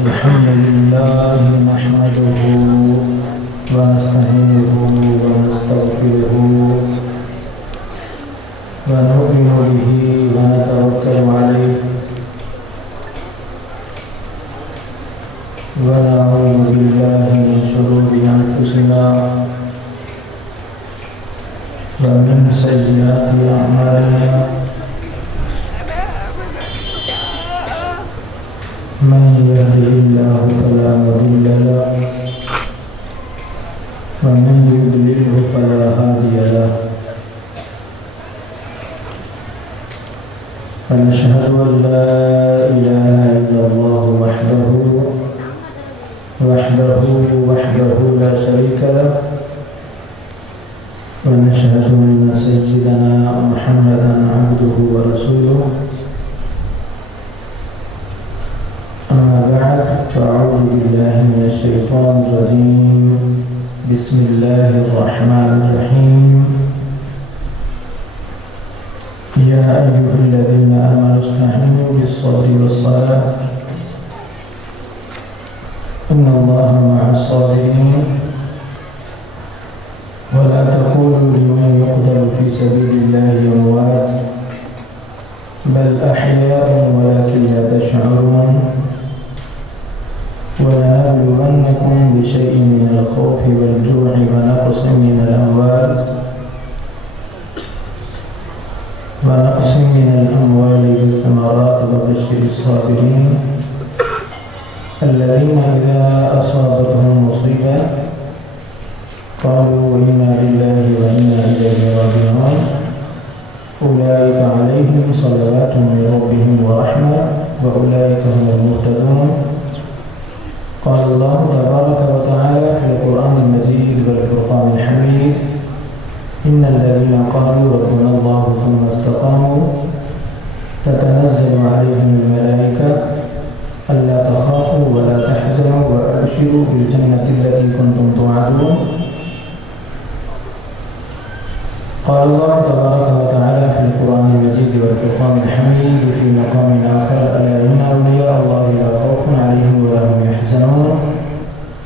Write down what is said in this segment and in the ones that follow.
الحمد لله نحمده ونستعينه ونستغفره ونؤمن به ونتوكل عليه ونعوذ بالله من شرور أنفسنا ومن سيئات أعمالنا من يهده الله فلا مضل له ومن يضلله فلا هادي له ونشهد أن لا إله إلا الله وحده لا شريك له ونشهد أن سيدنا محمدا عبده ورسوله فأعوذ بالله من الشيطان الرجيم بسم الله الرحمن الرحيم يا أيها الذين آمنوا استعينوا بالصبر والصلاة إن الله مع الصابرين ولا تقولوا لمن يقتل في سبيل الله أموات بل أحياء ولكن لا تشعرون ولنبلونكم بشيء من الخوف والجوع ونقص من الأموال والثمرات وبشر الصابرين الذين إذا أصابتهم مصيبة قالوا إنا لله وإنا إليه راجعون أولئك عليهم صلوات من ربهم ورحمة وأولئك هم المهتدون قال الله تبارك وتعالى في القرآن المجيد والفرقان الحميد إن الذين قالوا ربنا الله ثم استقاموا تتنزل عليهم الملائكة ألا تخافوا ولا تحزنوا وأبشروا بالجنة التي كنتم توعدون قال الله تبارك وتعالى في القرآن المجيد والفرقان الحميد في مقام آخر ألا إن أولياء الله لا خوف عليهم ولا هم يحزنون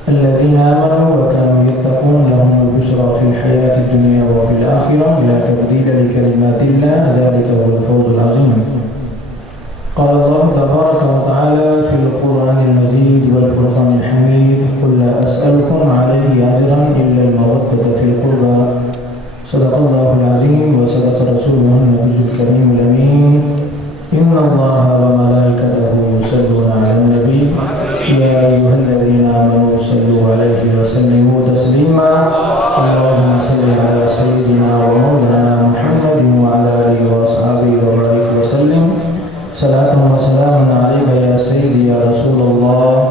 الذين آمنوا وكانوا يتقون لهم البشرى في الحياة الدنيا وفي الآخرة لا تبديل لكلمات الله ذلك هو الفوز العظيم قال الله تبارك وتعالى في القرآن المجيد والفرقان الحميد قل لا أسألكم عليه أجرا إلا المودة في القربى صدق الله العظيم وصدق رسوله النبي الكريم الأمين إن الله وملائكته يصلون على النبي يا أيها الذين آمنوا صلوا عليه وسلموا تسليما اللهم صل على سيدنا ومولانا محمد وعلى آله وأصحابه وبارك وسلم صلاة وسلام عليك يا سيدي يا رسول الله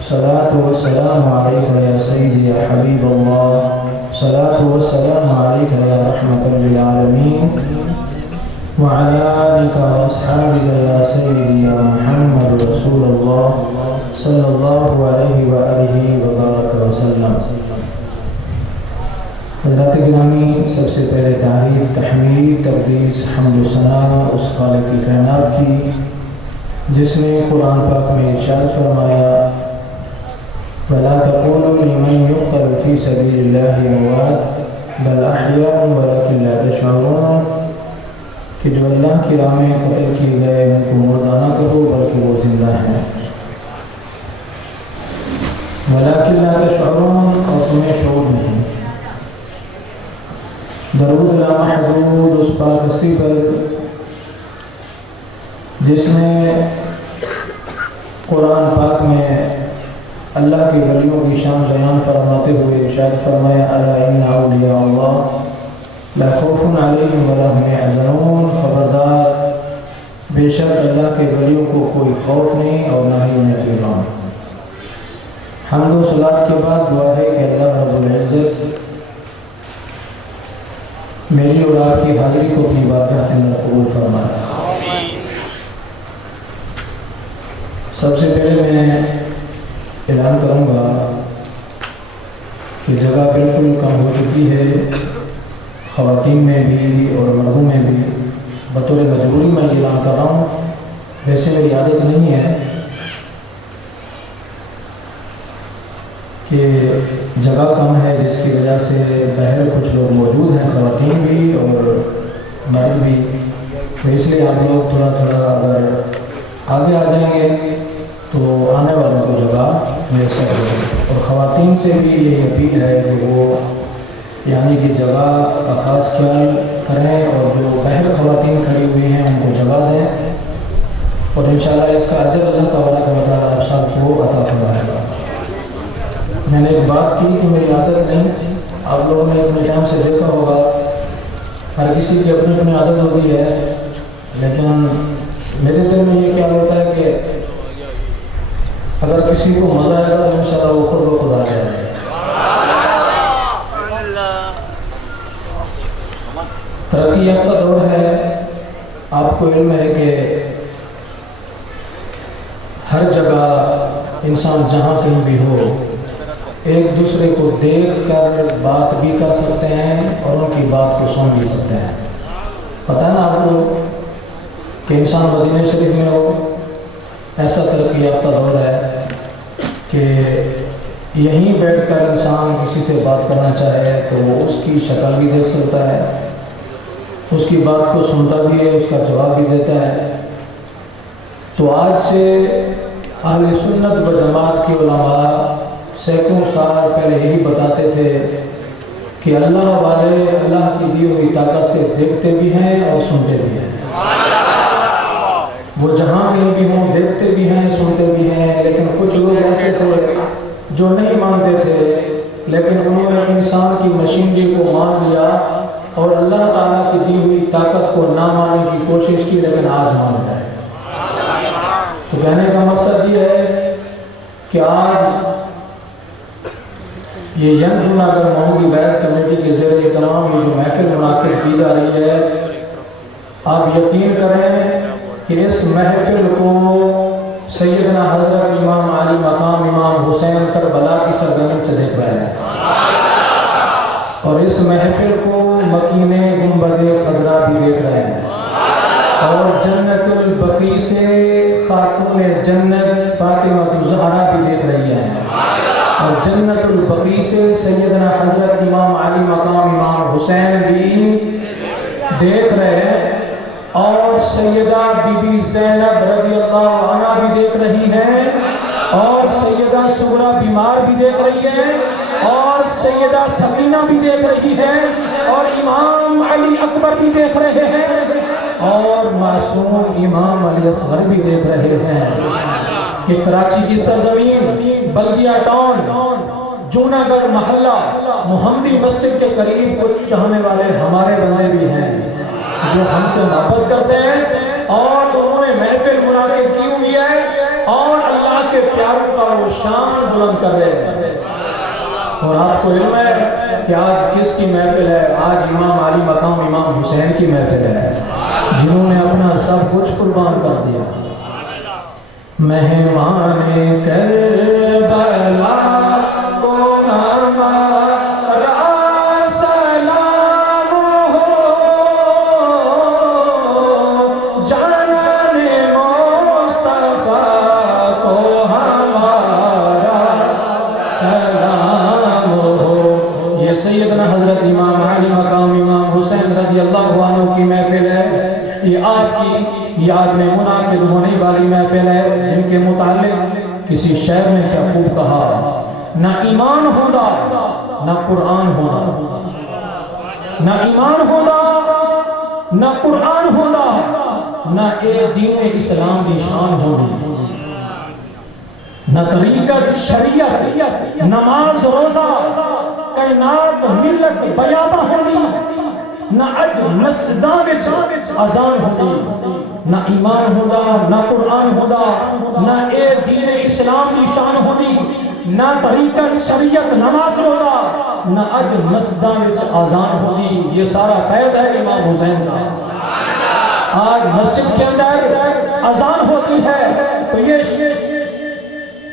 صلاة والسلام عليك يا سيدي يا حبيب الله صلاة والسلام عليك يا رحمة للعالمين وعلى آلك وأصحابك يا سيدي يا محمد رسول الله صلى الله عليه وآله وبارك وسلم حضرات گرامی سب سے پہلے تعریف تحمید تقدیس حمد و ثنا اس خالق کی کائنات کی جس نے قرآن پاک میں ارشاد فرمایا وَلَا تَقُولُوا لِمَنْ يُقْتَلُ فِي سَبِيلِ اللَّهِ أَمْوَاتٌ بَلْ أَحْيَاءٌ وَلَكِنْ لَا تَشْعُرُونَ کہ جو اللہ کی راہ میں قتل کیے گئے ان کو مردہ نہ کہو بلکہ وہ زندہ ہیں وَلَكِنْ لَا تَشْعُرُونَ اور تمہیں شعور نہیں درود لامحدود اس پاک ہستی پر جس نے قرآن پاک میں اللہ کے ولیوں کی شان بیان فرماتے ہوئے ارشاد فرمایا الا ان اولیاء اللہ لا خوف علیہم ولا هم يحزنون خبردار بے شک اللہ کے ولیوں کو کوئی خوف نہیں اور نہ ہی انہیں کوئی غم حمد و صلات کے بعد دعا ہے کہ اللہ رب العزت میری اور آپ کی حاضری کو اپنی بارگاہ کے اندر قبول فرمائے سب سے پہلے میں اعلان کروں گا کہ جگہ بالکل کم ہو چکی ہے خواتین میں بھی اور مردوں میں بھی بطور مجبوری میں اعلان کر رہا ہوں، ویسے میری عادت نہیں ہے کہ جگہ کم ہے جس کی وجہ سے باہر کچھ لوگ موجود ہیں، خواتین بھی اور مرد بھی، تو اس لیے آپ لوگ تھوڑا تھوڑا اگر آگے آ جائیں گے تو آنے والوں کو جگہ مل سکے گی۔ اور خواتین سے بھی یہ اپیل ہے کہ وہ یعنی کہ جگہ کا خاص خیال کریں اور جو باہر خواتین کھڑی ہوئی ہیں ان کو جگہ دیں، اور انشاءاللہ اس کا اجر اللہ تبارک و تعالیٰ آپ سب کو عطا فرمائے گا۔ میں نے ایک بات کی کہ میری عادت نہیں، آپ لوگوں نے اپنے ٹائم سے دیکھا ہوگا، ہر کسی کی اپنی اپنی عادت ہوتی ہے، لیکن میرے دل میں یہ خیال ہوتا ہے کہ اگر کسی کو مزہ آئے گا تو انشاءاللہ وہ خود بخود آ جائے گا۔ ترقی یافتہ دور ہے، آپ کو علم ہے کہ ہر جگہ انسان جہاں کہیں بھی ہو ایک دوسرے کو دیکھ کر بات بھی کر سکتے ہیں اور ان کی بات کو سن بھی سکتے ہیں۔ پتہ ہے نا آپ کو کہ انسان مدینہ شریف میں ہو، ایسا ترقی یافتہ دور ہے کہ یہیں بیٹھ کر انسان کسی سے بات کرنا چاہے تو وہ اس کی شکل بھی دیکھ سکتا ہے، اس کی بات کو سنتا بھی ہے، اس کا جواب بھی دیتا ہے۔ تو آج سے اہل سنت و جماعت کے علماء سینکڑوں سال پہلے یہی بتاتے تھے کہ اللہ والے اللہ کی دی ہوئی طاقت سے دیکھتے بھی ہیں اور سنتے بھی ہیں۔ وہ جہاں کہیں بھی ہوں دیکھتے بھی ہیں سنتے بھی ہیں، لیکن کچھ لوگ ایسے تھے جو نہیں مانتے تھے، لیکن انہوں نے انسان کی مشینری کو مان لیا اور اللہ تعالیٰ کی دی ہوئی طاقت کو نہ ماننے کی کوشش کی، لیکن آج مان گئے۔ تو کہنے کا مقصد یہ ہے کہ آج یہ ینگ جوناگڑھ محمدی بعث کمیٹی کے زیر اہتمام یہ جو محفل منعقد کی جا رہی ہے، آپ یقین کریں کہ اس محفل کو سیدنا حضرت امام علی مقام امام حسین کربلا کی سرزمین سے دیکھ رہے ہیں، اور اس محفل کو مکین گنبد خضرا بھی دیکھ رہے ہیں، اور جنت البقیع سے خاتون جنت فاطمہ الزہرا بھی دیکھ رہی ہیں، اور جنت البقیع سے سیدنا حضرت امام علی مقام امام حسین بھی دیکھ رہے ہیں، اور سیدہ بی بی زینب رضی اللہ عنہ بھی دیکھ رہی ہیں، اور سیدہ سغرا بیمار بھی دیکھ رہی ہے، اور سیدہ سکینہ بھی دیکھ رہی ہے، اور امام علی اکبر بھی دیکھ رہے ہیں، اور معصوم امام علی اصغر بھی دیکھ رہے ہیں کہ کراچی کی سرزمین بلدیہ ٹاؤن جوناگڑھ محلہ محمدی مسجد کے قریب کچھ چاہنے والے ہمارے بندے بھی ہیں جو ہم سے محبت کرتے ہیں، اور انہوں نے محفل منعقد کی ہوئی ہے اور اللہ کے پیاروں کا وہ شان بلند کر رہے ہیں۔ اور آپ کو علم ہے کہ آج کس کی محفل ہے؟ آج امام علی مقام امام حسین کی محفل ہے، جنہوں نے اپنا سب کچھ قربان کر دیا۔ مہمان کربلا کو ہمارا سلام ہو، جانان مصطفیٰ کو ہمارا سلام ہو۔ یہ سیدنا حضرت امام علی مقام امام حسین رضی اللہ عنہ کی محفل ہے، یہ آپ کی یاد میں منعقد ہونے والی محفل ہے، جن کے متعلق کسی شعر نے کیا خوب کہا، نہ ایمان ہوگا نہ قرآن ہوگا، نہ ایمان ہوگا نہ قرآن ہوگا، نہ اے دین اسلام کی شان ہوگی، نہ طریقت شریعت نماز روزہ کائنات ملت بیابہ ہوگی، نہ اج مسجداں وچ اذان ہوگی، نہ ایمان ہوگا نہ قرآن ہوگا، نہ اے دین اسلام کی شان ہوگی، نہ طریقت شریعت نماز روزہ، نہ اج مسجداں وچ اذان ہوگی۔ یہ سارا فیض ہے امام حسین کا۔ آج مسجد کے اندر اذان ہوتی ہے تو یہ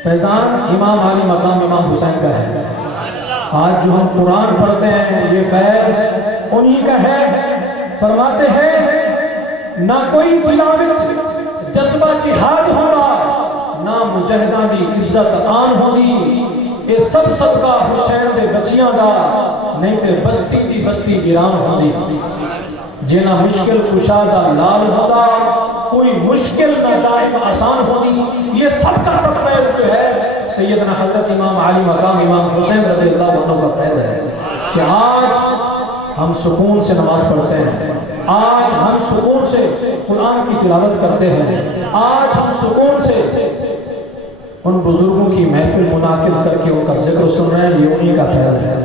فیضان امام علی مقام امام حسین کا ہے۔ آج جو ہم قرآن پڑھتے ہیں یہ فیض انہی کا ہے۔ فرماتے ہیں نہ کوئی دلاوے جذبہ جہاد ہوگا، نہ مجاہداں دی عزت آن ہوگی، اے سب کا حسین دے بچیاں دا، نہیں تے بستی دی بستی گران ہوگی، جینا مشکل کشادہ لال ہوگا، کوئی مشکل نہ دائم آسان ہوگی۔ یہ سب کا سب فیض جو ہے سیدنا حضرت امام علی مقام امام حسین رضی اللہ عنہ کا فیض ہے کہ آج ہم سکون سے نماز پڑھتے ہیں، آج ہم سکون سے قرآن کی تلاوت کرتے ہیں، آج ہم سکون سے ان بزرگوں کی محفل منعقد کر کے ان کا ذکر سن رہے ہیں، یہ انہی کا فیض ہے۔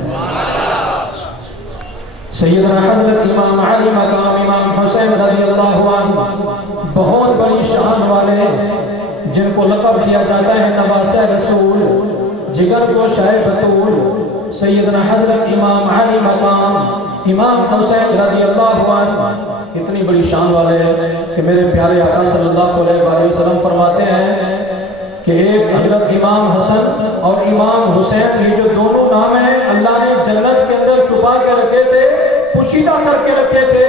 سیدنا حضرت امام علی مقام امام حسین رضی اللہ عنہ بہت بڑی شان والے، جن کو لقب دیا جاتا ہے نواسہ رسول، جگر گوشہ بطول، سیدنا حضرت امام علی مقام امام حسین رضی اللہ عنہ اتنی بڑی شان والے کہ میرے پیارے آقا صلی اللہ علیہ وسلم فرماتے ہیں کہ ایک حضرت امام حسن اور امام حسین، یہ جو دونوں نام ہیں اللہ نے جنت کے اندر چھپا کے رکھے تھے، پوشیدہ کر کے رکھے تھے۔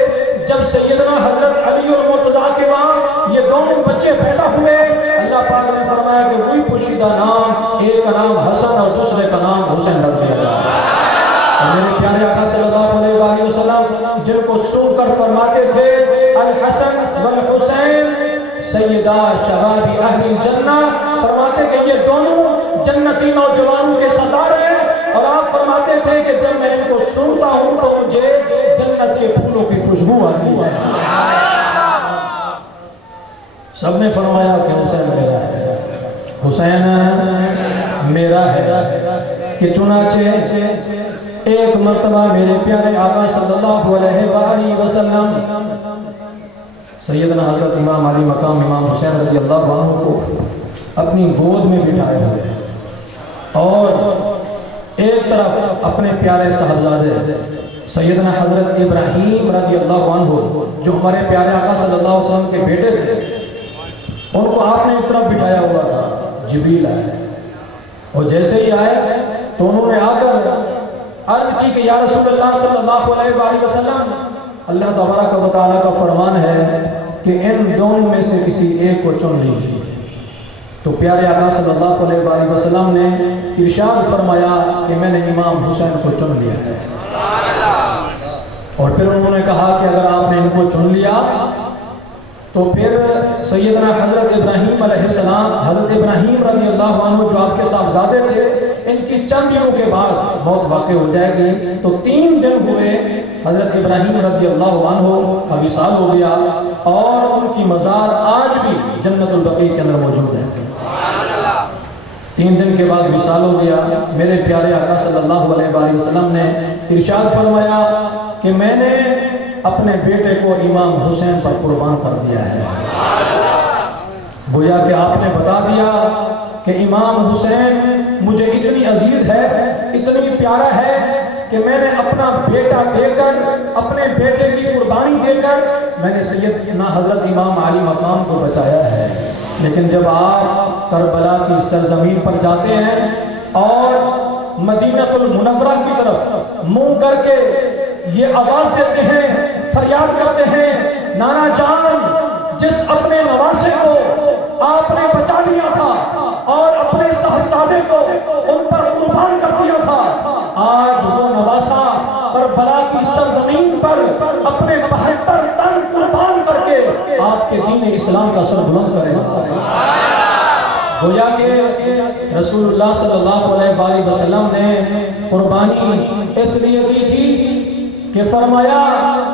جب سیدنا حضرت علی اور مرتضیٰ کے وہاں یہ دونوں بچے پیدا ہوئے، اللہ پاک نے فرمایا کہ وہی پوشیدہ نام، ایک کا نام حسن اور دوسرے کا نام حسین رکھ دیا گیا۔ اور میرے پیارے آقا صلی اللہ علیہ وسلم جن کو سن کر فرماتے تھے الحسن والحسین سیدہ شباب اہل جنہ، فرماتے کہ یہ دونوں جنتی نوجوانوں کے سردار ہیں، اور آپ فرماتے تھے کہ جب میں ان کو سنتا ہوں تو مجھے جنت کے پھولوں کی خوشبو آتی ہے۔ سب نے فرمایا کہ حسین میرا ہے، حسین میرا ہے، کہ چنانچہ ایک مرتبہ میرے پیارے آقا صلی اللہ علیہ وآلہ وسلم سیدنا حضرت امام علی مقام امام حسین رضی اللہ عنہ کو اپنی گود میں بٹھائے ہوئے اور ایک طرف اپنے پیارے صاحبزادے سیدنا حضرت ابراہیم رضی اللہ عنہ جو ہمارے پیارے آقا صلی اللہ علیہ وسلم کے بیٹے تھے، ان کو آپ نے ایک طرف بٹھایا ہوا تھا۔ جبریل آئے اور جیسے ہی آئے تو انہوں نے آ کر عرض کی کہ یا رسول اللہ صلی اللہ علیہ وآلہ وسلم، اللہ تبارک و تعالیٰ کا فرمان ہے کہ ان دونوں میں سے کسی ایک کو چن لیجیے۔ تو پیارے آقا صلی اللہ علیہ وآلہ وسلم نے ارشاد فرمایا کہ میں نے امام حسین کو چن لیا ہے، اور پھر انہوں نے کہا کہ اگر آپ نے ان کو چن لیا تو پھر سیدنا حضرت ابراہیم علیہ السلام، حضرت ابراہیم رضی اللہ عنہ جو آپ کے صاحبزادے تھے، ان کی چند دنوں کے بعد موت واقع ہو جائے گی۔ تو 3 دن ہوئے حضرت ابراہیم رضی اللہ عنہ کا وصال ہو گیا، اور ان کی مزار آج بھی جنت البقیع کے اندر موجود ہے۔ 3 دن کے بعد وصال ہو گیا۔ میرے پیارے آقا صلی اللہ علیہ وآلہ وسلم نے ارشاد فرمایا کہ میں نے اپنے بیٹے کو امام حسین پر قربان کر دیا ہے۔ گویا کہ آپ نے بتا دیا کہ امام حسین مجھے اتنی عزیز ہے، اتنی پیارا ہے کہ میں نے اپنا بیٹا دے کر، اپنے بیٹے کی قربانی دے کر میں نے سیدنا حضرت امام علی مقام کو بچایا ہے۔ لیکن جب آپ کربلا کی سرزمین پر جاتے ہیں اور مدینہ المنورہ کی طرف منہ کر کے یہ آواز دیتے ہیں، فریاد کرتے ہیں، نانا جان جس اپنے نواسے کو آپ نے بچا لیا تھا اور اپنے صاحبزادے کو ان پر قربان کر دیا تھا، آج وہ نواسا کربلا کی سرزمین پر اپنے 72 تن قربان کر کے آپ کے دین اسلام کا سر بلند کرے گا۔ گویا کہ رسول اللہ صلی اللہ علیہ وآلہ وسلم نے قربانی اس لیے دی تھی کہ فرمایا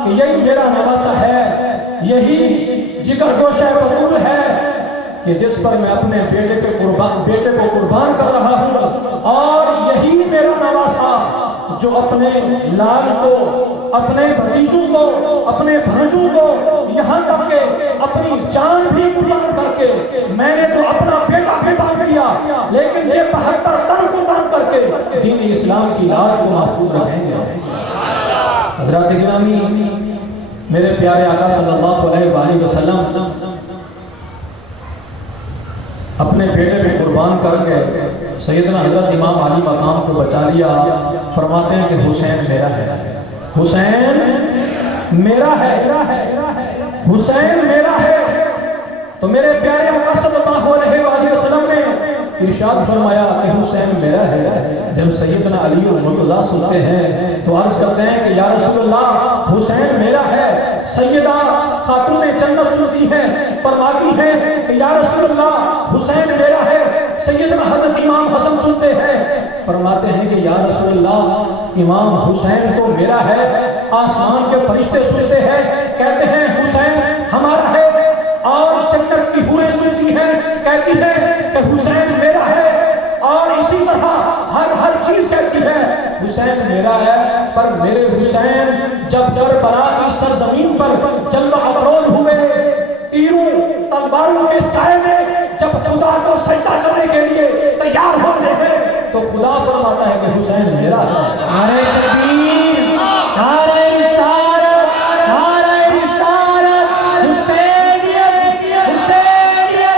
کہ یہی میرا نواسا ہے، یہی جگر گوشہ بطول ہے کہ جس پر میں اپنے بیٹے کو قربان کر رہا ہوں، اور یہی میرا نواسا جو اپنے لال کو، اپنے بھتیجوں کو، اپنے بھانجوں کو، یہاں تک کہ اپنی جان بھی قربان کر کے، میں نے تو اپنا بیٹا قربان کیا، لیکن یہ 72 تن قربان کر کے دین اسلام کی لاج کو محفوظ رکھیں گے۔ حضرات گرامی، میرے پیارے آقا صلی اللہ علیہ وآلہ وسلم اپنے بیٹے کو قربان کر کے سیدنا حضرت امام علی مقام کو بچا لیا۔ فرماتے ہیں کہ حسین میرا ہے، حسین میرا ہے۔ حسین میرا ہے، تو میرے پیارے آقا صلی اللہ علیہ وآلہ وسلم نے ارشاد فرمایا کہ حسین میرا ہے۔ جب سیدنا علی المرتضیٰ سنتے ہیں تو عرض کرتے ہیں کہ یا رسول اللہ حسین میرا ہے۔ سیدہ خاتون جنت سنتی ہیں، فرماتی ہیں کہ یا رسول اللہ حسین میرا ہے۔ سیدنا حضرت امام حسن سنتے ہیں، فرماتے ہیں کہ یا رسول اللہ امام حسین تو میرا ہے۔ آسمان کے فرشتے سنتے ہیں، کہتے ہیں حسین ہمارا ہے، اور جنت کی حوریں سنتی ہیں، کہتی ہیں کہ حسین میرا ہے، اور اسی طرح ہر چیز کہتی ہے حسین میرا ہے۔ پر میرے حسین جب کربلا کی سرزمین پر جلوہ افروز ہوئے، تیروں تلواروں کے سائے میں جب خدا کو سجدہ کرنے کے لیے تیار ہو رہے ہیں تو خدا فرماتا ہے کہ حسین میرا ہے۔ نعرہ تکبیر، نعرہ رسالت، نعرہ رسالت، حسینیت، حسینیت۔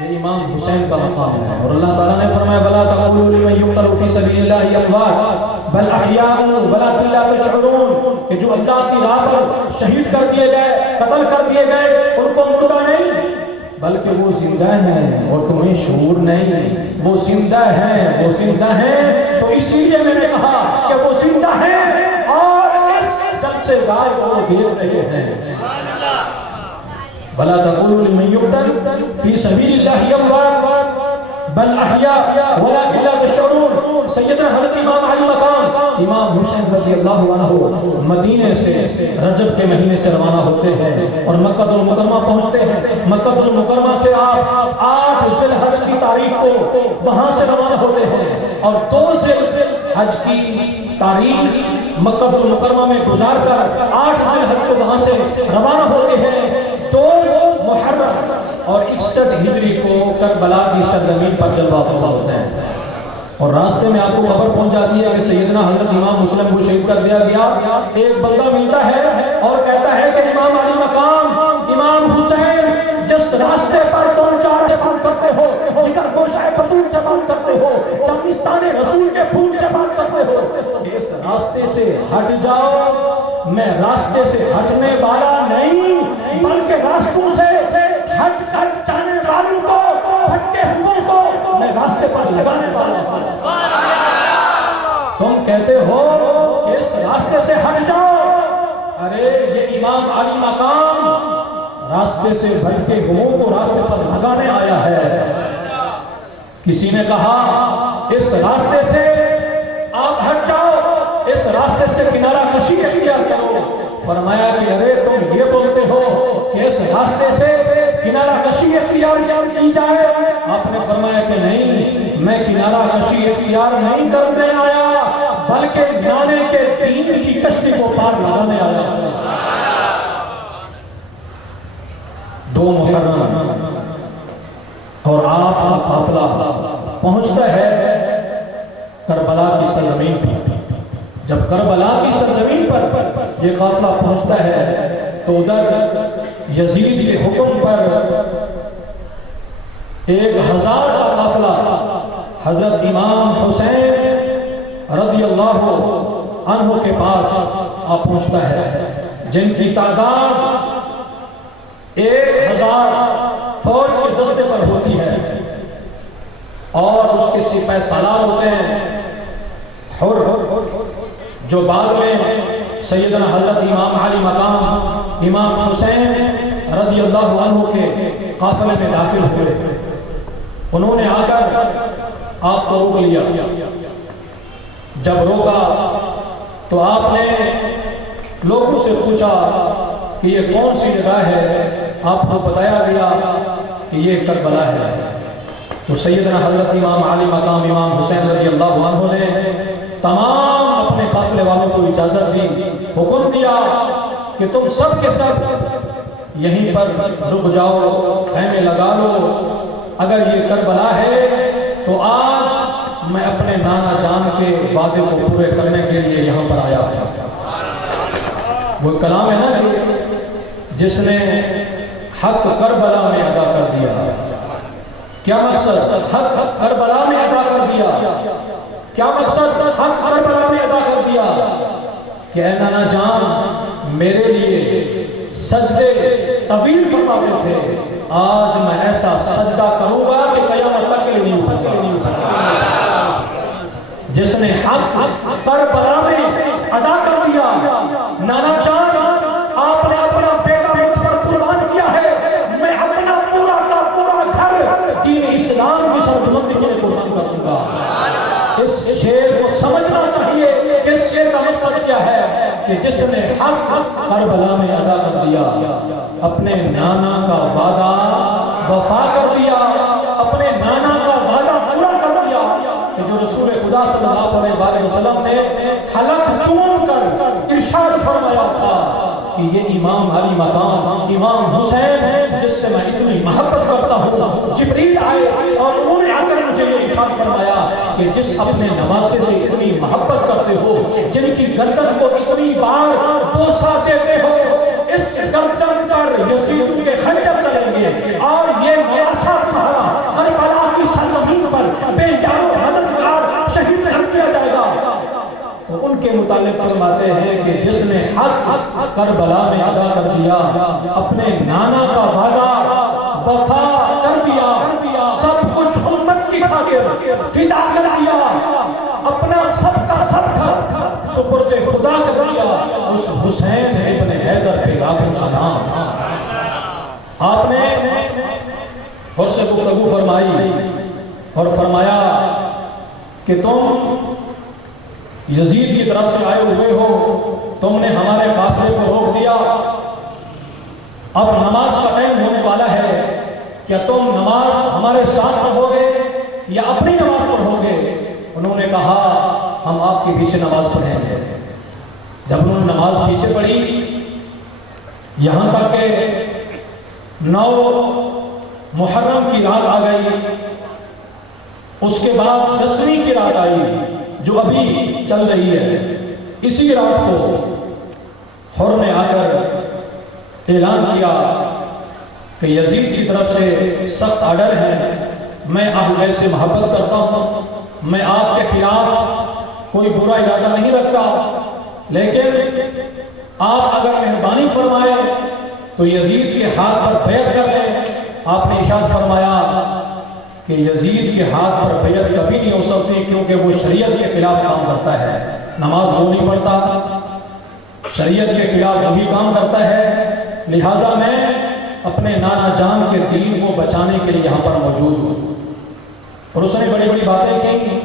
یہ امام حسین کا مقام ہے، اور اللہ تعالیٰ نے فرمایا بلا تقولوا لمن يقتل في سبيل الله اموات بل احیاء ولکن لا تشعرون، کہ جو اللہ کی راہ پر شہید کر دیے گئے، قتل کر دیے گئے، ان کو مردہ نہیں بلکہ وہ زندہ ہیں اور تمہیں شعور نہیں۔ وہ زندہ ہیں، وہ زندہ ہیں، تو اسی لیے میں نے کہا کہ وہ زندہ ہیں اور اس دم سے گائے کو دیکھ رہے ہیں۔ بلا تقولوا لمن يقتل في سبيل الله اموات بل احیاء ولکن لا تشعرون۔ سیدنا حضرت امام علی مقام امام حسین رضی اللہ عنہ مدینے سے رجب کے مہینے سے روانہ ہوتے ہیں اور مکہ المکرمہ پہنچتے ہیں۔ مکہ المکرمہ سے آپ 8 ذی الحج کی تاریخ کو وہاں سے روانہ ہوتے ہیں، اور 2 ذی الحج کی تاریخ مکہ المکرمہ میں گزار کر 8 ذی الحج کو وہاں سے روانہ ہوتے ہیں۔ 2 محرم اور 61 ہجری کو کربلا کی سرزمین پر جلوہ افروز ہوتے ہیں، اور راستے میں آپ کو خبر پہنچ جاتی ہے کہ سیدنا حضرت امام مسلم کو شہید کر دیا گیا۔ ایک بندہ ملتا ہے اور کہتا ہے کہ امام علی مقام، امام حسین جس راستے پر تم چار سے بات کرتے ہو، جگر گوشہ بطول سے بات کرتے ہو، دامستان رسول کے پھول سے بات کرتے ہو، اس راستے سے ہٹ جاؤ۔ میں راستے سے ہٹنے والا نہیں بلکہ راستوں سے ہٹ کر جانے والوں کو، بھٹکے ہوئے کو میں راستے پر لگانے والا ہوں۔ تم کہتے ہو کہ اس راستے سے ہٹ جاؤ، ارے یہ امام علی مقام راستے سے بھٹکے ہوئے کو راستے پر لگانے آیا ہے۔ کسی نے کہا اس راستے سے آپ ہٹ جاؤ، اس راستے سے کنارہ کشی اختیار کرو۔ فرمایا کہ ارے تم یہ بولتے ہو کہ اس راستے سے کنارہ کشی اختیار کی جائے؟ آپ نے فرمایا کہ نہیں، میں کنارہ کشی اختیار نہیں کرنے آیا بلکہ لانے کے دین کی کشتی کو پار لگانے آیا۔ 2 محرم اور آپ کا قافلہ پہنچتا ہے کربلا کی سرزمین پر۔ جب کربلا کی سرزمین پر یہ قافلہ پہنچتا ہے تو ادھر یزید کے حکم پر 1000 کا قافلہ حضرت امام حسین رضی اللہ عنہ کے پاس آ پہنچتا ہے، جن کی تعداد 1000 فوج کے دستے پر ہوتی ہے، اور اس کے سپہ سالار ہوتے ہیں حر، جو بعد میں سیدنا حضرت امام علی مقام امام حسین رضی اللہ عنہ کے قافلے میں داخل ہوئے۔ انہوں نے آ کر آپ کو روک لیا۔ جب روکا تو آپ نے لوگوں سے پوچھا کہ یہ کون سی جگہ ہے؟ آپ کو بتایا گیا کہ یہ کربلا ہے۔ تو سیدنا حضرت امام علی مقام امام حسین رضی اللہ عنہ نے تمام اپنے قافلے والوں کو اجازت دی، حکم دیا کہ تم سب کے سب یہیں پر رک جاؤ، خیمے لگا لو۔ اگر یہ کربلا ہے تو آج میں اپنے نانا جان کے وعدے کو پورے کرنے کے لیے یہاں پر آیا ہوں۔ وہ کلام ہے نا کہ جس نے حق کربلا میں ادا کر دیا۔ کیا مقصد؟ حق کربلا میں ادا کر دیا۔ کیا مقصد؟ حق کربلا میں ادا کر دیا کہ اے نانا جان میرے لیے سجدے طویل فرماتے تھے، آج میں ایسا سجدہ کروں گا کہ قیامت تک کے لیے نہیں اٹھا۔ جس نے حق کربلا میں ادا کر دیا، نانا جان آپ نے اپنا بیٹا مجھ پر قربان کیا ہے، میں اپنا پورا کا پورا گھر دین اسلام کی سربلندی کے لیے قربان کر دوں گا۔ اس شعر کو سمجھنا چاہیے کہ اس شعر کا مقصد کیا ہے کہ جس نے حق کربلا میں ادا کر دیا، اپنے نانا کا وعدہ وفا کر دیا، اپنے نانا کا وعدہ پورا کر دیا کہ جو رسول خدا صلی اللہ علیہ وسلم نے حلق چوم کر ارشاد فرمایا تھا کہ یہ امام علی مقام امام حسین ہے جس سے میں اتنی محبت کرتا ہوں۔ جبریل آئے اور انہوں نے آ کر مجھے یہ ارشاد فرمایا کہ جس اپنے نواسے سے اتنی محبت کرتے ہو، جن کی گردن کو اتنی بار بوسہ دیتے ہو، اس گردن پر یزید کے خنجر چلیں گے اور یہ نواسہ تمہارا کربلا کی سرزمین پر بے یار و مددگار شہید کیا جائے گا۔ تو ان کے متعلق فرماتے ہیں کہ جس نے حق کربلا میں ادا کر دیا، اپنے نانا کا وعدہ وفا کر دیا، سب کچھ امت کی خاطر فدا کر دیا، اپنا سب کا سب سپرد خدا کر دیا، اس حسین ابن حیدر پہ لاکھوں سلام۔ آپ نے اور سے گفتگو فرمائی اور فرمایا کہ تم یزید کی طرف سے آئے ہوئے ہو، تم نے ہمارے قافلے کو روک دیا، اب نماز کا ٹائم ہونے والا ہے، کیا تم نماز ہمارے ساتھ پڑھو گے یا اپنی نماز پڑھو گے؟ انہوں نے کہا ہم آپ کے پیچھے نماز پڑھیں گے۔ جب انہوں نے نماز پیچھے پڑھی، یہاں تک کہ 9 محرم کی رات آ گئی، اس کے بعد 10ویں کی رات آئی جو ابھی چل رہی ہے۔ اسی رات کو حر نے آ کر اعلان کیا کہ یزید کی طرف سے سخت آرڈر ہے، میں اہل بیت سے محبت کرتا ہوں، میں آپ کے خلاف کوئی برا ارادہ نہیں رکھتا، لیکن آپ اگر مہربانی فرمائیں تو یزید کے ہاتھ پر بیعت کر لیں۔ آپ نے ارشاد فرمایا کہ یزید کے ہاتھ پر بیعت کبھی نہیں ہو سکتی، کیونکہ وہ شریعت کے خلاف کام کرتا ہے، نماز وہ نہیں پڑھتا، شریعت کے خلاف وہی کام کرتا ہے، لہٰذا میں اپنے نانا جان کے دین کو بچانے کے لیے یہاں پر موجود ہوں۔ اور اس نے بڑی بڑی باتیں کی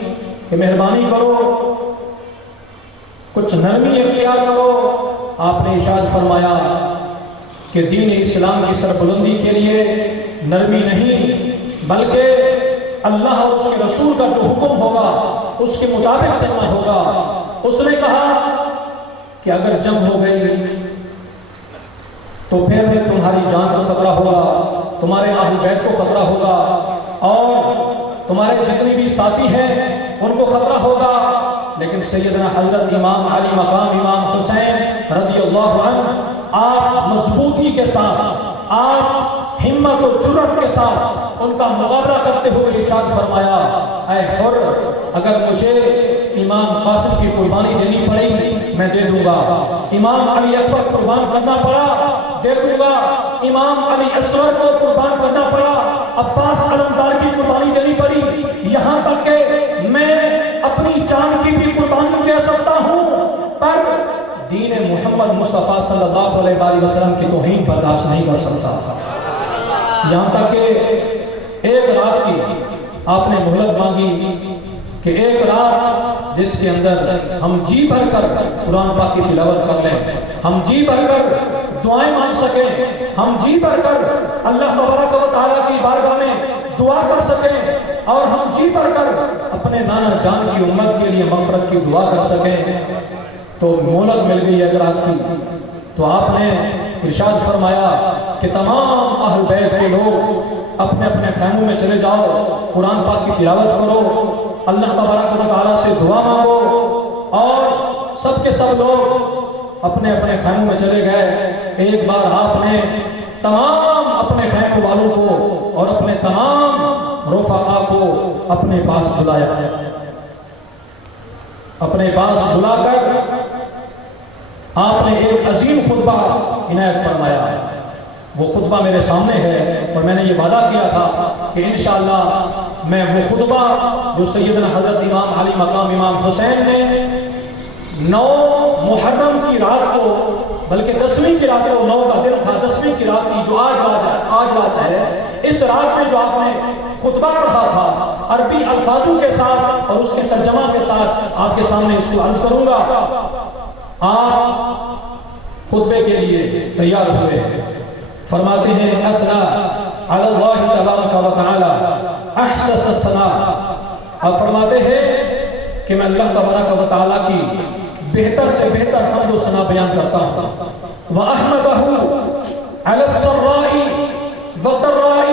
کہ مہربانی کرو، کچھ نرمی اختیار کرو۔ آپ نے ارشاد فرمایا کہ دین اسلام کی سربلندی کے لیے نرمی نہیں، بلکہ اللہ اور اس کے رسول کا جو حکم ہوگا اس کے مطابق چلنا ہوگا۔ اس نے کہا کہ اگر جنگ ہو گئی تو پھر تمہاری جان کو خطرہ ہوگا، تمہارے اہل بیت کو خطرہ ہوگا، اور تمہارے جتنے بھی ساتھی ہیں ان کو خطرہ ہوگا، لیکن سیدنا حضرت امام علی مقام امام حسین رضی اللہ عنہ آپ مضبوطی کے ساتھ، آپ ہمت و جرأت کے ساتھ ان کا مقابلہ کرتے ہوئے ارشاد فرمایا، اے حر، اگر مجھے امام قاسم کی قربانی دینی پڑی میں دے دوں گا، امام علی اکبر قربان کرنا پڑا دے دوں گا، امام علی اصغر کو قربان کرنا پڑا، عباس علمدار کی قربانی دینی پڑی، یہاں تک کہ میں اپنی جان کی بھی قربانی دے سکتا ہوں، پر دین محمد مصطفیٰ صلی اللہ علیہ وسلم کی توہین برداشت نہیں کر سکتا تھا۔ یہاں تک کہ ایک رات کی آپ نے مہلت مانگی کہ ایک رات جس کے اندر ہم جی بھر کر قرآن پاک کی تلاوت کر لیں، ہم جی بھر کر دعائیں مانگ سکیں، ہم جی بھر کر اللہ تبارک و تعالیٰ کی بارگاہ میں دعا کر سکیں، اور ہم جی بھر کر اپنے نانا جان کی امت کے لیے مغفرت کی دعا کر سکیں۔ تو مہلت مل گئی ایک رات کی، تو آپ نے ارشاد فرمایا کہ تمام اہل بیت کے لوگ اپنے اپنے خیموں میں چلے جاؤ، قرآن پاک کی تلاوت کرو، اللہ تبارک و تعالیٰ سے دعا مانگو، اور سب کے سب لوگ اپنے اپنے خیموں میں چلے گئے۔ ایک بار آپ نے تمام اپنے خیموں والوں کو اور اپنے تمام رفقا کو اپنے پاس بلایا، اپنے پاس بلا کر آپ نے ایک عظیم خطبہ عنایت فرمایا. وہ خطبہ میرے سامنے ہے اور میں نے یہ وعدہ کیا تھا کہ انشاءاللہ میں وہ خطبہ جو سیدنا حضرت امام علی مقام امام حسین نے 9 محرم کی رات کو، بلکہ 10ویں کی رات کو، 9 کا دن تھا، 10ویں کی رات تھی جو آج رات ہے، اس رات میں جو آپ نے خطبہ پڑھا تھا عربی الفاظوں کے ساتھ اور اس کے ترجمہ کے ساتھ آپ کے سامنے اس کو عرض کروں گا. آپ خطبے کے لیے تیار ہوئے. فرماتے ہیں اثنا علی اللہ تبارک و تعالی احسس الثناء. آپ فرماتے ہیں کہ میں اللہ تبارک و تعالی کی بہتر سے بہتر حمد و ثنا بیان کرتا ہوں. وَأَحْمَدَهُ عَلَى السَّرَّاءِ وَالضَّرَّاءِ،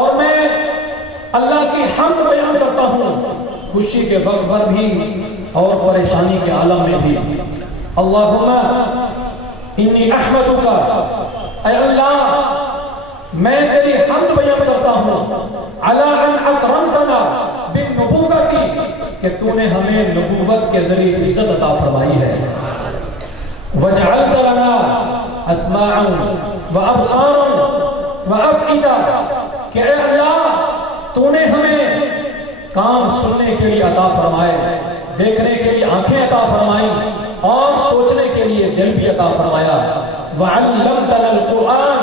اور میں اللہ کی حمد بیان کرتا ہوں خوشی کے وقت پر بھی اور پریشانی کے عالم میں بھی. اللہم انی احمدک، اے اللہ میں تیری حمد بیان کرتا ہوں علی ان اکرمتنا بالنبوۃ، کہ تو نے ہمیں نبوت کے ذریعے عزت عطا فرمائی ہے. وجعلت لنا اسماعا وابصارا وافئدہ، کہ اے اللہ تو نے ہمیں کان سننے کے لیے عطا فرمائے، دیکھنے کے لیے آنکھیں عطا فرمائی اور سوچنے کے لیے دل بھی عطا فرمایا. وعلمتنا القرآن،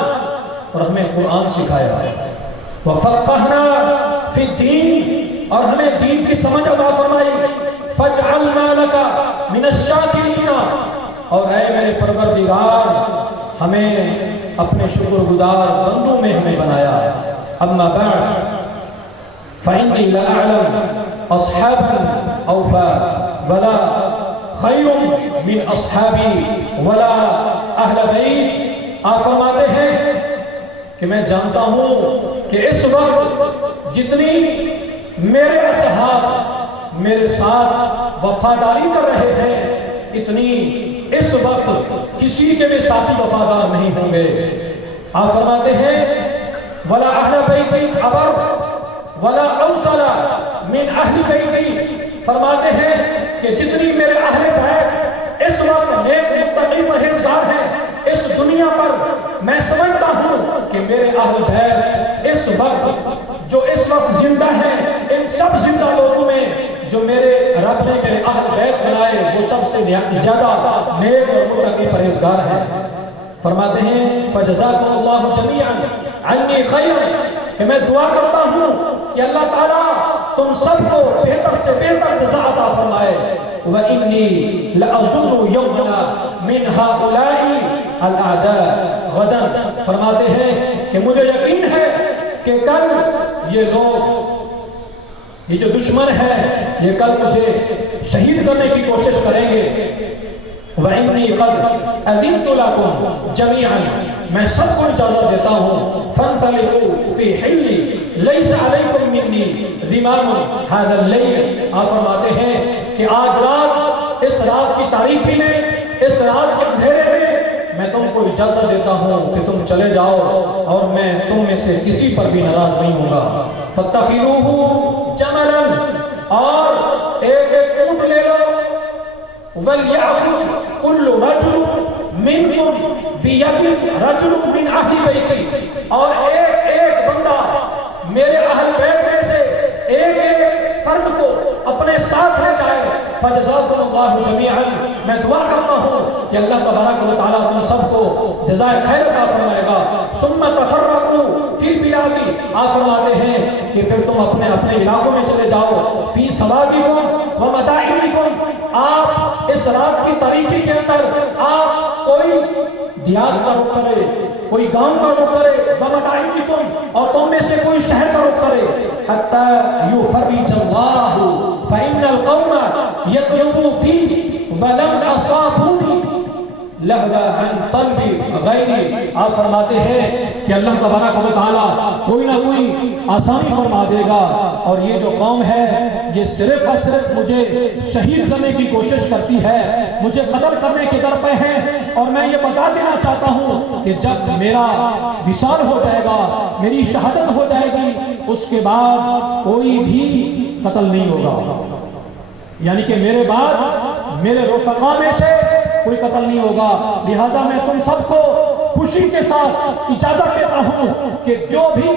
اور ہمیں قرآن سکھایا. وفقہنا فی الدین، اور ہمیں دین کی سمجھ عطا فرمائی. فجعلنا لکا من الشاکرین، اور اے میرے پروردگار ہمیں اپنے شکر گزار بندوں میں ہمیں بنایا. اما بعد فإنی لا اعلم اصحابا اوفا ولا خیر من اصحابی ولا اہل بیت. آپ فرماتے ہیں کہ میں جانتا ہوں کہ اس وقت جتنی میرے اصحاب میرے ساتھ وفاداری کر رہے ہیں، اتنی اس وقت کسی کے بھی ساتھی وفادار نہیں ہوں گے. آپ فرماتے ہیں ولا اہل بیت ابر ولا اوصل من اہل بیت. فرماتے ہیں کہ جتنی میرے اہل بیت اس وقت نیک متقی پرہیزگار ہیں اس دنیا پر، میں سمجھتا ہوں کہ میرے اہل بیت اس وقت جو اس وقت زندہ ہیں، ان سب زندہ لوگوں میں جو میرے رب نے میرے اہل بیت بنائے وہ سب سے زیادہ نیک اور متقی پرہیزگار ہیں. فرماتے ہیں فجزاکم اللہ جمیعا عنی خیرا، کہ میں دعا کرتا ہوں کہ اللہ تعالیٰ تم سب کو بہتر سے بہتر جزا عطا فرمائے. وَإِنِّي لَأَظُنُّ يَوْمَنَا مِنْ هَؤُلَاءِ الْأَعْدَاءِ غَدًا. فرماتے ہیں کہ مجھے یقین ہے کہ کل یہ لوگ، یہ جو دشمن ہے، یہ کل مجھے شہید کرنے کی کوشش کریں گے. وَإِنِّي قَدْ أَذِنْتُ لَكُمْ جَمِيعًا، میں سب کو اجازت دیتا ہوں. فَانْطَلِقُوا فِي حِلِّ لَيْسَ عَلَيْكُمْ مِنِّي ذِمَامٌ هَذَا اللَّيْلِ. آپ فرماتے ہیں کہ آج رات، اس رات کی تاریکی میں، اس رات کے اندھیرے میں میں تم کو اجازت دیتا ہوں کہ تم چلے جاؤ اور میں تم میں سے کسی پر بھی ناراض نہیں ہوں گا. فَاتَّخِذُوهُ جَمَلًا، اور ایک ایک اونٹ لے لو. وَلْيَأْخُذْ كُلُّ رَجُلٌ مِّنْكُمْ بِيَدٍ رَجُلٌ مِّنْ أَهْلِ بَيْتِهِ، اور ایک ایک بندہ میرے اہل بیت میں سے ایک ایک فرد کو اپنے ساتھ لے جائے. فجزاکم اللہ جمیعا، میں دعا کرتا ہوں کہ اللہ تبارک و تعالیٰ تم سب کو جزائے خیر عطا فرمائے گا. ثم تفرقوا فی البلاد، آپ فرماتے ہیں کہ پھر تم اپنے اپنے علاقوں میں چلے جاؤ. فی سوادکم و مدائنکم، آپ اس رات کی تاریکی کے اندر آپ کوئی دیہات کا رخ کرے، کوئی گاؤں کا رخ کرے. ومدائنکم، اور تم میں سے کوئی شہر کا رخ کرے. حتی یفرج اللہ فإن القوم یطلبوا فیہ ولم اصابونی لہوا عن طلب غیری. آپ فرماتے ہیں کہ اللہ تبارک و تعالیٰ کوئی نہ کوئی آسانی فرما دے گا، اور یہ جو قوم ہے یہ صرف اور صرف مجھے شہید کرنے کی کوشش کرتی ہے، مجھے قتل کرنے کے در پہ ہے. اور میں یہ بتا دینا چاہتا ہوں کہ جب میرا وصال ہو جائے گا، میری شہادت ہو جائے گی، اس کے بعد کوئی بھی قتل نہیں ہوگا. یعنی کہ میرے بعد میرے رفقا میں سے کوئی قتل نہیں ہوگا. لہٰذا میں تم سب کو خوشی کے ساتھ اجازت دیتا ہوں کہ جو بھی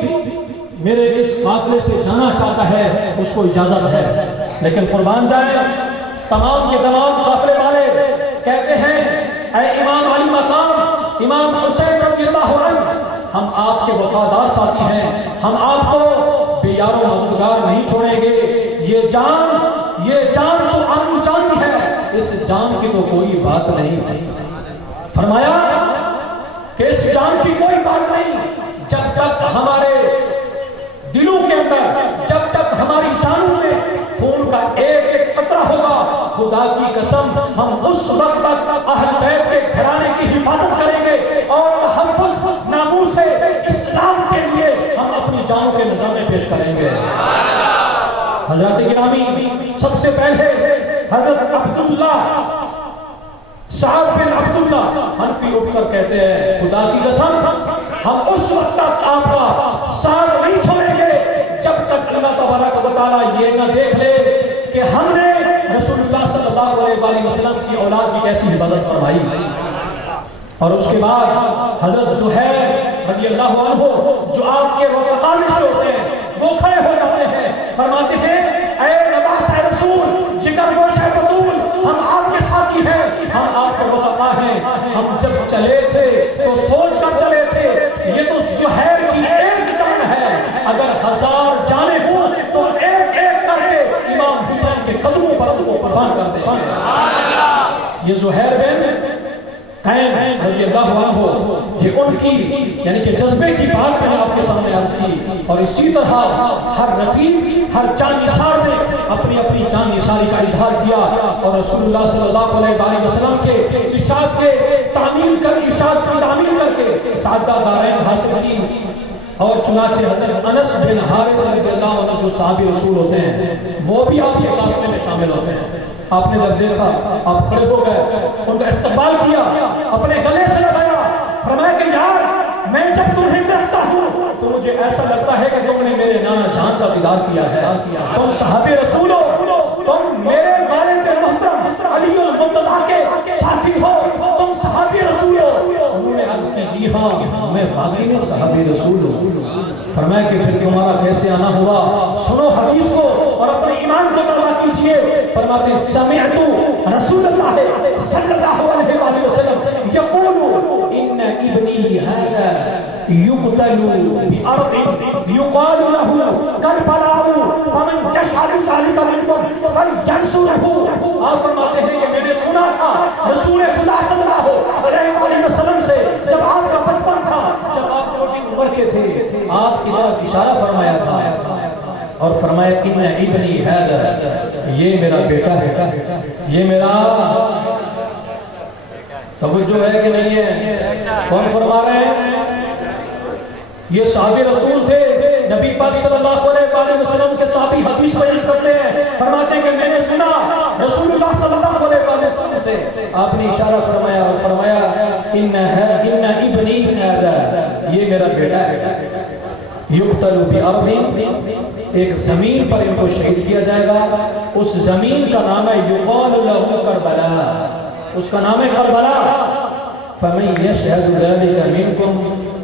میرے اس قافلے سے جانا چاہتا ہے اس کو اجازت ہے. لیکن قربان جائیں تمام کے تمام قافلے والے کہتے ہیں اے امام علی مقام امام حسین رضی اللہ عنہ، ہم آپ کے وفادار ساتھی ہیں، ہم آپ کو بے یار و مددگار نہیں چھوڑیں گے. یہ جان تو آنی جان ہے، اس جان کی تو کوئی بات نہیں. فرمایا کہ اس جان کی کوئی بات نہیں جب تک ہمارے دلوں کے اندر، جب تک ہماری جانوں میں خون کا ایک ایک قطرہ ہوگا، خدا کی قسم ہم اس وقت تک اہل بیت کے گھرانے کی حفاظت کریں گے اور تحفظ ناموس اسلام کے لیے ہم اپنی جانوں کے نظارے پیش کریں گے. حضرات گرامی، سب سے پہلے حضرت عبداللہ سعد بن عبداللہ حنفی اٹھ کر کہتے ہیں خدا کی قسم ہم اس وقت تک آپ کا ساتھ نہیں چھوڑیں گے جب تک اللہ تبارک و تعالیٰ یہ نہ دیکھ لے کہ ہم نے رسول اللہ صلی اللہ علیہ وسلم کی اولاد کی کیسی حفاظت فرمائی. اور اس کے بعد حضرت زہیر رضی اللہ عنہ جو آپ کے رفقا میں سے ہوتے ہیں وہ کھڑے ہو جاتے ہیں، فرماتے ہیں اے نباس رسول جگر گوش بطول، ہم آپ کے ساتھی ہیں، ہم آپ کے رفقا ہیں. ہم جب چلے تھے تو سوچ کر چلے تھے یہ تو زہیر کی ایک جان ہے، اگر 1000 جانیں ہوں تو ایک ایک کر کے امام حسین کے قدموں پر ان کو قربان کر دیں. یہ زہیر بن قین رضی اللہ عنہ، یہ ان کی یعنی کہ جذبے کی بات میں نے آپ کے سامنے عرض کی. اور اسی طرح ہر رفیق ہر جان نثار نے اپنی اپنی جان نثاری کا اظہار کیا اور رسول اللہ صلی اللہ علیہ وسلم کے ارشاد کے ارشاد کی تعمیل کر کے سعادہ دارین حاصل کی. اور چنانچہ حضرت انس بن حارث رضی اللہ عنہ جو صحابی رسول ہوتے ہیں وہ بھی آپ کے قافلے میں شامل ہوتے ہیں. آپ نے جب دیکھا آپ کھڑے ہو گئے، ان کا استقبال کیا، اپنے گلے سے لگایا، فرمایا کہ یار میں جب تمہیں دیکھتا ہوں تو مجھے ایسا لگتا ہے کہ تم نے میرے نانا جان کا دیدار کیا ہے. تم صحابی رسول ہو، تم میرے والد محترم علی المرتضیٰ کے ساتھی ہو، تم صحابی رسول ہو. انہوں نے عرض کی جی ہاں میں واقعی میں صحابی رسول ہوں. فرمایا کہ پھر تمہارا کیسے آنا ہوا؟ سنو حدیث کو اور اپنے ایمان کو تازہ کیجئے. فرماتے سمعت رسول اللہ صلی اللہ علیہ وآلہ وسلم یقول ان ابنی هذا يقتل بأرض يقال له کربلاء فمن يشهد ذلك منكم فلينصره. آپ فرماتے ہیں کہ میں نے سنا تھا رسول خدا صلی اللہ علیہ وسلم سے جب آپ کا بچپن تھا، جب آپ چھوٹی عمر کے تھے، آپ کی طرف اشارہ فرمایا تھا اور فرمایا ان ابنی هذا، یہ میرا بیٹا ہے، یہ میرا توجہ ہے کہ نہیں ہے؟ کون فرما رہے ہیں؟ یہ صحابی رسول تھے. نبی پاک صلی اللہ علیہ وسلم کے صحابی حدیث بیان کرتے ہیں، فرماتے ہیں کہ میں نے سنا رسول اللہ صلی اللہ علیہ وسلم سے آپ نے اشارہ فرمایا اور فرمایا ان ابنی هذا، یہ میرا بیٹا ہے، یقتل بأرض، ایک زمین پر ان کو شہید کیا جائے گا. اس زمین کا نام ہے یقال له کربلا، اس کا نام ہے کربلا. فَمَنْ يَشْهَدُ ذَلِكَ مِنْكُمْ،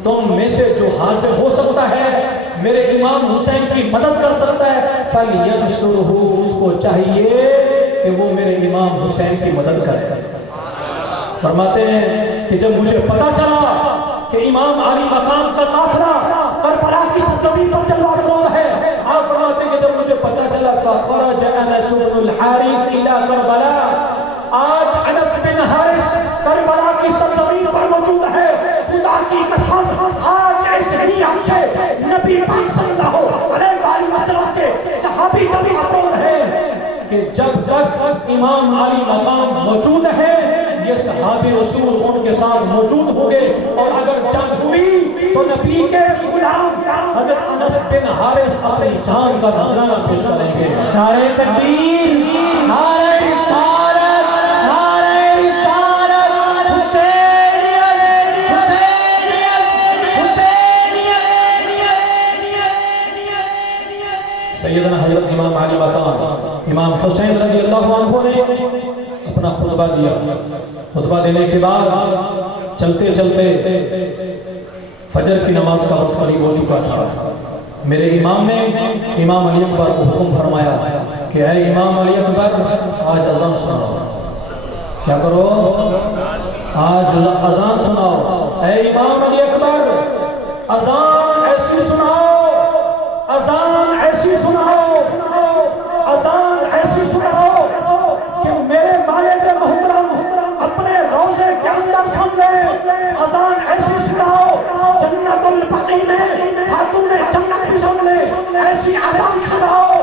تم میں سے جو حاضر ہو سکتا ہے میرے امام حسین کی مدد کر سکتا ہے، فَلْيَنْصُرْهُ، اس کو چاہیے کہ وہ میرے امام حسین کی مدد کرے. فرماتے ہیں کہ جب مجھے پتا چلا کہ امام علی مقام کا قافلہ کربلا کی سرزمین پر چلوا رہا ہے، آپ فرماتے ہیں کہ جب مجھے پتا چلا فَخَرَجَ أَنَسُ بْنُ الْحَارِثِ إِلَى كَرْبَلَا، آج انس بن حارث کربلا کی سرزمین پر موجود ہے. خدا کی قسم آج ایسے ہی اچھے نبی پاک صلی اللہ علیہ وسلم کے صحابی جب موجود ہیں کہ جب تک امام علی مقام موجود ہے یہ صحابی رسول ان کے ساتھ موجود ہوں گے. اور اگر جنگ ہوئی تو نبی کے غلام حضرت انس بن حارث اپنی جان کا نذرانہ پیش کریں گے. نعرہ تکبیر، نعرہ رسالت، نعرہ رسالت، حسینیت، حسینیت، حسینیت. سیدنا حضرت امام علی مقام امام حسین رضی اللہ عنہ نے اپنا خطبہ دیا. خطبہ دینے کے بعد چلتے چلتے فجر کی نماز کا وقت قریب ہو چکا تھا. میرے امام نے امام علی اکبر کو حکم فرمایا کہ اے امام علی اکبر آج اذان سناؤ. کیا کرو؟ آج اذان سناؤ. اے امام علی اکبر اذان ایسی سناؤ، اذان ایسی سناؤ، اذان ایسی سناؤ کہ میرے والد محترم اپنے روزے کے اندر سن لے. اذان ایسی سناؤ جنت البقیع میں خاتون جنت بھی سن لے. ایسی اذان سناؤ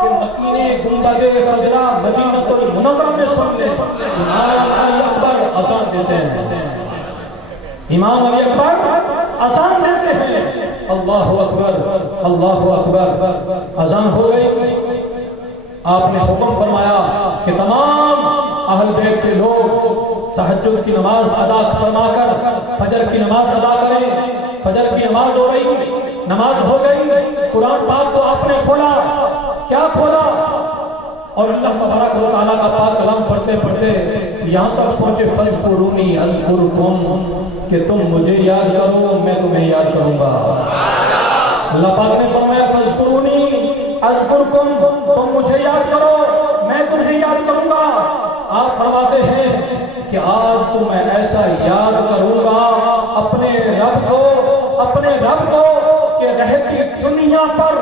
کہ مکینے گنبد خضرا مدینہ المنورہ میں سن لے. امام علی اکبر اذان دیتے ہیں. امام علی اکبر اذان دیتے ہیں. اللہ اکبر اللہ اکبر. اذان ہو گئی. آپ نے حکم فرمایا کہ تمام اہل بیت کے لوگ تہجد کی نماز ادا فرما کر فجر کی نماز ادا کریں. فجر کی نماز ہو رہی، نماز ہو گئی. قرآن پاک کو آپ نے کھولا. کیا کھولا؟ اور اللہ تبارک و تعالیٰ کا پاک کلام پڑھتے پڑھتے یہاں تک پہنچے فَاذْكُرُونِي أَذْكُرْكُمْ کہ تم مجھے یاد کرو میں تمہیں یاد کروں گا. اللہ پاک نے فرمایا فَاذْكُرُونِي أَذْكُرْكُمْ تم مجھے یاد کرو میں تمہیں یاد کروں گا. آپ فرماتے ہیں کہ آج تو میں ایسا یاد کروں گا اپنے رب کو کہ رہتی دنیا پر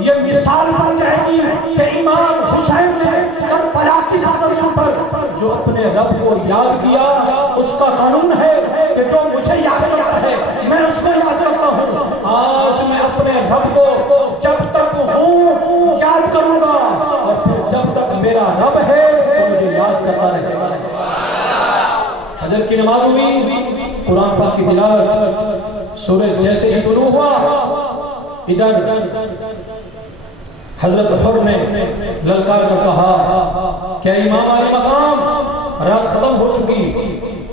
یہ مثال بن جائے گی کہ امام حسین نے کربلا کی زمین پر جو اپنے رب کو یاد کیا اس کا قانون ہے کہ جو مجھے یاد کرتا ہے میں اس کو یاد کرتا ہوں. آج میں اپنے رب کو جب تک ہوں یاد کروں گا اور پھر جب تک میرا رب ہے تو مجھے یاد کرتا رہے گا. فجر کی نماز ہوئی، قرآن پاک کی تلاوت. سورج جیسے ہی طلوع ہوا ادھر حضرت حر نے للکار کر کہا کہ امام علی مقام رات ختم ہو چکی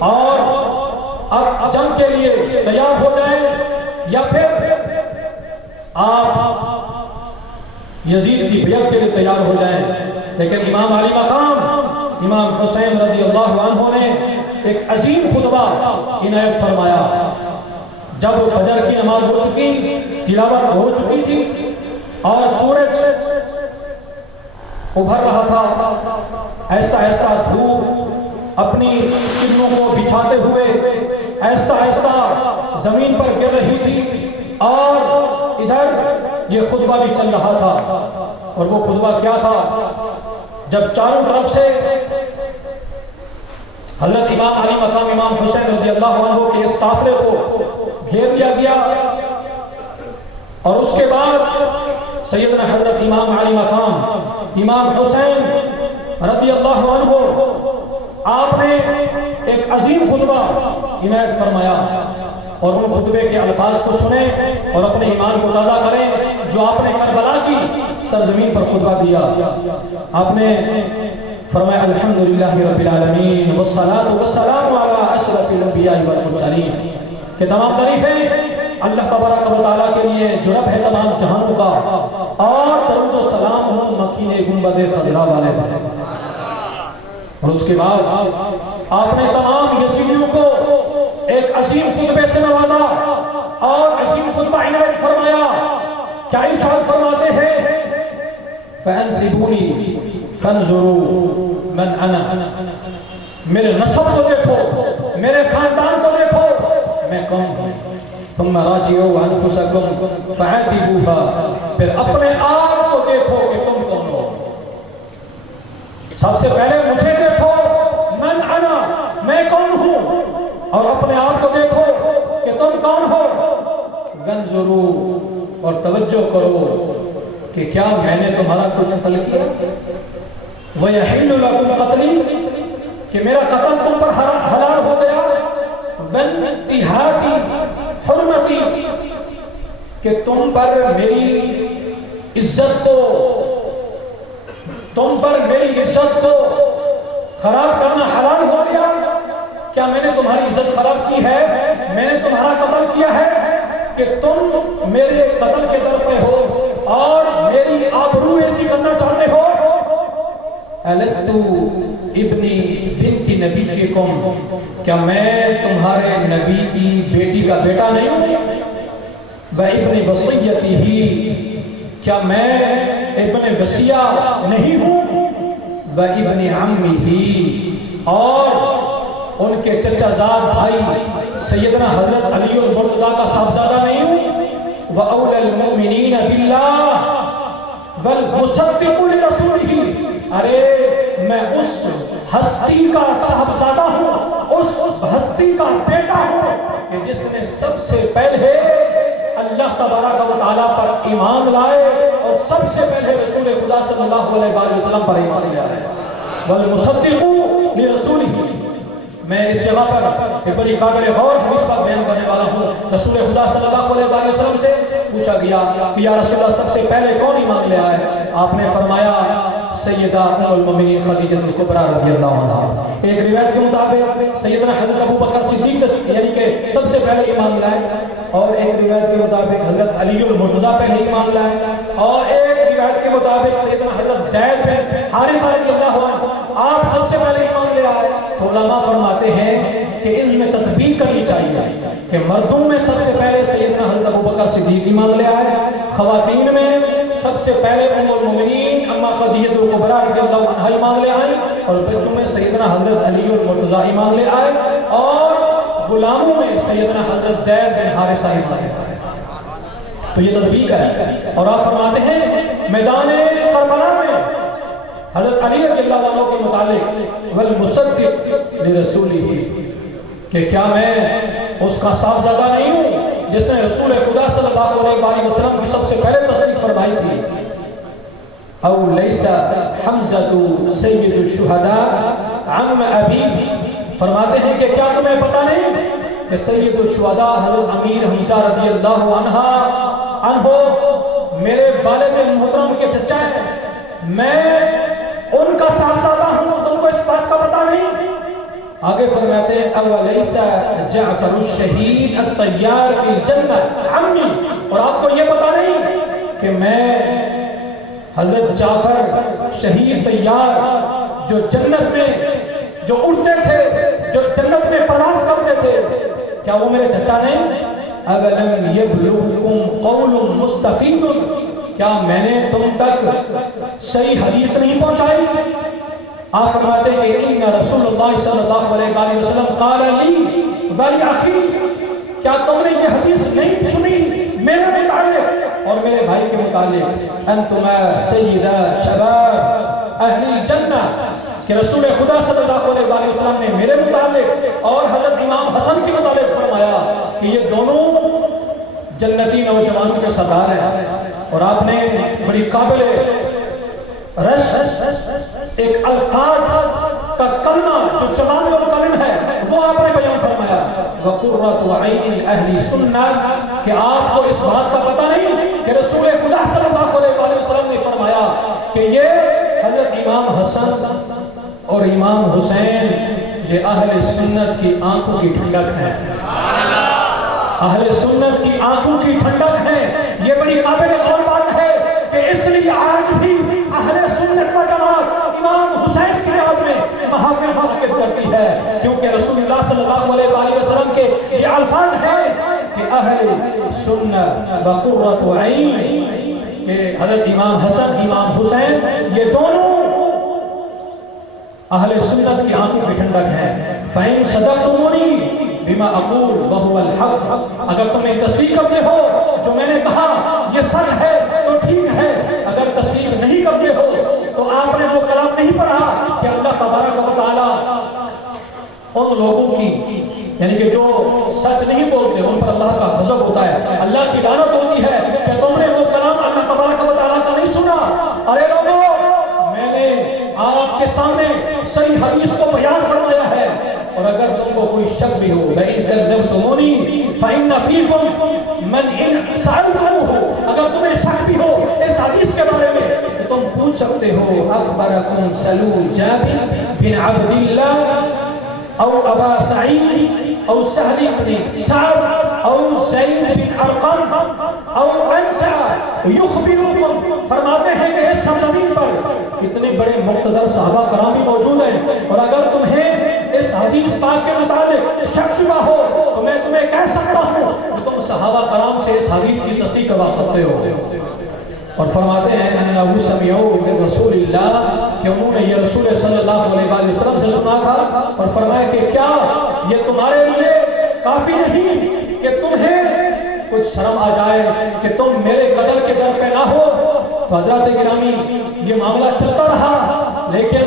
اور اب جنگ کے لیے تیار ہو جائیں یا پھر آپ یزید کی بیعت کے لیے تیار ہو جائیں. لیکن امام علی مقام امام حسین رضی اللہ عنہ نے ایک عظیم خطبہ عنایت فرمایا. جب فجر کی نماز ہو چکی، تلاوت ہو چکی تھی اور سورج ابھر رہا تھا، آہستہ آہستہ دھوپ اپنی کرنوں کو بچھاتے ہوئے آہستہ آہستہ زمین پر گر رہی تھی اور ادھر یہ خطبہ بھی چل رہا تھا. اور وہ خطبہ کیا تھا؟ جب چاروں طرف سے حضرت امام علی مقام امام حسین رضی اللہ عنہ کے اس قافلے کو گھیر لیا گیا اور اس کے بعد سیدنا حضرت امام علی مقام امام حسین رضی اللہ عنہ آپ نے ایک عظیم خطبہ عنایت فرمایا. اور ان خطبے کے الفاظ کو سنیں اور اپنے ایمان کو تازہ کریں جو آپ نے کربلا کی سرزمین پر خطبہ دیا. آپ نے فرمایا الحمدللہ رب العالمین والصلاة والسلام علی اشرف الانبیاء والمرسلین کہ تمام تعریفیں اللہ تبارک و تعالیٰ کے لیے جو رب ہے تمام جہانوں کا اور درود و سلام ہوں مکین گنبد خضرا والے پر. اور اس کے بعد آپ نے تمام یزیدیوں کو ایک عظیم خطبے سے نوازا اور عظیم خطبہ عنایت فرمایا. کیا ارشاد فرماتے ہیں؟ فَأَنْسِبُونِي فَانْظُرُوا مَنْ أَنَا میرے نسب کو دیکھو، میرے خاندان کو دیکھو میں کون ہوں. ثُمَّ رَاجِعُوا أَنفُسَكُمْ فَعَاتِبُوهَا پھر اپنے آپ کو دیکھو کہ تم کون ہو. سب سے پہلے مجھے دیکھو من انا میں کون ہوں اور اپنے آپ کو دیکھو کہ تم کون ہو. وَانْظُرُوا اور توجہ کرو کہ کیا میں نے تمہارا کوئی قتل کیا؟ وَيَحِلُّ لَكُمْ قَتْلِي کہ میرا قتل تم پر حلال ہو گیا. وَانْتِحَاكِ حُرْمَتِي کہ تم پر میری عزت کو خراب کرنا حلال ہو گیا. کیا میں نے تمہاری عزت خراب کی ہے؟ میں نے تمہارا قتل کیا ہے کہ تم میرے قتل کے در پہ ہو اور میری آبرو ایسی کرنا چاہتے ہو. أَلَسْتُ ابنی بنت نبیکم، کیا میں تمہارے نبی کی بیٹی کا بیٹا نہیں ہوں؟ و ابن وصیتی ہی، کیا میں ابن وصیہ نہیں ہوں؟ و ابن عمی ہی، اور ان کے چچا زاد بھائی سیدنا حضرت علی المرتضیٰ کا صاحبزادہ نہیں ہوں؟ و اولی المؤمنین باللہ والمصدق لرسولہ، ارے میں اس ہستی کا صاحبزادہ ہوں، اس ہستی کا بیٹا ہوں کہ جس نے سب سے پہلے اللہ تبارک و تعالیٰ پر ایمان لائے اور سب سے پہلے رسول خدا صلی اللہ علیہ وآلہ وسلم پر ایمان لیا ہے۔ والمصدق لرسولہ، میں اس جگہ پر ایک بڑی قابل غور حدیث پر بیان کرنے والا ہوں۔ رسول خدا صلی اللہ علیہ وآلہ وسلم سے پوچھا گیا کہ یا رسول اللہ سب سے پہلے کون ایمان لے آئے؟ آپ نے فرمایا سیدہ ام المؤمنین خدیجہ کبریٰ رضی اللہ عنہا۔ ایک روایت کے مطابق سیدنا حضرت ابو بکر صدیق یعنی کہ سب سے پہلے ایمان لائے، اور ایک روایت کے مطابق حضرت علی المرتضیٰ پہلے ایمان لائے، اور ایک روایت کے مطابق سیدنا حضرت زید بن حارثہ رضی اللہ عنہ آپ سب سے پہلے ایمان لے آئے۔ تو علماء فرماتے ہیں کہ ان میں تطبیق کرنی چاہیے کہ مردوں میں سب سے پہلے سیدنا حضرت ابو بکر صدیق ایمان لے آئے، خواتین میں سب سے پہلے ام المؤمنین اما خدیجہ کبریٰ رضی اللہ عنہا ایمان لے آئے، اور بچوں میں سیدنا حضرت علی المرتضیٰ ایمان لے آئے، اور غلاموں میں سیدنا حضرت زید بن حارثہ ایمان لے آئے۔ تو یہ تطبیق ہے۔ اور آپ فرماتے ہیں میدان کربلا میں حضرت علی رضی اللہ عنہ کے متعلق والمصدق لرسولہ، کہ کیا میں اس کا صاحبزادہ نہیں ہوں جس نے رسول خدا صلی اللہ علیہ وآلہ وسلم کی سب سے پہلے تصدیق فرمائی تھی؟ او لیس حمزہ سید الشہداء عم ابی، فرماتے ہیں کہ کیا تمہیں پتہ نہیں کہ سید الشہداء حضرت امیر حمزہ رضی اللہ عنہ میرے والد محترم کے چچا ہیں، میں ان کا صاحبزادہ ہوں، تم کو اس بات کا پتہ نہیں؟ آگے فرماتے ہیں اولیس جعفر الشہید الطیار فی الجنہ عمی، اور آپ کو یہ پتہ نہیں کہ میں حضرت جعفر شہید طیار جو جنت میں جو اڑتے تھے، جو جنت میں پرواز کرتے تھے، کیا وہ میرے چچا نہیں؟ اَوَلَمْ يَبْلُغْكُمْ قَوْلٌ مُسْتَفِيدٌ، کیا میں نے تم تک صحیح حدیث نہیں پہنچائی؟ آپ فرماتے ہیں کہ ان رسول اللہ صلی اللہ علیہ وآلہ وسلم قال لی ولی اخی، کیا تم نے یہ حدیث نہیں سنی میرے متعلق اور میرے بھائی کے متعلق؟ انتما سیدہ شباب اہل الجنہ، کہ رسول خدا صلی اللہ علیہ وآلہ وسلم نے میرے متعلق اور حضرت امام حسن کے متعلق فرمایا کہ یہ دونوں جنتی نوجوانوں کے سردار ہیں۔ اور آپ نے بڑی قابل رش ایک الفاظ کا کلمہ جو جوامع الکلم ہے وہ آپ نے بیان فرمایا، وَقُرَّةُ عَيْنِ أَهْلِ سُنَّةِ، کہ آپ کو اس بات کا پتہ نہیں کہ رسول خدا صلی اللہ علیہ وآلہ وسلم نے فرمایا کہ یہ حضرت امام حسن اور امام حسین یہ اہل سنت کی آنکھوں کی ٹھنڈک ہے، اہل سنت کی آنکھوں کی ٹھنڈک ہے۔ یہ بڑی قابل غور بات ہے کہ اس لیے آج بھی اہل سنت و جماعت امام حسین کی یاد میں محافل منعقد کرتی ہے، کیونکہ رسول اللہ صلی اللہ علیہ وآلہ وسلم کے یہ الفاظ ہیں کہ اہل سنت و قرۃ عین، کہ حضرت امام حسن امام حسین یہ دونوں اہل سنت کی آنکھوں کی ٹھنڈک ہے۔ فَإِن صَدَقْتُمُونِي بِمَا أَقُولُ وَهُوَ الْحَقُّ، اگر تمہیں تصدیق کرتے ہو جو میں نے کہا یہ سچ ہے تو ٹھیک ہے، اگر تصدیق نہیں کرتے ہو تو آپ نے وہ کلام نہیں پڑھا کہ اللہ تبارک و تعالیٰ ان لوگوں کی یعنی کہ جو سچ نہیں بولتے ان پر اللہ کا غضب ہوتا ہے، اللہ کی لعنت ہوتی ہے کہ تم نے وہ کلام اللہ تبارک و تعالیٰ کا نہیں سنا۔ ارے لوگوں، میں نے آپ کے سامنے صحیح حدیث کو بیان فرمایا ہے، اور اگر تم کو کوئی شک بھی ہو لَإِن كَذَّبْتُمُونِي فَإِنَّ فِيكُمْ مَنْ إِنْ سَأَلْتُمُوهُ، اگر تمہیں شک بھی ہو اس حدیث کے بارے میں تو تم پوچھ سکتے ہو أَخْبَرَكُمْ سَلُوا جَابِرْ بن عبد اللہ او ابا سعید او سہل بن سعد او زید بن ارقم او انسا یخبرکم، فرماتے ہیں کہ اس سرزمین پر اتنے بڑے مقتدر صحابہ کرام بھی موجود ہیں اور اگر تمہیں اس حدیث پاک کے متعلق شک شبہ ہو تو میں تمہیں کہہ سکتا ہوں کہ تم صحابہ کرام سے اس حدیث کی تصدیق کروا سکتے ہو۔ اور فرماتے ہیں انہو سمعوا من رسول اللہ کہ انہوں نے یہ رسول صلی اللہ علیہ وسلم سے سنا تھا، اور فرمایا کہ کیا یہ تمہارے لیے کافی نہیں کہ تمہیں کچھ شرم آ جائے کہ تم میرے قتل کے در پہ نہ ہو؟ تو حضرات گرامی یہ معاملہ چلتا رہا، لیکن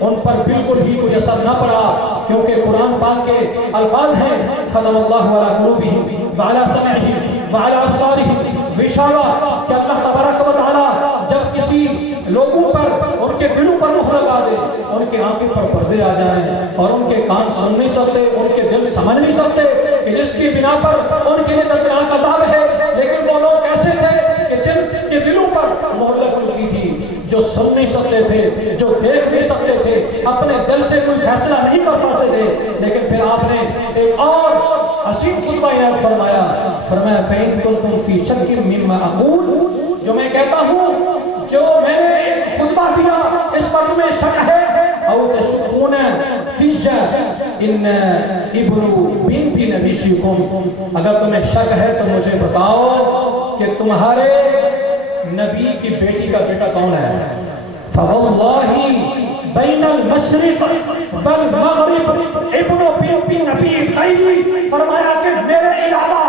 ان پر بالکل ہی کوئی اثر نہ پڑا، کیونکہ قرآن پاک کے الفاظ ہیں ختم اللہ علی قلوبہم وعلی سمعہم وعلی ابصارہم غشاوہ، کہ اللہ تبارک و تعالی جب کسی لوگوں پر ان کے دلوں پر مہر لگا دے، ان کے آنکھوں پر پردے آ جائیں اور ان کے کان سن نہیں سکتے، ان کے دل سمجھ نہیں سکتے، کہ جس کی بنا پر ان کے لیے دردناک عذاب ہے۔ لیکن وہ لوگ ایسے تھے کہ جن کے دلوں پر مہر لگ چکی تھی، جو سن نہیں سکتے تھے، جو دیکھ نہیں سکتے تھے، اپنے دل سے کوئی فیصلہ نہیں کر پاتے تھے، لیکن پھر آپ نے ایک اور عظیم خطبہ عنایت فرمایا، فرمایا فَإِن كُنتُمْ فِي شَكٍّ مِّمَّا أَقُولُ، جو میں کہتا ہوں، جو میں نے ایک خطبہ دیا اس پر تمہیں شک ہے، أَوْ تَشُكُّونَ فِيَّ إِنَّ ابْنُ بِنْتِ نَبِيِّكُمْ، اگر تمہیں شک ہے تو مجھے بتاؤ کہ تمہارے نبی کی بیٹی کا بیٹا کون ہے؟ فَوَاللَّهِ بَيْنَ الْمَشْرِقِ وَالْمَغْرِبِ ابن بنت نبی غیری، فرمایا کہ میرے علاوہ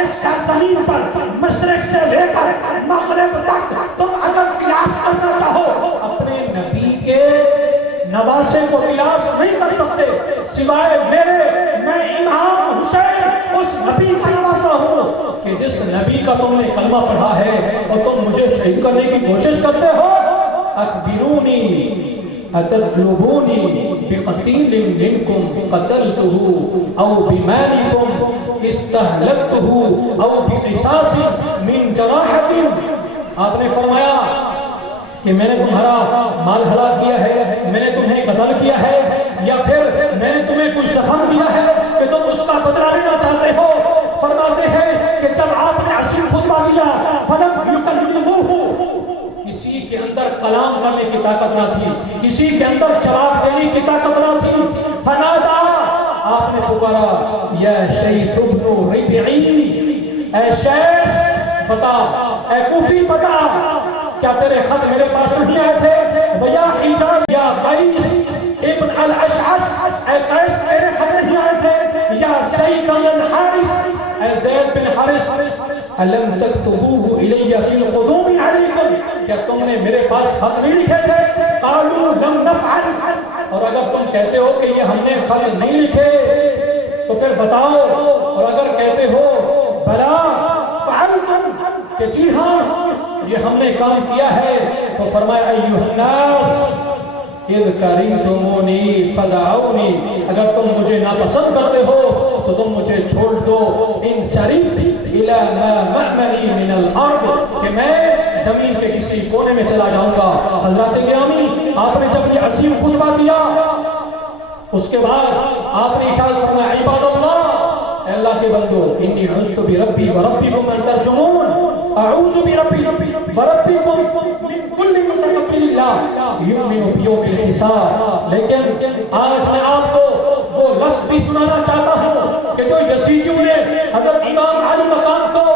اس سرزمین پر مشرق سے لے کر مغرب تک تم اگر قیاس کرنا چاہو اپنے نبی کے نواسے کو قیاس نہیں کر سکتے سوائے میرے، میں امام حسین اس نبی کا نواسا ہوں کہ جس نبی کا تم نے کلمہ پڑھا ہے اور تم مجھے شہید کرنے کی کوشش کرتے ہو۔ اخبرونی اتطلبونی بقتیل منکم قتلتہ او بمالکم استہلکتہ او بقصاص من جراحت، آپ نے فرمایا کہ میں نے تمہارا مال ہلاک کیا ہے، میں نے تمہیں قتل کیا ہے، یا پھر میں نے تمہیں کوئی زخم دیا ہے کہ تم اس کا بدلہ لینا چاہتے ہو۔ فرماتے ہیں کہ جب آپ نے عظیم خطبہ دیا فَلَمْ يُكَلِّمُوهُ، کسی کے اندر کلام کرنے کی طاقت نہ تھی، کسی کے اندر جواب دینے کی طاقت نہ تھی، فنادا، آپ نے پکارا یا شیث ابن ربعی، اے شیث بتا، اے کوفی بتا، کیا تیرے خط میرے پاس نہیں آئے تھے؟ ویا حجاز یا قیس ابن الاشعث، اے قیس تیرے خط نہیں آئے تھے؟ یا زید بن الحارث، اے زید بن حارث، الم تکتبوه الی فی القدوم علیکم، کیا تم نے میرے پاس خط نہیں لکھے تھے؟ قالوا لم نفعل، اور اگر تم کہتے ہو کہ یہ ہم نے خط نہیں لکھے تو پھر بتاؤ، اور اگر کہتے ہو بلا فعلتم کہ جی ہاں یہ ہم نے کام کیا ہے، تو فرمایا ایھا الناس اذ کریتمونی فدعونی، اگر تم مجھے ناپسند کرتے ہو تو تم مجھے چھوڑ دو، انصرف الی ما مأمنی من الارض، کہ میں زمین کے کسی کونے میں چلا جاؤں گا۔ حضرات گرامی، آپ نے جب یہ عظیم خطبہ دیا اس کے بعد آپ نے ارشاد فرمایا عباد اللہ، اے اللہ کے بندو، انی عزت بربی وربکم ان ترجمون، اعوذ بربی وربکم من کل متکبر اللہ یؤمن بیوم الحساب۔ لیکن آج میں آپ کو وہ لفظ بھی سنانا چاہتا ہوں کہ جو یزیدیوں نے حضرت امام علی مقام کو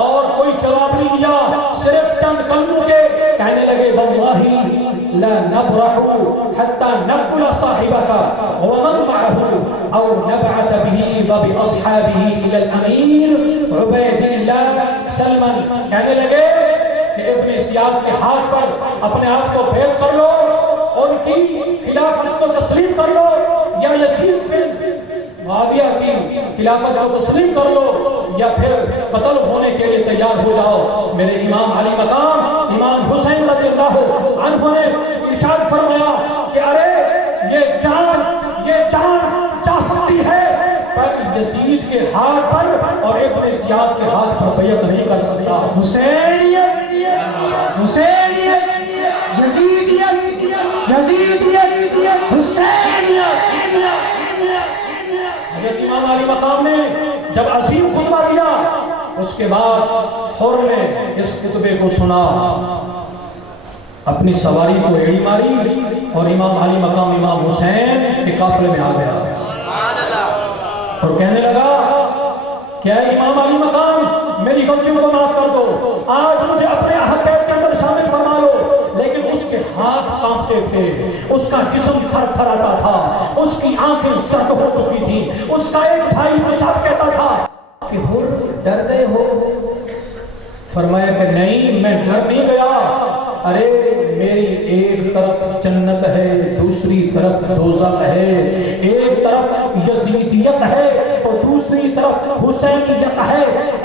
اور کوئی جواب نہیں دیا، صرف چند کلموں کے کہنے لگے واللہ لا نبرح حتى نقتل صاحبك ومن معه او نبعث به وباصحابه الى الامير عبید اللہ سلمان، کہنے لگے کہ ابن سیاس کے ہاتھ پر اپنے آپ کو بیعت کر لو، ان کی خلافت کو تسلیم کر لو، یا یزید بن معاویہ کی خلافت کو تسلیم کر لو، یا پھر قتل ہونے کے لیے تیار ہو جاؤ۔ میرے امام علی مقام امام حسین رضی اللہ عنہ نے ارشاد فرمایا کہ ارے یہ جان جا سکتی ہے پر یزید کے ہاتھ پر اور ابن زیاد کے ہاتھ پر بیعت نہیں کر سکتا۔ حسینیت، حسینیت، یزیدیت، یزیدیت، حسینیت۔ حضرت امام علی مقام نے جب عظیم خطبہ دیا اس کے بعد حر نے اس خطبے کو سنا، اپنی سواری کو ایڑی ماری اور امام علی مقام امام حسین کے قافلے میں آ گیا اور کہنے لگا کہ اے امام علی مقام میری غلطیوں کو معاف کر دو، آج مجھے اپنے اہل بیت کے اندر شامل فرما لو۔ لیکن اس کے ہاتھ کانپتے تھے، اس کا جسم تھر تھراتا تھا، اس کی آنکھیں زرد ہو چکی تھی۔ اس کا ایک بھائی مصعب کہتا تھا کہ حر ڈر گئے ہو؟ فرمایا کہ نہیں، میں ڈر نہیں گیا، ارے میری ایک طرف جنت ہے، دوسری طرف دوزخ ہے، ایک طرف یزیدیت ہے تو دوسری طرف حسینیت ہے،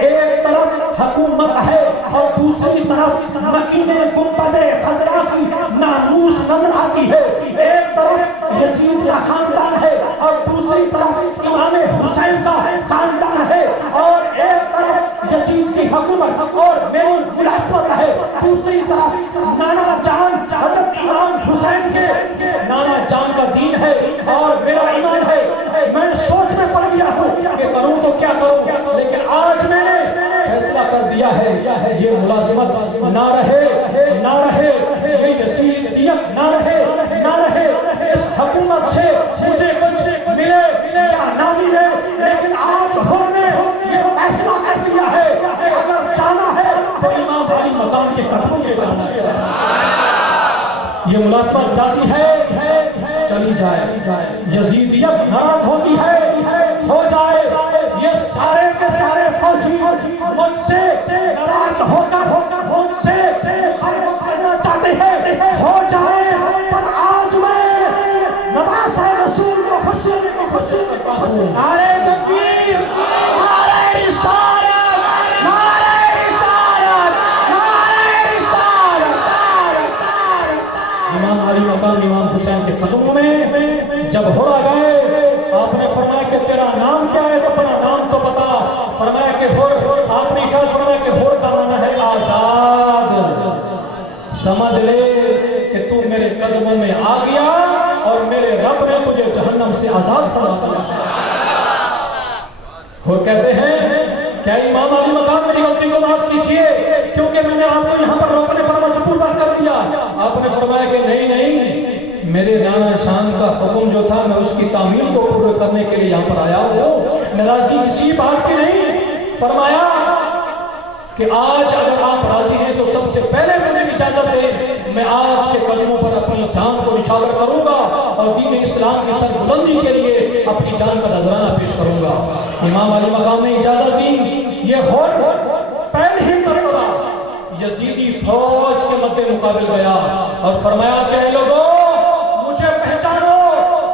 ایک طرف حکومت ہے اور دوسری طرف مکین گنبد خضرا کی ناموس نظر آتی ہے، ایک طرف یزید کا خاندان ہے اور دوسری طرف امام حسین کا خاندان ہے، اور ایک طرف یزید کی حکومت اور میری ملازمت ہے، دوسری طرف نانا جان حضرت امام حسین کے نانا جان کا دین ہے اور میرا ایمان ہے۔ میں سوچ میں پڑ گیا ہوں کہ کروں تو کیا کروں، لیکن آج میں نے فیصلہ کر دیا ہے یہ ملازمت نہ رہے، یہ یزیدیت نہ رہے، اس حکومت سے مجھے کچھ ملے یا نہ ملے، لیکن آج ہم نے یہ فیصلہ کر دیا ہے کہ اگر جانا ہے تو امام علی مقام کے قدموں میں جانا ہے۔ یہ ملازمت جاتی ہے چلی جائے، یزیدیت ناراض ہوتی ہے ہو جائے، یہ سارے کے سارے فوجی مجھ سے ناراض ہو کر مجھ سے مخالفت کرنا چاہتے ہیں ہو جائے، پر آج میں نواز رسول کو خوشی کرتا ہوں۔ نعرہ تکبیر، نعرہ رسالت، نعرہ رسالت، نعرہ رسالت۔ امام علی مقام امام حسین کے قدموں میں جب ہو گئے، آپ نے فرمایا کہ تیرا نام کیا ہے؟ اپنا نام تو بتا۔ فرمایا کہ ہور، آپ نے کیا فرمایا کہ ہور کا معنی ہے آزاد۔ سمجھ لے کہ تو میرے قدموں میں آ گیا اور میرے رب نے تجھے جہنم سے آزاد فرما دیا۔ ہور کہتے ہیں کیا امام علی مقام میری غلطی کو معاف کیجیے کیونکہ میں نے آپ کو یہاں پر روکنے پر مجبور کر دیا۔ آپ نے فرمایا کہ نہیں، میرے نانا جان کا حکم جو تھا میں اس کی تعمیل کو پورا کرنے کے لیے یہاں پر آیا ہوں، ناراضگی کسی بات کی نہیں۔ فرمایا کہ آج اگر آپ راضی ہیں تو سب سے پہلے مجھے اجازت دیں، میں آپ کے قدموں پر اپنی جان کو نچھاور کروں گا اور دین اسلام کی سربلندی کے لیے اپنی جان کا نذرانہ پیش کروں گا۔ امام علی مقام نے اجازت دی۔ یہ ہور پہلے ہی مرتبہ یزیدی فوج کے مد مقابل گیا اور فرمایا کہ اے لوگوں مجھے پہچانو،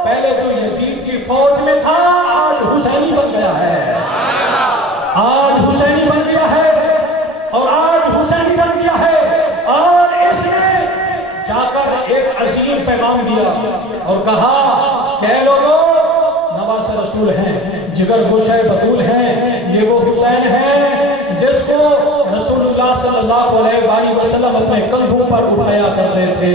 پہلے تو یزید کی فوج میں تھا، آج حسینی بن گیا ہے، آج حسینی بن گیا ہے اور آج حسینی بن گیا ہے، اور اس نے جا کر ایک عظیم پیغام دیا اور کہا کہ اے لوگوں نواز رسول ہیں، جگر گوشہ بطول ہیں، یہ وہ حسین ہیں جس کو رسول اللہ صلی اللہ علیہ وسلم اپنے کندھوں پر اٹھایا کرتے تھے،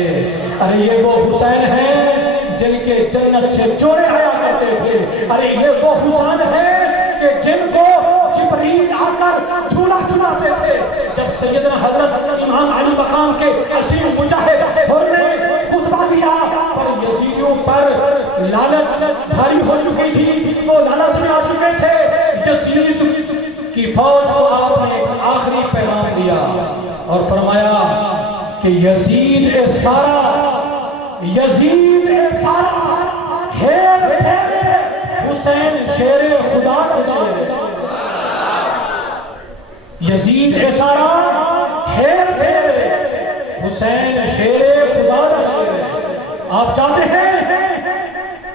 ارے یہ وہ حسین ہیں جن کے جنت سے چورے آیا کرتے تھے، ارے یہ وہ حسین ہیں کہ جن کو جبریل آ کر جھولا جھولاتے تھے۔ جب سیدنا حضرت امام علی مقام کے عظیم مجاہد ہور نے خطبہ دیا پر یزیدیوں پر لالچ بھاری ہو چکی تھی، وہ لالچ میں آ چکے تھے، یزید کی فوج کو آپ نے ایک آخری پیغام دیا اور فرمایا کہ یزید اے سارا ہیر پھیر حسین شیر خدا کا شیر، یزید اے سارا ہیر پھیر حسین شیر خدا کا شیر۔ آپ جاتے ہیں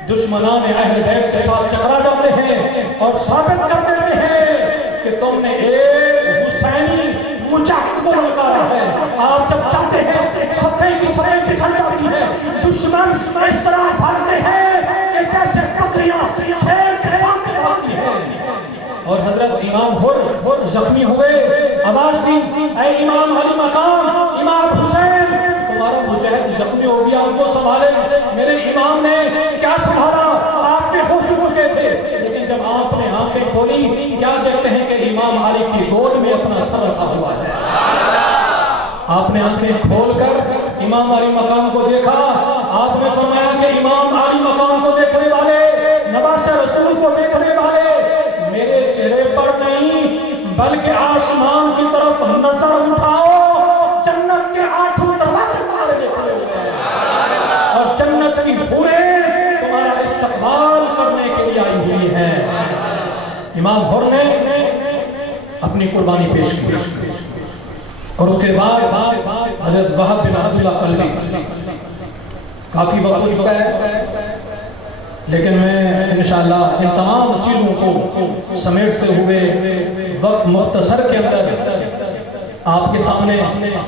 دشمنان اہل بیت کے ساتھ ٹکرا جاتے ہیں اور ثابت کر دیتے ہیں کہ تم نے ایک حسینی مجاہد کو نکالا ہے۔ آپ جب چاہتے ہیں صفحے کی صفحے بکھر جاتی ہے، دشمن اس طرح بھاگتے ہیں کہ جیسے بکریاں شیر کے سامنے بھاگتی ہیں۔ اور حضرت امام ہور زخمی ہوئے، آواز دی اے امام علی مقام، امام حسین تمہارا مجاہد زخمی ہو گیا، ان کو سنبھالے۔ میرے امام نے کیا سنبھالا؟ آپ بے ہوش ہو چکے تھے، لیکن جب آپ نے آنکھیں کھولی کیا دیکھتے ہیں کہ امام علی کی گود میں اپنا سر رکھا ہوا ہے۔ آپ نے آنکھیں کھول کر امام علی مقام کو دیکھا، آپ نے فرمایا کہ امام علی مقام کو دیکھنے والے، نواز رسول کو دیکھنے والے میرے چہرے پر نہیں بلکہ آسمان کی طرف نظر اٹھاؤ، جنت کے 8 دروازے تمہارے دیکھنے ہوئے اور جنت کی حوریں تمہارا استقبال کرنے کے لیے آئی ہوئی ہیں۔ امام حر نے اپنی قربانی پیش کی اور اس کے بعد حضرت وہب بن عبداللہ قلبی، کافی وقت ہو چکا ہے لیکن میں انشاءاللہ ان تمام چیزوں کو سمیٹتے ہوئے وقت مختصر کے اندر آپ کے سامنے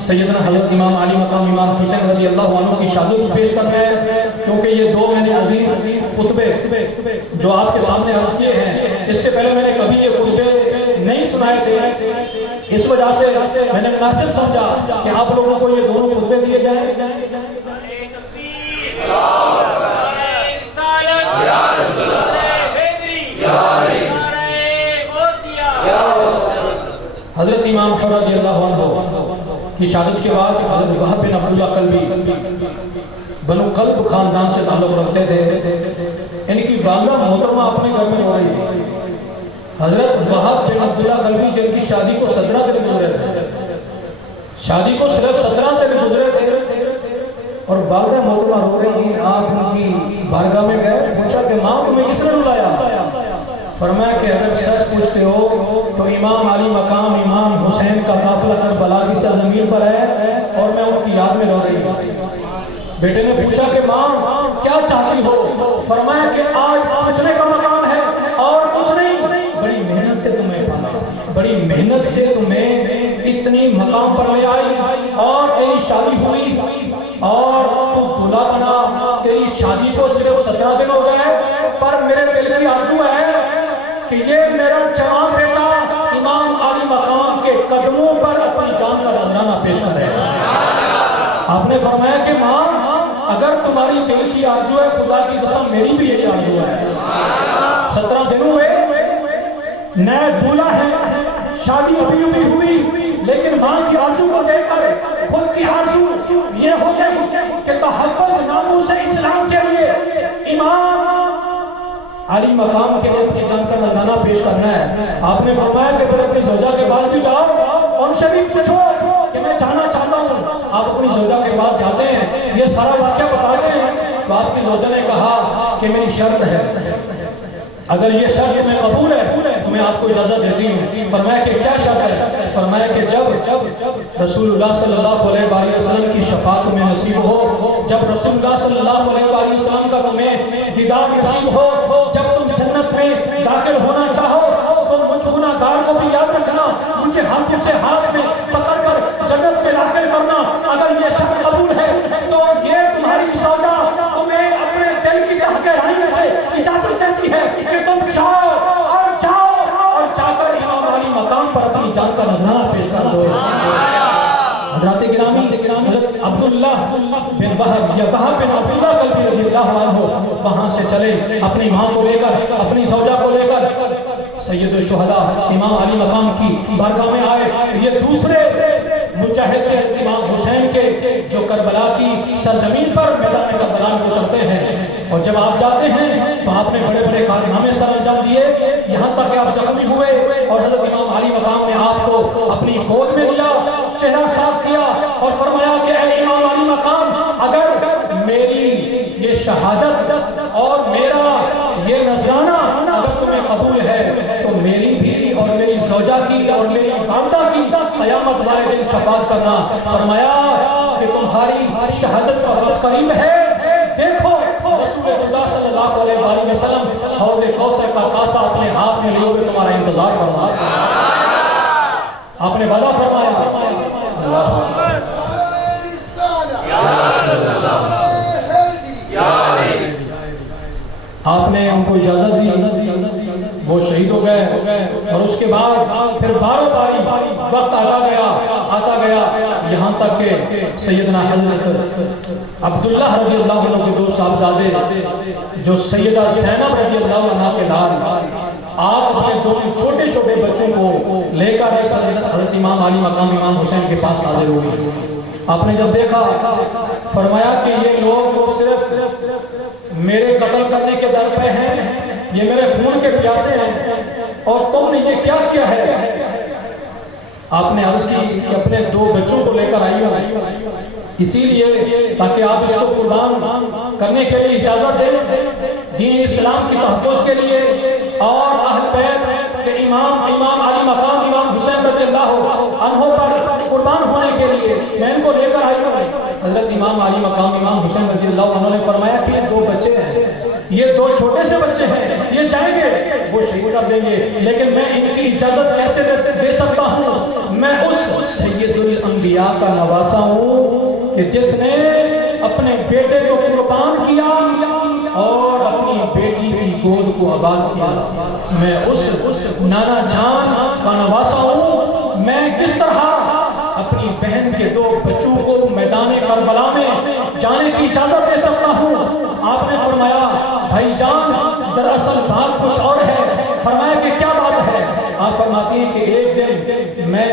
سیدنا حضرت امام علی مقام امام حسین رضی اللہ عنہ کی شہادت پیش کرنا ہے، کیونکہ یہ 2 میں نے عظیم خطبے جو آپ کے سامنے عرض کیے ہیں، اس سے پہلے میں نے کبھی یہ خطبے نہیں سنائے تھے، اس وجہ سے میں نے مناسب سمجھا کہ آپ لوگوں کو یہ دونوں خطبے دیے جائیں۔ حضرت امام حر رضی اللہ عنہ کی شہادت کے بعد حضرت وہب بن عبداللہ قلبی بنو قلب خاندان سے تعلق رکھتے تھے، ان کی والدہ محترمہ اپنے گھر میں ہو رہی تھی۔ حضرت وہب بن عبداللہ قلبی جن کی شادی کو 17 سے بھی گزرے تھے، شادی کو صرف 17 سے بھی گزرے تھے اور والدہ محترمہ رو رہی ہیں۔ آپ ان کی بارگاہ میں گئے، پوچھا کہ ماں تمہیں کس نے رلایا؟ فرمایا کہ اگر سچ پوچھتے ہو تو امام علی مقام امام حسین کا قافلہ کربلا کی سرزمین پر ہے اور میں ان کی یاد میں رو رہی ہوں۔ بیٹے نے پوچھا کہ ماں کیا چاہتی ہو؟ فرمایا کہ آج پوچھنے کا مقام ہے اور کچھ نہیں، بڑی محنت سے تمہیں پالا، بڑی محنت سے تمہیں اتنی مقام پر لے آئی اور تیری شادی ہوئی اور تو دلہا بنا، تیری شادی کو صرف 17 دن ہو گئے، پر میرے دل کی آرزو ہے کہ یہ میرا جوان بیٹا امام علی مقام کے قدموں پر اپنی جان کا نذرانہ پیش کرے۔ آپ نے فرمایا کہ ماں اگر تمہاری دل کی آرزو ہے، خدا کی قسم میری بھی یہی آرزو ہے۔ 17 دن ہوئے، نئے دولہا ہے، شادی ابھی ہوئی، لیکن ماں کی آرزو کو دیکھ کر خود کی آرزو یہ ہو گئی کہ تحفظ ناموس اسلام کے لیے امام علی مقام کے لیے اپنی جان کا نذرانہ پیش کرنا ہے۔ آپ نے فرمایا کہ پھر اپنی زوجہ کے پاس بھی جاؤ، ان سے بھی پوچھو کہ میں جانا چاہتا ہوں۔ آپ اپنی زوجہ کے پاس جاتے ہیں، یہ سارا واقعہ بتاتے ہیں تو آپ کی زوجہ نے کہا کہ میری شرط ہے، اگر یہ شرط میں قبول ہے تو میں آپ کو اجازت دیتی ہوں۔ فرمایا کہ کیا شرط ہے؟ فرمایا کہ جب رسول اللہ صلی اللہ علیہ وسلم کی شفاعت تمہیں نصیب ہو، جب رسول اللہ صلی اللہ علیہ وسلم کا تمہیں دیدار نصیب ہو، جب تم جنت میں داخل ہونا چاہو تو مجھ گناہگار کو بھی یاد رکھنا، مجھے ہاتھ سے ہاتھ میں پکڑ کر جنت میں داخل کرنا۔ اگر یہ شرط قبول ہے تو یہ تمہاری زوجہ تمہیں اپنے دل کی گہرائی میں سے اجازت دیتی ہے کہ تم جاؤ اور جا کر امام علی مقام پر اپنی جان کا نذرانہ پیش کر دو۔ حضرات گرامی، حضرت عبداللہ بن وہب یا وہب بن عبداللہ قلبی رضی اللہ عنہ وہاں سے چلے، اپنی ماں کو لے کر، اپنی زوجہ کو لے کر سید الشہداء امام علی مقام کی بارگاہ میں آئے۔ یہ دوسرے مجاہد کے امام حسین کے جو کربلا کی سرزمین پر میدان کربلا میں اترتے ہیں، اور جب آپ جاتے ہیں تو آپ نے بڑے بڑے کارنامے سر انجام دیے، یہاں تک کہ آپ زخمی ہوئے اور حضرت امام علی مقام نے آپ کو اپنی گود میں لیا، چہرہ صاف کیا اور فرمایا کہ اے امام علی مقام، اگر میری یہ شہادت اور میرا یہ نذرانہ اگر تمہیں قبول ہے تو میری بھی اور میری زوجہ کی اور میری والدہ کی قیامت والے دن شفاعت کرنا۔ فرمایا کہ تمہاری شہادت کا وقت قریب ہے، دیکھو رسول اللہ صلی اللہ علیہ وسلم حوض کوثر کا کاسہ اپنے ہاتھ میں لیے ہوئے تمہارا انتظار فرما رہے ہیں۔ آپ نے وعدہ فرمایا، اللہ آپ نے ان کو اجازت دی، وہ شہید ہو گئے اور اس کے بعد پھر باروں باری وقت آتا گیا یہاں تک کہ سیدنا حضرت عبداللہ رضی اللہ عنہ کے 2 صاحبزادے جو سیدہ زینب رضی اللہ عنہ کے لال، آپ اپنے 2 چھوٹے چھوٹے بچوں کو لے کر حضرت امام علی مقام امام حسین کے پاس حاضر ہوئے آپ نے جب دیکھا فرمایا کہ یہ لوگ تو صرف میرے قتل کرنے کے در پہ ہیں، یہ میرے خون کے پیاسے ہیں، اور تم نے یہ کیا کیا ہے؟ آپ نے عرض کی کہ اپنے 2 بچوں کو لے کر آئی ہو، اسی لیے تاکہ آپ اس کو قربان کرنے کے لیے اجازت دیں، دین اسلام کی تحفظ کے لیے اور اہل بیت کے امام علی مقام امام حسین رضی اللہ عنہ پر قربان ہونے کے لیے میں ان کو لے کر آئی ہوں۔ حضرت امام علی مقام امام حسین رضی اللہ عنہ نے فرمایا کہ یہ 2 بچے ہیں، یہ 2 چھوٹے سے بچے ہیں، یہ جائیں گے وہ شہید کر دیں گے، لیکن میں ان کی اجازت کیسے دے سکتا ہوں؟ میں اس سید الانبیاء کا نواسا ہوں کہ جس نے اپنے بیٹے کو قربان کیا اور اپنی بیٹی کی گود کو آباد کیا، میں اس نانا جان کا نواسا ہوں۔ میں کس طرح اپنی بہن کے 2 بچوں کو میدان کربلا میں جانے کی اجازت دے سکتا ہوں؟ آپ نے فرمایا بھائی جان دراصل بات کچھ اور ہے۔ فرمایا کہ کیا بات ہے؟ آپ فرماتی ہیں کہ ایک دن میں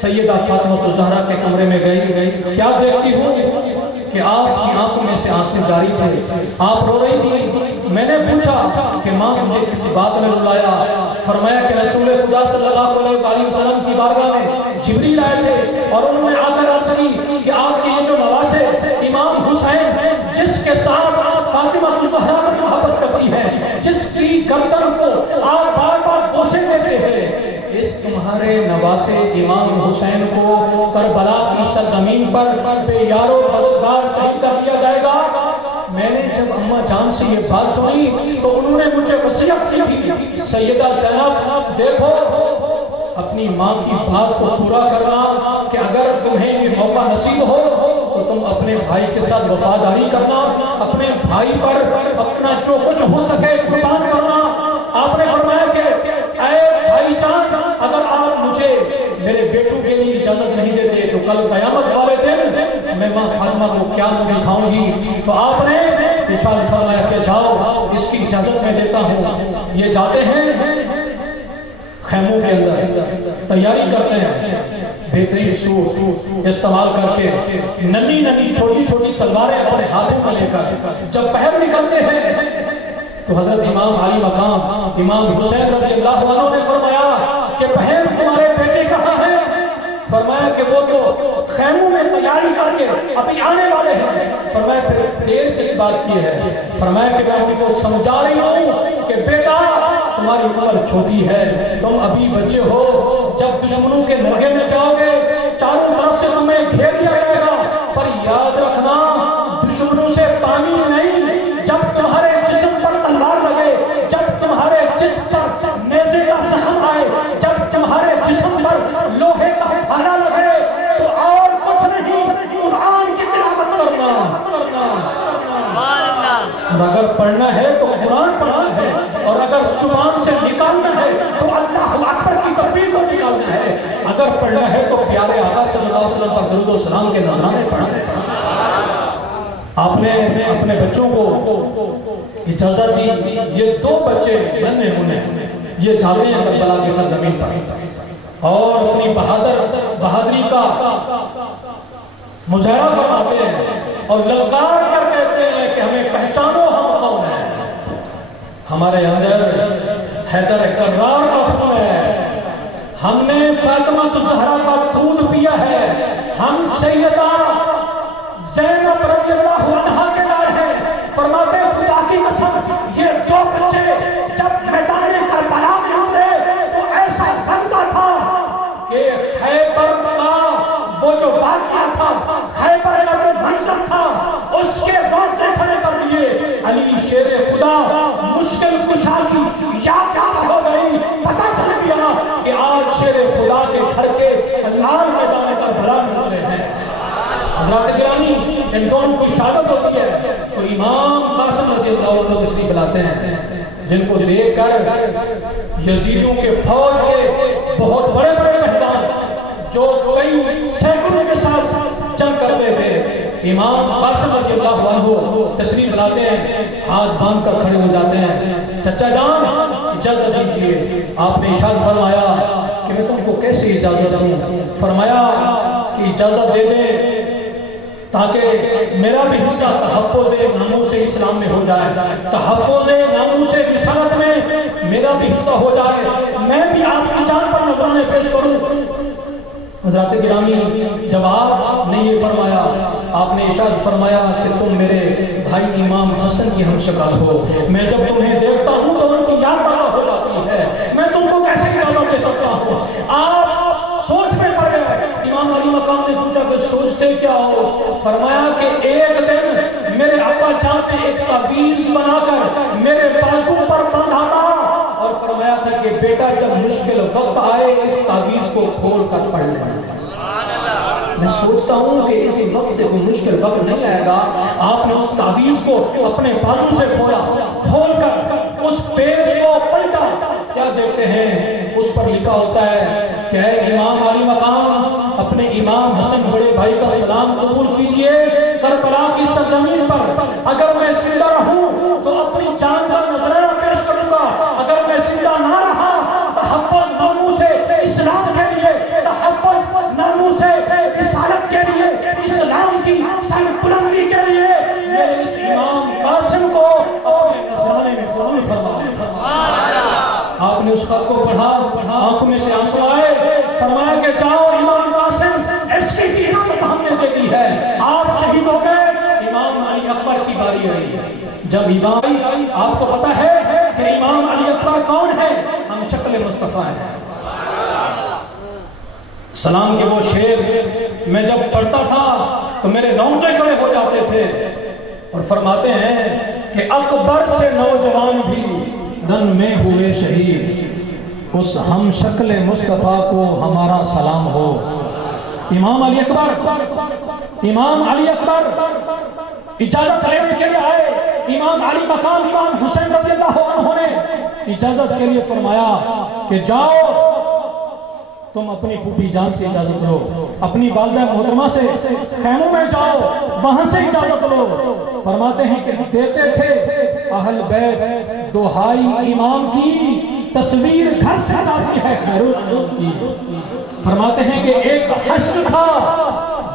سیدہ فاطمہ الزہرا کے کمرے میں گئی، کیا دیکھتی ہوں کہ آپ کی آنکھوں میں سے آنسو جاری تھے، آپ رو رہی تھی۔ میں نے پوچھا کہ ماں تجھے کسی بات میں رلایا؟ فرمایا کہ رسول خدا صلی اللہ علیہ وسلم کی بارگاہ میں جبریل آئے تھے اور انہوں نے آ کر عرض کی کہ آپ کے یہ جو نواسے امام حسین جس کے ساتھ فاطمہ الزہرا پر محبت کرتی ہے، جس کی گردن کو آپ بار بار بوسے دیتے ہیں، اس تمہارے نواسے امام حسین کو کربلا کی سرزمین پر بے یار و مددگار شہید کر دیا جائے گا۔ میں نے جب اماں جان سے یہ بات سنی تو انہوں نے مجھے وصیت کی تھی، سیدہ زینب دیکھو اپنی ماں کی بات کو پورا کرنا کہ اگر تمہیں یہ موقع نصیب ہو تو تم اپنے بھائی کے ساتھ وفاداری کرنا، اپنے بھائی پر اپنا جو کچھ ہو سکے قربان کرنا۔ آپ نے فرمایا کہ اے بھائی جان اگر آپ مجھے میرے بیٹوں کے لیے اجازت نہیں دیتے تو کل قیامت والے دن میں ماں فاطمہ کو کیا دکھاؤں گی؟ تو آپ نے ارشاد فرمایا کہ جاؤ اس کی اجازت میں دیتا ہوں۔ یہ جاتے ہیں خیموں کے اندر تیاری کرتے ہیں، بہترین سوٹ استعمال کر کے ننھی چھوٹی چھوٹی تلواریں اپنے ہاتھوں میں لے کر جب پہر نکلتے ہیں تو حضرت امام علی مقام امام حسین رضی اللہ عنہ نے فرمایا کہ بہن تمہارے بیٹے کہاں ہیں؟ فرمایا کہ وہ تو خیموں میں تیاری کر کے ابھی آنے والے ہیں۔ فرمایا پھر دیر کس بات کی ہے؟ فرمایا کہ میں ان کو سمجھا رہی ہوں کہ بیٹا تمہاری عمر چھوٹی ہے، تم ابھی بچے ہو، جب دشمنوں کے نرغے میں جاؤ گے چاروں طرف سے تمہیں گھیر لیا جائے گا، پر یاد رکھنا دشمنوں سے پانی نہیں، جب تمہارے جسم پر تلوار لگے، جب تمہارے جسم پر نیزے کا زخم آئے، جب تمہارے جسم پر لوہے کا بھالا لگے تو اور کچھ نہیں، قرآن کی تلاوت کرنا۔ اور اگر پڑھنا ہے تو قرآن پڑھنا ہے، اور اگر زبان سے نکالنا ہے تو اللہ اکبر کی تکبیر کو نکالنا ہے، اگر پڑھنا ہے تو پیارے آقا صلی اللہ علیہ وسلم پر درود و سلام کے نذرانے پڑھنا ہے۔ آپ نے اپنے بچوں کو اجازت دی، یہ 2 بچے ننھے ہونے یہ جاتے ہیں کربلا کی سرزمین پر اور اپنی بہادری کا مظاہرہ فرماتے ہیں اور للکار کر کہتے ہیں کہ ہمیں پہچانو ہم کون ہیں۔ ہمارے اندر حیدر کرار کا حکم ہے، ہم نے فاطمہ الزہرا کا دودھ پیا ہے، ہم سیدہ زینب رضی اللہ عنہا کے دار ہیں۔ فرماتے ہیں خدا کی قسم یہ 2 بچے جب میدان کربلا میں اترے تو ایسا لگتا تھا کہ خیبر کا وہ جو واقعہ تھا، خیبر کا جو منظر تھا اس کے روزے کھڑے کر دیے۔ علی شیر خدا مشکل کشا کی یاد ہو گئی، پتہ چل گیا کہ آج شیر خدا کے گھر کے لال میدان کربلا میں اترے ہیں۔ حضرات گرامی ان دونوں کی شہادت ہوتی ہے تو امام قاسم رضی اللہ عنہ تشریف لاتے ہیں، جن کو دیکھ کر یزیدوں کے فوج کے بہت بڑے بڑے پہلوان جو کئی سینکڑوں کے ساتھ جنگ کرتے تھے، امام قاسم رضی اللہ عنہ تشریف لاتے ہیں، ہاتھ باندھ کر کھڑے ہو جاتے ہیں۔ چچا جان اجازت دیجیے۔ آپ نے ارشاد فرمایا کہ میں تم کو کیسے اجازت دوں؟ فرمایا کہ اجازت دے دے تاکہ میرا بھی حصہ تحفظ ناموس اسلام میں ہو جائے، تحفظ ناموس رسالت میں میرا بھی حصہ ہو جائے، میں بھی آپ کی جان پر نذرانے پیش کروں۔ حضرات گرامی، جب آپ نے یہ فرمایا، آپ نے ارشاد فرمایا کہ تم میرے بھائی امام حسن کی ہم شکل ہو، میں جب تمہیں دیکھتا ہوں تو ان کی یاد تازہ ہو جاتی ہے، میں تم کو کیسے اجازت دے سکتا ہوں؟ آپ سوچ میں پڑ گئے۔ امام علی مقام نے پوچھا کہ سوچتے کیا ہو؟ فرمایا کہ ایک دن میرے ابا جان نے ایک تعویذ بنا کر میرے بازو پر باندھا تھا اور فرمایا تھا کہ بیٹا جب مشکل وقت آئے اس تعویذ کو کھول کر پڑھ لیں۔ میں سوچتا ہوں کہ اسی وقت سے کوئی مشکل وقت نہیں آئے گا۔ آپ نے اس تعویذ کو اپنے بازو سے کھولا، کھول کر اس پیج کو پلٹا، کیا دیکھتے ہیں اس پر لکھا ہوتا ہے کہ اے امام علی مقام، اپنے امام حسن بڑے بھائی کا سلام قبول کیجئے، کربلا کی سرزمین پر اگر میں زندہ رہوں تو اپنی جان کا نذرانہ پیش کروں گا، اگر میں زندہ نہ رہا تحفظ ناموس اسلام کے لیے، تحفظ ناموس رسالت کے لیے، اسلام کی سر بلندی کے لیے میرے اس امام قاسم کو اپنے نذرانے میں قبول فرما۔ آپ نے اس خط کو پڑھا، آنکھوں میں سے آنسو آئے، فرمایا کہ جاؤ امام قاسم، اس کی اجازت ہم نے دے دی ہے، آپ شہید ہو گئے۔ امام علی اکبر کی باری آئی، جب امام، آپ کو پتا ہے کہ امام علی اکبر کون ہے؟ ہم شکل مصطفیٰ ہیں۔ سلام کے وہ شعر میں جب پڑھتا تھا تو میرے رونگٹے کھڑے ہو جاتے تھے، اور فرماتے ہیں کہ اکبر سے نوجوان بھی رن میں ہوئے شہید، اس ہم شکل مصطفیٰ کو ہمارا سلام ہو۔ امام علی اکبر، امام علی اکبر اجازت لینے کے لیے آئے، امام علی مقام امام حسین رضی اللہ عنہ نے اجازت کے لیے فرمایا کہ جاؤ تم اپنی پھوپھی جان سے اجازت لو، اپنی والدہ محترمہ سے خیموں میں جاؤ، وہاں سے اجازت لو۔ فرماتے ہیں کہ دیتے تھے اہل بیت دہائی امام کی، تصویر گھر سے جاتی ہے خیر الانام کی۔ فرماتے ہیں کہ ایک حشر تھا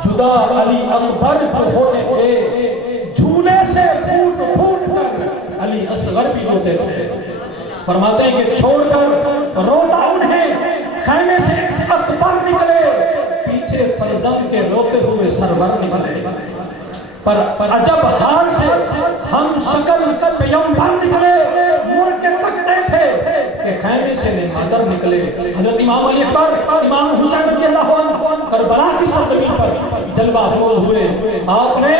جدا علی اکبر جو ہوتے تھے، جھولے سے پھوٹ پھوٹ کر علی اصغر بھی ہوتے تھے۔ فرماتے ہیں کہ چھوڑ کر روتا انہیں خیمے سے اکبر نکلے، پیچھے فرزند کے روتے ہوئے سرور نکلے، پر عجب حال سے ہم شکل پیغمبر نکلے، مڑ کے تکتے تھے کہ خیمے سے مادر نکلے۔ حضرت امام علی اکبر، امام حسین رضی اللہ عنہ کربلا کی سرزمین پر جلوہ افروز ہوئے۔ آپ نے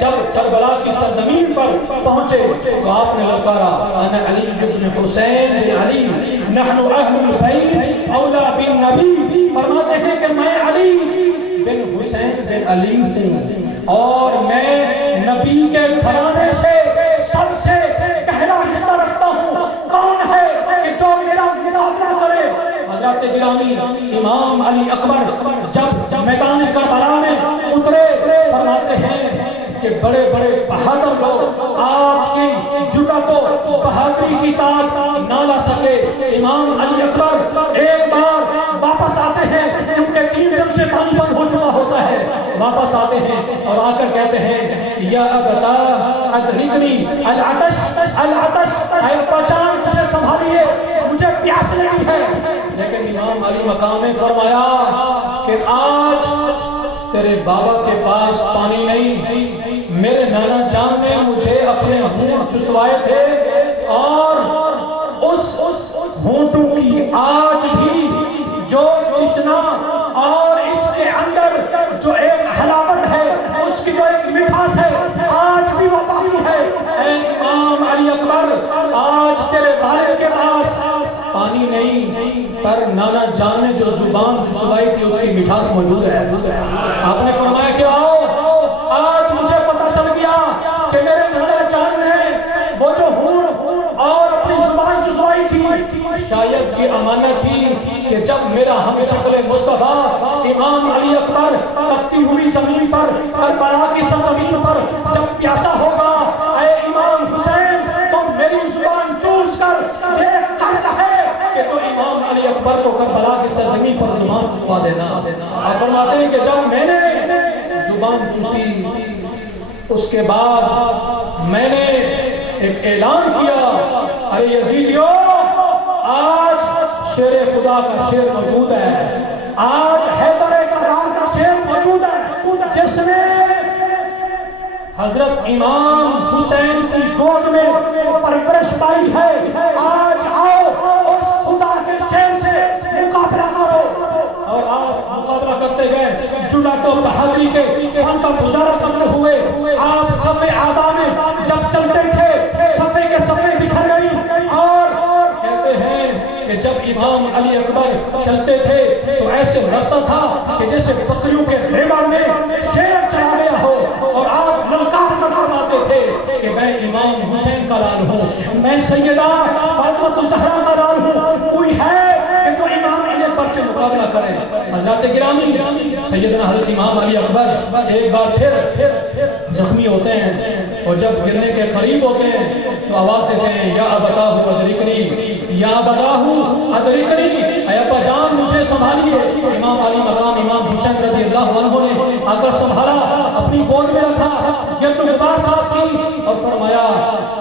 جب کربلا کی سرزمین پر پہنچے تو آپ نے للکارا انا علی بن حسین بن علی نحن اہل البیت اولا بن نبی۔ فرماتے ہیں کہ میں علی بن حسین بن علی ہوں اور میں نبی کے گھرانے سے سب سے گہرا رشتہ رکھتا ہوں، کون ہے کہ جو میرا مقابلہ کرے؟ حضرات گرامی، امام علی اکبر جب میدان کربلا میں اترے، فرماتے ہیں کہ بڑے بڑے بہادر لوگ آپ کی جرأت و بہادری کی طاق نہ لا سکے۔ امام علی اکبر ایک بار واپس آتے ہیں، کیونکہ 3 دن سے پانی بند ہو چکا ہوتا ہے، واپس آتے ہیں اور آ کر کہتے ہیں یا ابتا ادرکنی العطش العطش، اے ابا جان مجھے سنبھالیے، مجھے پیاس لگی ہے۔ لیکن امام علی مقام نے فرمایا کہ آج تیرے بابا کے پاس پانی نہیں، میرے نانا جان نے مجھے اپنے ہونٹ چسوائے تھے اور اس ہونٹوں کی آج بھی جو تشنا اور اس کے اندر جو ایک حلاوت ہے، اس کی جو ایک مٹھاس ہے، آج بھی وہ باقی ہے۔ اے امام علی اکبر، آج تیرے والد کے پاس پانی نہیں، پر نانا جان نے جو زبان چسوائی تھی اس کی مٹھاس موجود ہے۔ آپ نے فرمایا کہ آؤ، آج مجھے پتا چل گیا کہ میرے نانا جان نے وہ جو ہونٹ اور اپنی زبان چسوائی تھی، شاید یہ امانت تھی کہ جب میرا ہم شکل مصطفیٰ امام علی اکبر تپتی ہوئی زمین پر، کربلا کی سرزمین پر جب پیاسا ہوگا، اے امام حسین تم میری زبان چوس کر یہ قرض ہے کہ جو امام علی اکبر کو کربلا کی سرزمین پر زبان چسوا دینا۔ آپ فرماتے ہیں کہ جب میں نے زبان چوسی. اس کے بعد میں نے ایک اعلان کیا، ارے یزیدیو، آج شیر خدا کا شیر موجود ہے، آج حیدر کرار کا شیر موجود ہے جس نے حضرت امام حسین کی گود میں پرورش پائی ہے. آج آؤ اس خدا کے شیر سے مقابلہ کرو. اور آپ مقابلہ کرتے گئے، جرأت و بہادری کے فن کا مظاہرہ کرتے ہوئے آپ صف اعداء میں جب چلتے تھے صفے کے صفے بکھر گئی. اور کہتے ہیں کہ جب امام علی اکبر چلتے تھے تو ایسے لگتا تھا کہ جیسے بکریوں کے ریوڑ میں شیر چلا گیا ہو. اور آپ للکار کر فرماتے تھے کہ میں امام حسین کا لال ہوں، میں سیدہ فاطمہ الزہرا کا لال ہوں، کوئی ہے کہ جو امام علی اکبر سے مقابلہ کرے. حضرات گرامی، سیدنا حضرت امام علی اکبر ایک بار پھر زخمی ہوتے ہیں اور جب گرنے کے قریب ہوتے ہیں تو آواز دیتے ہیں، یا ابتاہ ادرکنی، یا ابتاہ ادرکنی، اے ابا جان مجھے سنبھالیے. امام علی مقام امام حسین رضی اللہ عنہ نے آ کر سنبھالا، اپنی گود میں رکھا، گرد و غبار صاف کی اور فرمایا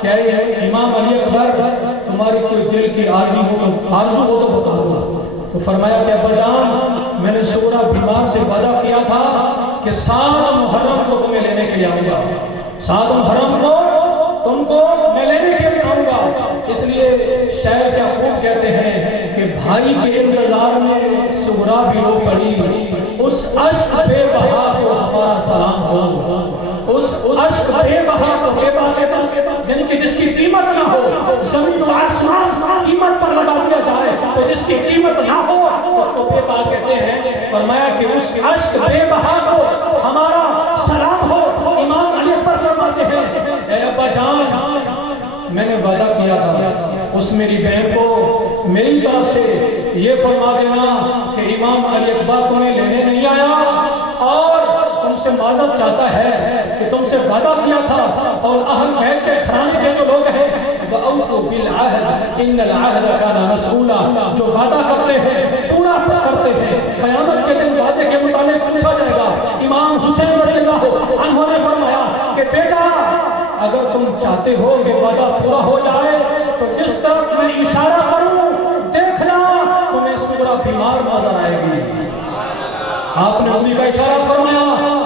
کہ اے امام علی اکبر، تمہاری کوئی دل کی آرزو ہو تو بتاؤ. تو فرمایا کہ ابا جان، میں نے سورہ بیمار سے وعدہ کیا تھا کہ 7 محرم کو تمہیں لینے کے لیے آؤں گا، 7 محرم کو تم کو میں لینے کے لیے آؤں گا. اس لیے شاعر کیا خوب کہتے ہیں کہ بھائی کے انتظار میں سغرا بھی رو پڑی، اس عشق بے بہا کو ہمارا سلام ہو. اس عشق بے بہا کو بے بہا کہتا یعنی کہ جس کی قیمت نہ ہو، زمین و آسمان قیمت پر لگا دیا جائے تو جس کی قیمت نہ ہو اس کو بے بہا کہتے ہیں. فرمایا کہ اس عشق بے بہا کو ہمارا سلام ہو. امام علی اکبر فرماتے ہیں، اے ابا جان، میں نے وعدہ کیا تھا اس میری بہن کو میری طرف سے یہ فرما دینا کہ امام علی اکبر تمہیں لینے نہیں آیا اور تم سے معذرت چاہتا ہے کہ تم سے وعدہ کیا تھا. اور اہل بیت کے گھرانے کے جو لوگ ہیں، وَأَوْفُوا بِالْعَهْدِ إِنَّ الْعَهْدَ كَانَ مَسْئُولًا، جو وعدہ کرتے ہیں پورا کرتے ہیں. قیامت کے دن وعدے کے متعلق پوچھا جائے گا. امام حسین رضی اللہ عنہ نے فرمایا کہ بیٹا، اگر تم چاہتے ہو کہ وعدہ پورا ہو جائے تو جس طرف میں اشارہ کروں دیکھنا تمہیں سورہ بیمار نظر آئے گی. آپ نے انہی کا اشارہ فرمایا.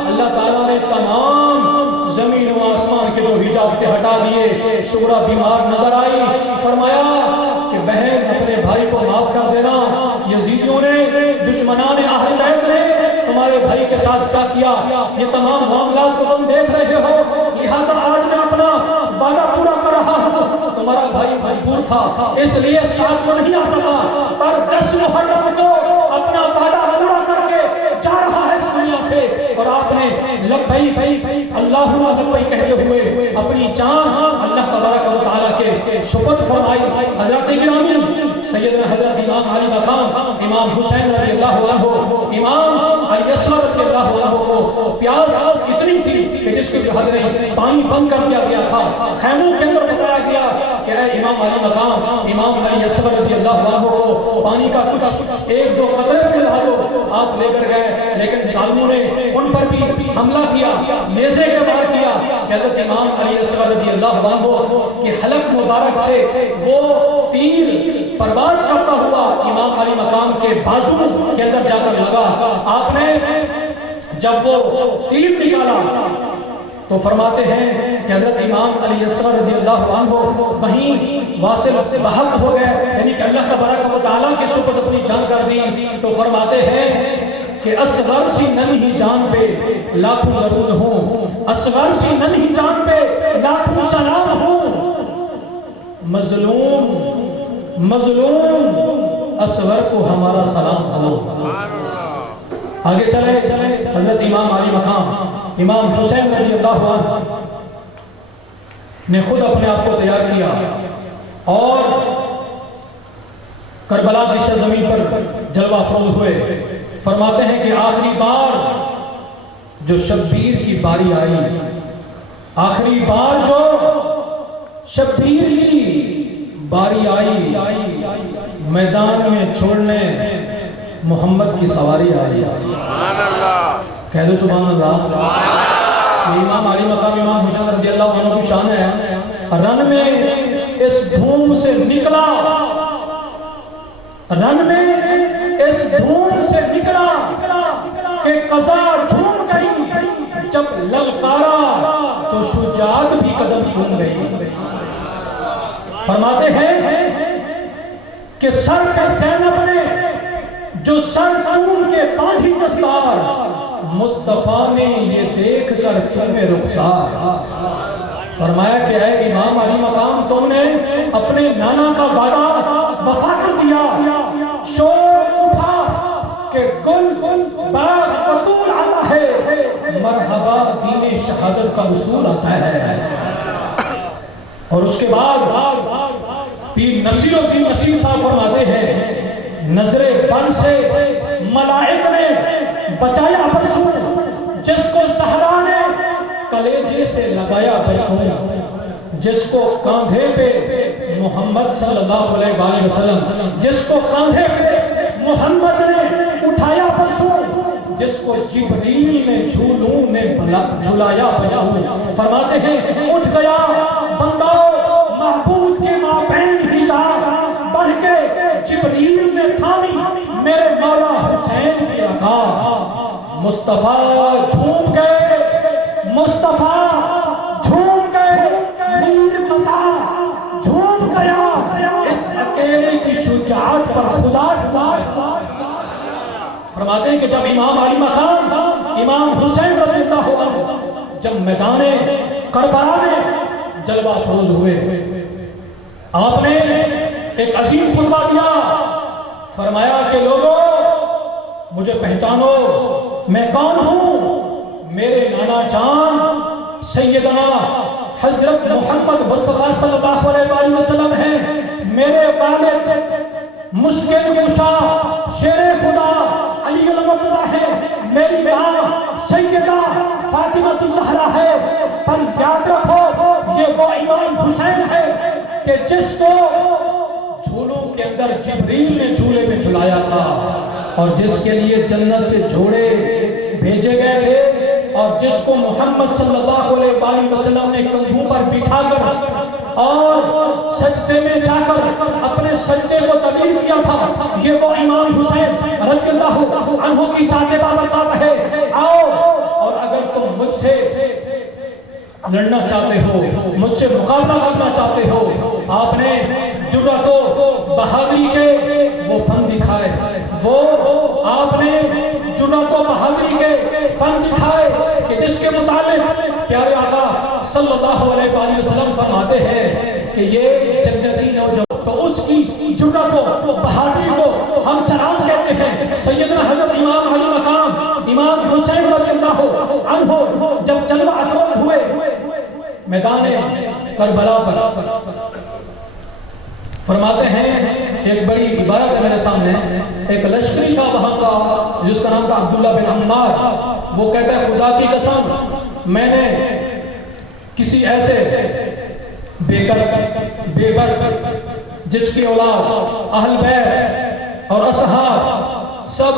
اللہ تعالیٰ نے تمام زمین و آسمان کے جو حجاب کے ہٹا دیے، سورہ بیمار نظر آئی. فرمایا کہ بہن اپنے بھائی کو معاف کر دینا، یزیدیوں نے دشمنان اہل بیت نے تمہارے بھائی کے ساتھ کیا کیا، یہ تمام معاملات کو تم دیکھ رہے ہو، لہذا آج میں اپنا وعدہ پورا کر رہا ہوں. تمہارا بھائی مجبور تھا اس لیے ساتھ کو نہیں آ سکا، پر 10 محرم کو اپنا وعدہ پورا کر کے جا رہا ہے اس دنیا سے. اور آپ نے لبیک اللہم لبیک کہتے ہوئے اپنی جان اللہ تبارک و تعالیٰ کے سپرد فرمائی. حضرات گرامی، سیدنا حضرت امام علی مقام امام حسین رضی اللہ عنہ، امام علی اصغر رضی اللہ عنہ کو پیاس اتنی تھی کہ جس کے حد نہیں پانی بند کر دیا گیا تھا. خیموں کے اندر بتایا گیا کہ اے امام علی مقام امام علی اصغر رضی اللہ عنہ کو پانی کا کچھ 1-2 قطرے پلا دو. آپ لے کر گئے، لیکن ظالموں نے ان پر بھی حملہ کیا، نیزے کے وار کیا کہ حضرت امام علی اصغر رضی اللہ عنہ کے حلق مبارک سے وہ تیر پرواز کرتا ہوا امام علی مقام کے بازو کے اندر جا کر لگا. آپ نے جب وہ تیر نکالا تو فرماتے ہیں کہ حضرت امام علی اصغر رضی اللہ عنہ وہیں واصل بحق ہو گئے، یعنی کہ اللہ تبارک و تعالیٰ کے سپرد اپنی جان کر دی. تو فرماتے ہیں کہ اصغر سی ننھی جان پہ لاکھوں درود ہوں، اصغر سی ننھی جان پہ لاکھوں سلام ہوں. مظلوم اصغر کو ہمارا سلام سلام. آگے چلے حضرت امام علی مقام امام حسین رضی اللہ عنہ نے خود اپنے آپ کو تیار کیا اور کربلا کی سرزمین پر جلوہ افروز ہوئے. فرماتے ہیں کہ آخری بار جو شبیر کی باری آئی، آخری بار جو شبیر کی باری آئی، میدان میں چھوڑنے محمد کی سواری آئی. کہہ دو سبحان اللہ۔ یہ امام علی مقام امام حسین رضی اللہ عنہ کی شان ہے، رن میں اس دھوم سے نکلا، رن میں اس دھوم سے نکلا کہ قضا جھوم گئی، جب للکارا تو شجاعت بھی قدم چوم گئی۔ فرماتے ہیں کہ سر کا زینب نے جو سر چوم کے باندھی دستار، مصطفیٰ نے یہ دیکھ کر چومے رخسار۔ فرمایا کہ اے امام علی مقام، تم نے اپنے نانا کا وعدہ وفا کر دیا۔ شور اٹھا کہ گل باغ بطول آتا ہے، مرحبا دین شہادت کا رسول آتا ہے۔ اور اس کے بعد پیر نصیر الدین نصیر صاحب فرماتے ہیں، نظر بن سے ملائک نے بچایا برسوں، جس کو زہرا نے کلیجے سے لگایا برسوں، جس کو کاندھے پہ محمد صلی اللہ علیہ وسلم، جس کو کاندھے پہ محمد نے اٹھایا برسوں، جس کو جبریل نے جھولوں نے جھلایا برسوں۔ فرماتے ہیں اٹھ گیا بندہ معبود کے مابین حجاب، بڑھ کے جبریل نے تھامی میرے مولا حسین کی آقا۔ مصطفیٰ جھوم گئے، مصطفیٰ جھوم گئے، میر قضا جھوم گیا، اس اکیلے کی شجاعت پر خدا جھوما۔ فرماتے ہیں کہ جب امام علی مقام امام حسین رضی اللہ عنہ جب میدان کربلا میں جلوہ افروز ہوئے، آپ نے ایک عظیم خطبہ دیا۔ فرمایا کہ لوگوں مجھے پہچانو، میں کون ہوں؟ میرے نانا جان سیدنا حضرت محمد مصطفیٰ صلی اللہ علیہ وسلم ہیں، میرے والد مشکل کشا شیر خدا علی المرتضیٰ ہے، میری ماں سیدہ فاطمہ الزہرا ہے، پر یاد رکھو یہ وہ امام حسین ہے کہ جس کو جھولوں کے اندر جبریل نے جھولے میں جھلایا تھا، اور جس کے لیے جنت سے جھوڑے بھیجے گئے تھے، اور جس کو محمد صلی اللہ علیہ وسلم نے کندھوں پر بٹھا کر اور سجدے میں جا کر اپنے سجدے کو تبدیل کیا تھا، یہ وہ امام حسین رضی اللہ عنہ کی ذات بابرکات ہے۔ آؤ، اور اگر تم مجھ سے لڑنا چاہتے ہو، مجھ سے مقابلہ کرنا چاہتے ہو، آپ نے جرأت و بہادری کے وہ فن دکھائے، وہ آپ نے جرأت و بہادری کے فن دکھائے کہ جس کے متعلق پیارے آقا صلی اللہ علیہ وسلم فرماتے ہیں کہ یہ جنتی نوجوان، تو اس کی جرأت و بہادری کو ہم سلام کہتے ہیں۔ سیدنا حضرت امام علی مقام امام حسین رضی اللہ عنہ جب جلوہ افروز ہوئے میدان کربلا پر، فرماتے ہیں ایک بڑی عبارت ہے میرے سامنے، ایک لشکری کا وہاں کا جس کا نام تھا عبداللہ بن عمار، وہ کہتا ہے خدا کی قسم میں نے کسی ایسے بے بس جس کی اولاد اہل بیت اور اصحاب سب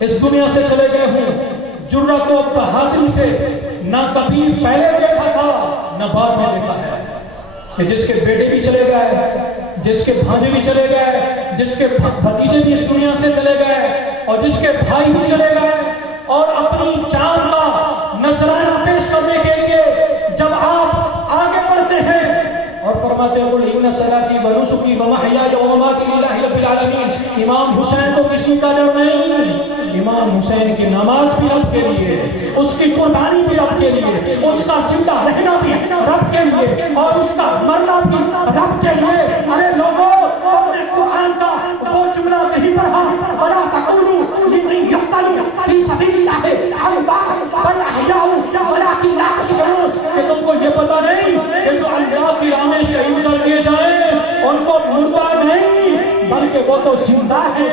اس دنیا سے چلے گئے ہوں، جرأت و بہادری سے نہ کبھی پہلے دیکھا تھا نہ بعد میں دیکھا ہے، کہ جس کے بیٹے بھی چلے گئے، جس کے بھانجے بھی چلے گئے، جس کے بھتیجے بھی اس دنیا سے چلے گئے، اور جس کے بھائی بھی چلے گئے، اور اپنی جان کا نذرانہ پیش کرنے کے لیے جب آپ آگے بڑھتے ہیں اور فرماتے ہیں قُلْ إِنَّ صَلَاتِي وَنُسُكِي وَمَحْيَايَ وَمَمَاتِي لِلَّهِ رَبِّ الْعَالَمِينَ۔ امام حسین کو کسی کا ڈر نہیں، امام حسین کی نماز بھی رب کے لیے، اس کی قربانی بھی رب کے لیے، اس کا زندہ رہنا بھی رب کے لیے، اور اس کا مرنا بھی رب کے لیے۔ ارے لوگوں، تم نے قرآن کا وہ جملہ نہیں پڑھا، وَلَا تَقُولُوا لِمَن يُقْتَلُ فِي سَبِيلِ اللَّهِ أَمْوَاتٌ بَلْ أَحْيَاءٌ وَلَٰكِن لَّا تَشْعُرُونَ، کہ تم کو یہ پتہ نہیں کہ جو اللہ کی راہ میں شہید کر دیے جائیں ان کو مردہ نہیں بلکہ وہ تو زندہ ہے،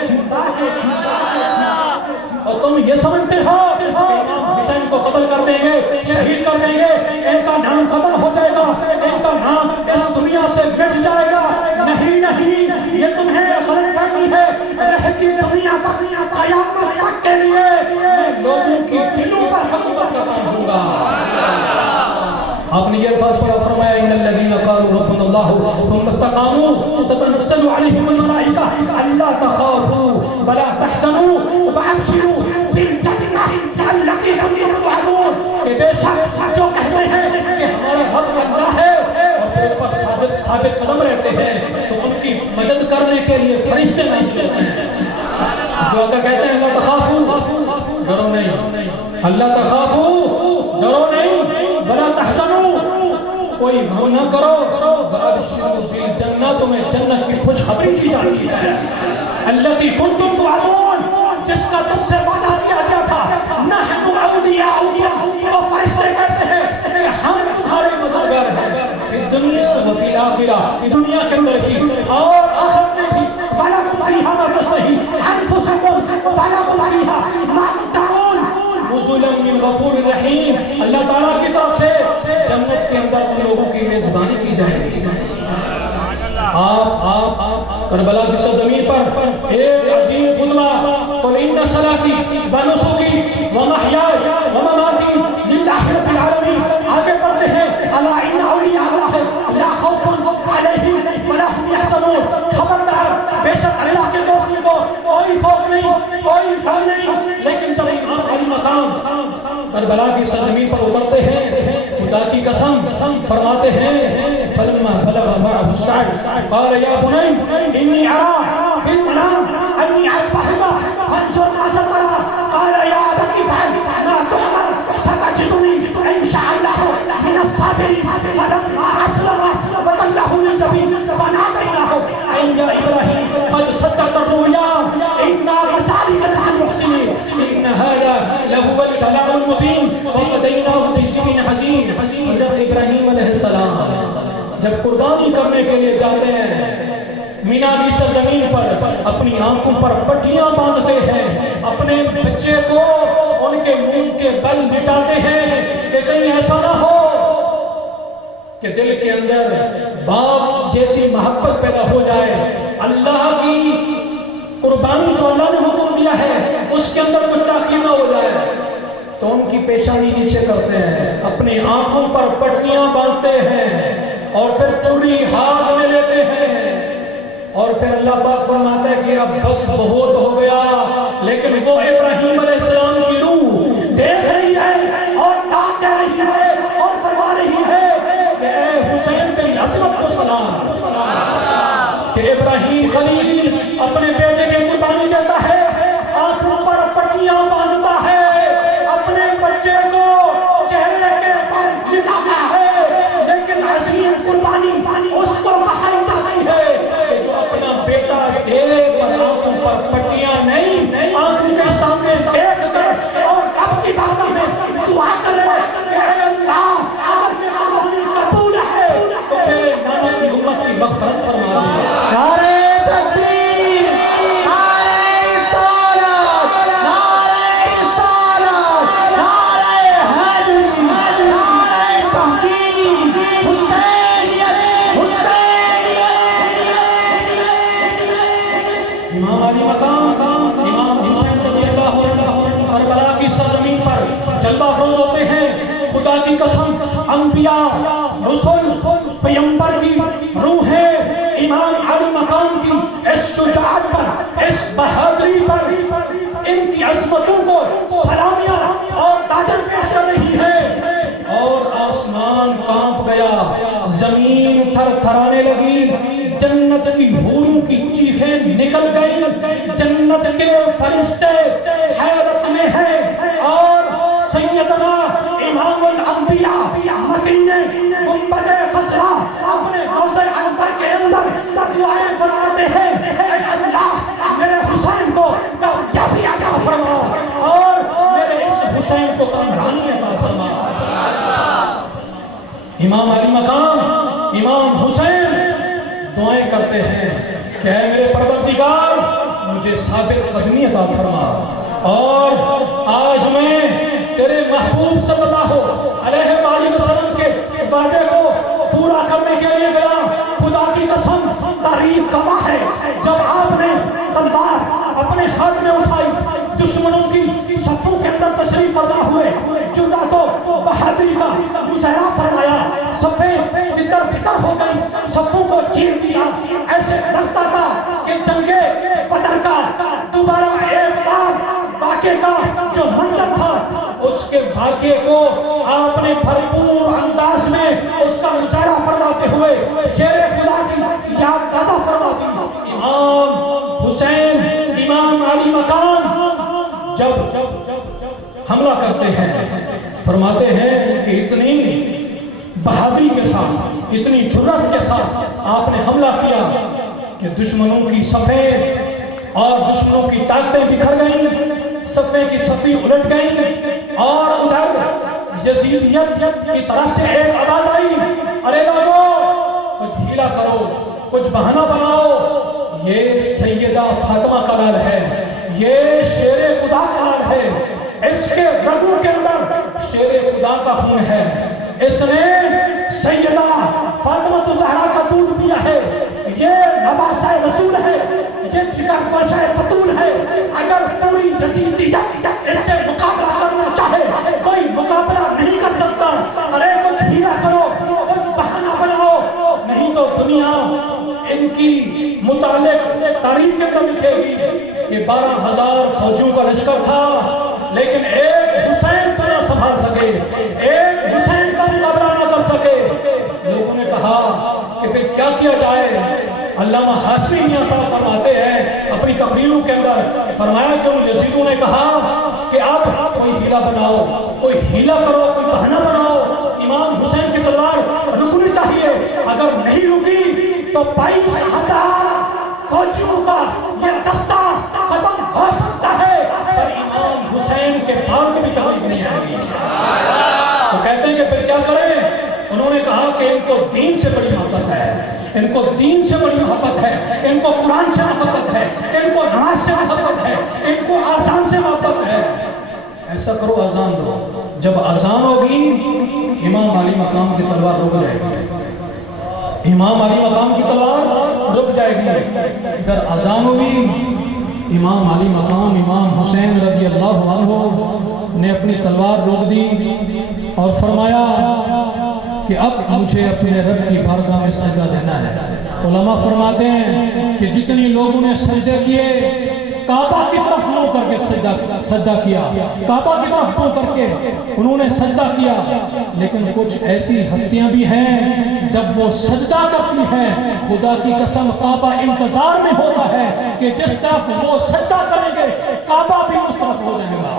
اور تم یہ سمجھتے ہو کہ امام حسین کو قتل کر دیں گے، شہید کر دیں گے، ان کا نام ختم ہو جائے گا، ان کا نام اس دنیا سے مٹ جائے گا۔ نہیں نہیں، یہ تمہیں غلط فہمی ہے، رہتی دنیا تک قیامت تک کے لیے میں لوگوں کی الفاظ پڑھا، فرمایا ان الذين قالوا ربنا الله ثم استقاموا تتنزل عليهم الملائكة الا تخافوا ولا تحزنوا وابشروا بالجنة التي كنتم توعدون، کہ بے شک جو کہتے ہیں کہ ہمارا رب اللہ ہے اور پھر اس پر ثابت قدم رہتے ہیں تو ان کی مدد کرنے کے لیے فرشتے نازل ہوتے ہیں۔ جو اگر کہتے ہیں اللہ تخافوا ڈرو نہیں، اللہ تخافوا ڈرو نہیں، ولا تحزنوا کوئی غم نہ کرو، وابشروا بالجنہ تمہیں جنت کی خوشخبری دی جاتی ہے، التي كنتم توعدون جس کا تم سے وعدہ کیا گیا تھا، نحن اولیاؤکم، وہ فرشتے کہتے ہیں کہ ہم تمہارے مددگار ہیں فی الدنیا وفی الآخرہ، دنیا کے اندر بھی اور آخرت میں بھی، وَلَكُمْ فِيهَا مَا تَشْتَهِي أَنفُسُكُمْ وَلَكُمْ فِيهَا مَا تَدَّعُونَ نُزُلًا مِّن غَفُورٍ رَحِيمٍ، اللہ تعالیٰ کی طرف سے جنت کے اندر ان لوگوں کی میزبانی کی جائے گی۔ آپ کربلا کی سرزمین پر ایک عظیم خطبہ قل ان صلاتی ونسکی ومحیائی ومماتی للہ رب العالمین آگے پڑھتے ہیں، الا ان اولیاء اللہ لا خوف علیہم ولا هم یحزنون، خبردار بے شک اللہ کے دوستوں کو کوئی خوف نہیں، کوئی غم نہیں۔ لیکن جب امام علی مقام کربلا کی سرزمین پر اترتے ہیں، خدا کی قسم فرماتے ہیں فلما بلغ معه السعي قال يا بني إني أرى في المنام أني أذبحك فانظر ماذا ترى قال يا أبت افعل ما تؤمر ستجدني إن شاء الله من الصابرين فلما أسلم وتله للجبين وناديناه أن يا إبراهيم قد صدقت الرؤيا إنا كذلك نجزي المحسنين إن هذا لهو البلاء المبين وفديناه بذبح عظيم۔ حضرت ابراہیم علیہ السلام جب قربانی کرنے کے لیے جاتے ہیں، مینا کی سرزمین پر اپنی آنکھوں پر پٹیاں باندھتے ہیں، اپنے بچے کو ان کے منہ کے بل مٹاتے ہیں کہ کہیں ایسا نہ ہو کہ دل کے اندر باپ جیسی محبت پیدا ہو جائے، اللہ کی قربانی جو اللہ نے حکم دیا ہے اس کے اندر کچھ تاخیر نہ ہو جائے، تو ان کی پیشانی نیچے کرتے ہیں، اپنی آنکھوں پر پٹیاں باندھتے ہیں اور پھر چھری ہاتھ میں لیتے ہیں، اور پھر اللہ پاک فرماتا ہے کہ اب بس بہت ہو گیا، لیکن وہ ابراہیم علیہ السلام کی روح دیکھ رہی ہے اور ڈانٹ رہی ہے اور فرما رہی ہے کہ اے حسین تیری عظمت کو سلام، کہ ابراہیم خلیل اپنے بیٹے کی قربانی دیتا ہے، آنکھوں پر پٹیاں باندھتا ہے، اپنے بچے کو چہرے کے پر لٹاتا ہے، لیکن عظیم قربانی اس کو کہائی جاتی ہے کہ جو اپنا بیٹا دیکھ پر آنکھوں پر پٹیاں نہیں، آنکھوں کے سامنے دیکھ کر اور رب کی بارگاہ میں دعا کرے کہ اے اللہ اگر میری قربانی قبول ہے تو میرے نانے کی امت کی مغفرت فرما دے۔ نعرہ تکبیر، نعرہ رسالت، نعرہ رسالت، نعرہ حیدری، نعرہ تحقیق، حسینیت، حسینیت۔ امام علی مقام امام حسین رضی اللہ عنہ کربلا کی سرزمین پر جلوہ افروز ہوتے ہیں، خدا کی قسم انبیاء، رسول، پیغمبر کی روحیں امام علی مقام کی اس شجاعت پر، اس بہادری پر، ان کی عظمتوں کو سلامیاں اور تاجیں پیش کر رہی ہے، اور آسمان کانپ گیا، زمین تھر تھرانے لگی، جنت کی حوروں کی چیخیں نکل گئی، جنت کے فرشتے حیرت میں ہیں، اور سیدنا امام الانبیاء مدینے گنبد خضرا اپنے حوض عنبر کے اندر دعائیں فرماتے ہیں، اے اللہ میرے حسین کو کامیابی عطا فرما اور میرے اس حسین کو کامرانی عطا فرما۔ امام علی مقام امام حسین دعائیں کرتے ہیں کہ اے میرے پروردگار مجھے ثابت قدمی عطا فرما، اور آج میں تیرے محبوب صلی اللہ علیہ وآلہ وسلم کے وعدے کو پورا کرنے کے لیے گیا۔ خدا کی قسم تاریخ گواہ ہے، جب آپ نے تلوار اپنے ہاتھ میں اٹھائی، دشمنوں کی صفوں کے اندر تشریف فرما ہوئے، جرأت و بہادری کا مظاہرہ فرمایا، صف دیا، ایسے لگتا تھا کہ جنگ بدر کا دوبارہ ایک بار واقعے کا جو منظر تھا، اس کے واقعے کو آپ نے بھرپور انداز میں اس کا مظاہرہ فرماتے ہوئے شیر خدا کی یاد تازہ فرما دی۔ امام حسین امام علی مقام جب حملہ کرتے ہیں، فرماتے ہیں کہ اتنی بہادری کے ساتھ، اتنی جرأت کے ساتھ آپ نے حملہ کیا کہ دشمنوں کی صفیں اور دشمنوں کی طاقتیں بکھر گئیں، صفیں کی صفیں الٹ گئیں، اور ادھر یزیدیت کی طرف سے ایک آواز آئی، ارے لوگو کچھ ہیلا کرو، کچھ بہانہ بناؤ، یہ سیدہ فاطمہ کا لال ہے، یہ شیر خدا کا لال ہے، اس کے رگوں کے اندر شیر خدا کا خون ہے، اس نے سیدہ فاطمہ الزہرا کا دودھ پیا ہے، یہ نواسہ رسول ہے، یہ جگر گوشہ بطول ہے۔ اگر پوری یزیدیت اس سے مقابلہ کرنا چاہے، کوئی مقابلہ نہیں کر سکتا۔ ارے کچھ ہیلا کرو، کچھ بہانہ بناؤ، نہیں تو دنیا ان کی متعلق تاریخ کے اندر لکھے گی کہ 12,000 فوجیوں کا لشکر تھا، لیکن ایک حسین کو نہ سنبھال سکے، ایک حسین کا مقابلہ نہ کر سکے۔ لوگوں نے کہا کہ پھر کیا کیا جائے؟ علامہ ہاشمی میاں صاحب فرماتے ہیں اپنی تقریروں کے اندر، فرمایا کہ ان یزیدوں نے کہا کہ آپ کوئی ہیلا بناؤ، کوئی ہیلا کرو، کوئی بہانہ بناؤ، امام حسین کی تلوار رکنی چاہیے، اگر نہیں رکی تو 22,000 فوجیوں کا یہ دستہ ختم ہو سکتا ہے، پر امام حسین کے پاؤں کی بھی تکلیف نہیں آئے گی۔ تو کہتے ہیں کہ پھر کیا کریں؟ انہوں نے کہا کہ ان کو دین سے بڑی محبت ہے، ان کو دین سے بڑی محبت ہے، ان کو قرآن سے محبت ہے، ان کو نماز سے محبت ہے، ان کو آزان سے محبت ہے۔ ایسا کرو آزان دو، جب آزان ہوگی امام علی مقام کی تلوار رک جائے گی، امام علی مقام کی تلوار رک جائے گی۔ ادھر آزان ہوگی، امام علی مقام امام حسین رضی اللہ عنہ نے اپنی تلوار روک دی اور فرمایا کہ اب مجھے اپنے رب کی بارگاہ میں سجدہ دینا ہے۔ علماء فرماتے ہیں کہ جتنی لوگوں نے سجدے کیے، کعبہ کی طرف منہ کر کے سجدہ کیا، کعبہ کی طرف منہ کر کے انہوں نے سجدہ کیا، لیکن کچھ ایسی ہستیاں بھی ہیں جب وہ سجدہ کرتی ہیں، خدا کی قسم کعبہ انتظار میں ہوتا ہے کہ جس طرف وہ سجدہ کریں گے کعبہ بھی اس طرف ہو جائے گا۔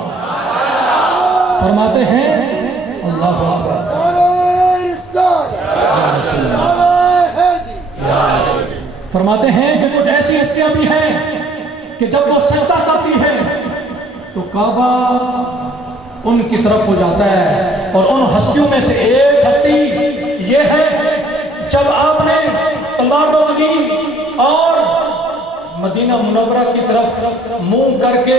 فرماتے ہیں اللہ اکبر، فرماتے ہیں کہ کچھ ایسی ہستیاں بھی ہیں کہ جب وہ سجدہ کرتی ہیں تو کعبہ ان کی طرف ہو جاتا ہے، اور ان ہستیوں میں سے ایک ہستی یہ ہے جب آپ نے تلوار روک دی اور مدینہ منورہ کی طرف منہ کر کے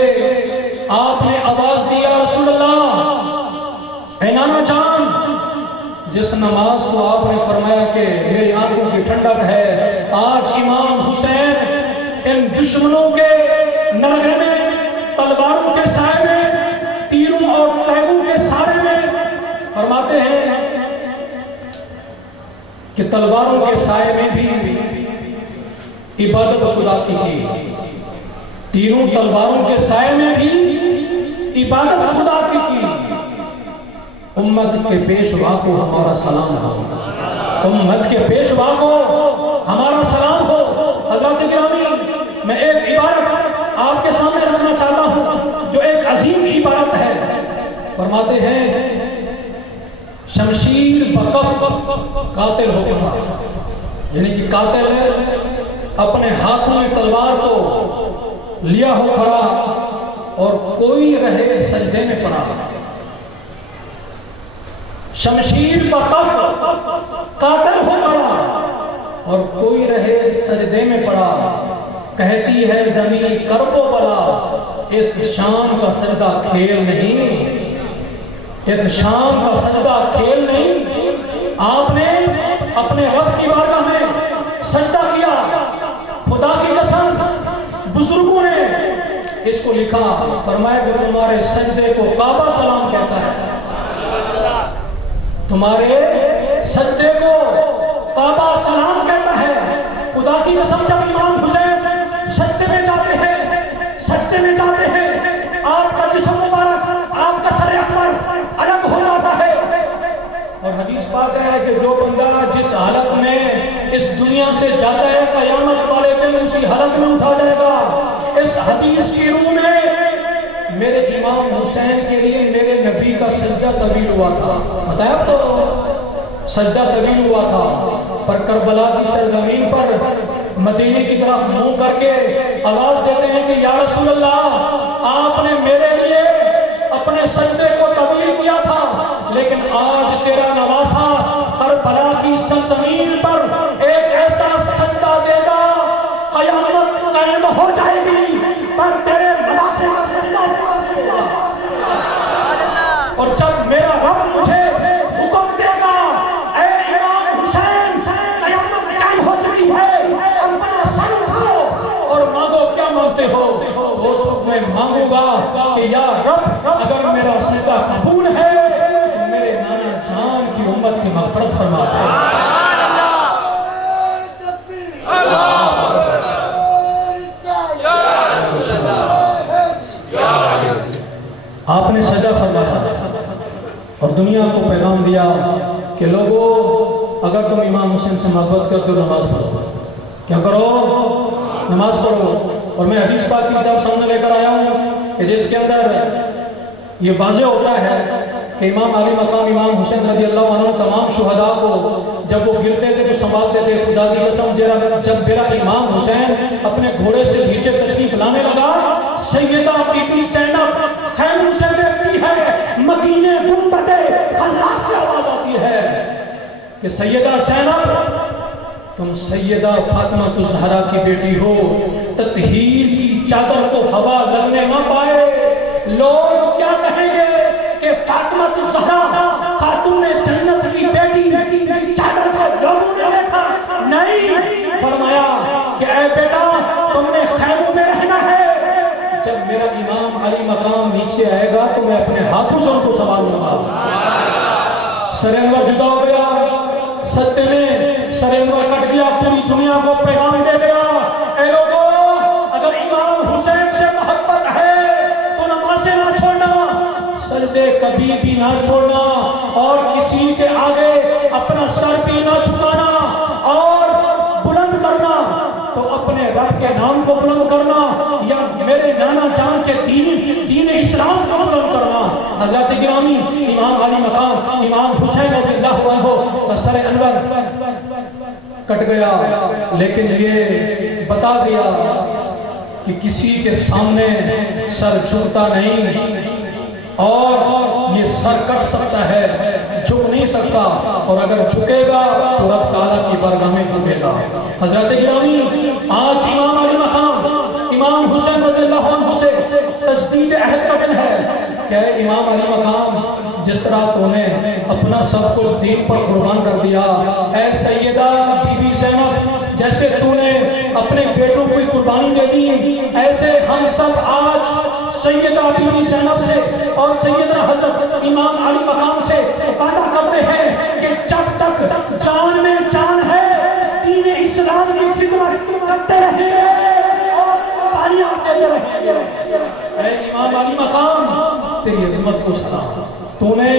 آپ نے آواز دیا، رسول اللہ اے نانا جان، جس نماز کو آپ نے فرمایا کہ میری آنکھوں کی ٹھنڈک ہے، آج امام حسین ان دشمنوں کے نرغے میں، تلواروں کے سائے میں، تیروں اور تیغوں کے سارے میں، فرماتے ہیں کہ تلواروں کے سائے میں بھی عبادت خدا کی کی، تیروں تلواروں کے سائے میں بھی عبادت خدا کی کی۔ امت کے پیشوا کو ہمارا سلام ہو، امت کے پیشوا کو ہمارا سلام ہو۔ حضرات گرامی، میں ایک عبارت آپ کے سامنے رکھنا چاہتا ہوں جو ایک عظیم عبارت ہے۔ فرماتے ہیں شمشیر بکف قاتل ہو گیا، یعنی کہ قاتل اپنے ہاتھوں میں تلوار کو لیا ہو کھڑا اور کوئی رہے سجدے میں پڑا۔ شمشیر بکف قاتل ہو کھڑا اور کوئی رہے سجدے میں پڑا، کہتی ہے زمین کرب و بلا، اس شام کا سجدہ کھیل نہیں، اس شام کا سجدہ کھیل نہیں۔ آپ نے اپنے رب کی بارگاہ میں سجدہ کیا، خدا کی قسم بزرگوں نے اس کو لکھا، فرمایا کہ تمہارے سجدے کو کعبہ سلام کہتا ہے، تمہارے سجدے کو کعبہ سلام کہتا ہے۔ خدا کی قسم جب امام حسین سجدے میں جاتے ہیں آپ کا جسم مبارک، آپ کا سر اکبر الگ ہو جاتا ہے، اور حدیث پاک ہے کہ جو بندہ جس حالت میں اس دنیا سے جاتا ہے قیامت والے دن اسی حالت میں اٹھا جائے گا۔ اس حدیث کی روح میں میرے امام حسین کے لیے میرے نبی کا سجدہ طویل ہوا تھا، بتایا تو سجدہ طویل ہوا تھا، پر کربلا کی سرزمین پر مدینے کی طرف منہ کر کے آواز دیتے ہیں کہ یا رسول اللہ، آپ نے میرے لیے اپنے سجدے کو طویل کیا تھا، لیکن آج تیرا نواسا کربلا کی سرزمین پر ایک ایسا سجدہ دے گا، قیامت قائم ہو جائے گی پر تیرے نواسے کا سجدہ ہوگا۔ اور جب میرا رب مجھے حکم دے گا اے امام حسین قیامت قائم ہو چکی ہے، اپنا سر اٹھاؤ اور مانگو، کیا مانگتے ہو؟ اس وقت میں مانگوں گا کہ یا رب اگر میرا سجدہ قبول ہے تو میرے نانا جان کی امت کی مغفرت فرما دے۔ آپ نے سجدہ فرمایا اور دنیا کو پیغام دیا کہ لوگوں اگر تم امام حسین سے محبت کرتے ہو نماز پڑھو، کیا کرو؟ نماز پڑھو۔ اور میں حدیث پاک کی کتاب سامنے لے کر آیا ہوں کہ جس کے اندر یہ واضح ہوتا ہے کہ امام علی مقام امام حسین رضی اللہ عنہ تمام شہداء کو جب وہ گرتے تھے تو سنبھالتے تھے۔ خدا کی قسم جب میرا امام حسین اپنے گھوڑے سے نیچے تشریف لانے لگا، سیدہ بی بی زینب خیموں سے دیکھتی ہے، مکینے گنبد خلا سے آواز آتی ہے کہ سیدہ زینب تم سیدہ فاطمہ الزہرا کی بیٹی ہو، تطہیر کی چادر کو ہوا لگنے نہ پائے، لوگ کیا کہیں گے کہ فاطمہ الزہرا خاتون جنت کی بیٹی کی چادر کو لوگوں نے دیکھا نہیں، فرمایا کہ اے بیٹا تم نے خیموں میں رہنا ہے، جب میرا امام علی مقام نیچے آئے گا تو میں اپنے ہاتھوں سے ان کو سنبھالوں گا۔ سر انور جدا ہو گیا، ستے میں سر انور کٹ گیا، پوری دنیا کو پیغام دے گیا، اے لوگوں اگر امام حسین سے محبت ہے تو نمازیں نہ چھوڑنا، سجدے کبھی بھی نہ چھوڑنا، اور کسی کے آگے اپنا سر بھی نہ جھکانا، اور بلند کرنا تو اپنے رب کے نام کو بلند کرنا یا میرے نانا جان کے دین اسلام کو بلند کرنا۔ حضرات گرامی، امام علی مقام امام حسین رضی اللہ عنہ کا سر انور کٹ گیا، لیکن یہ بتا دیا کہ کسی کے سامنے سر جھکتا نہیں، اور یہ سر کٹ سکتا ہے، جھک نہیں سکتا، اور اگر جھکے گا تو رب تعالیٰ کی بارگاہ میں جھکے گا۔ حضرات گرامی، آج امام علی مقام امام حسین رضی اللہ عنہ سے تجدید عہد کا دن ہے کہ اے امام علی مقام، جس طرح تو نے اپنا سب کچھ دین پر قربان کر دیا، اے سیدہ بی بی زینب جیسے تو نے اپنے بیٹوں کو قربانی دے دی، ایسے ہم سب آج سیدہ بی بی زینب سے اور سیدہ حضرت امام علی مقام سے وعدہ کرتے ہیں کہ جب تک جان میں جان ہے دین اسلام کی خدمت کرتے رہیں گے اور قربانیاں دیتے رہیں گے۔ اے امام علی مقام، تیری عظمت کو سلام، تو نے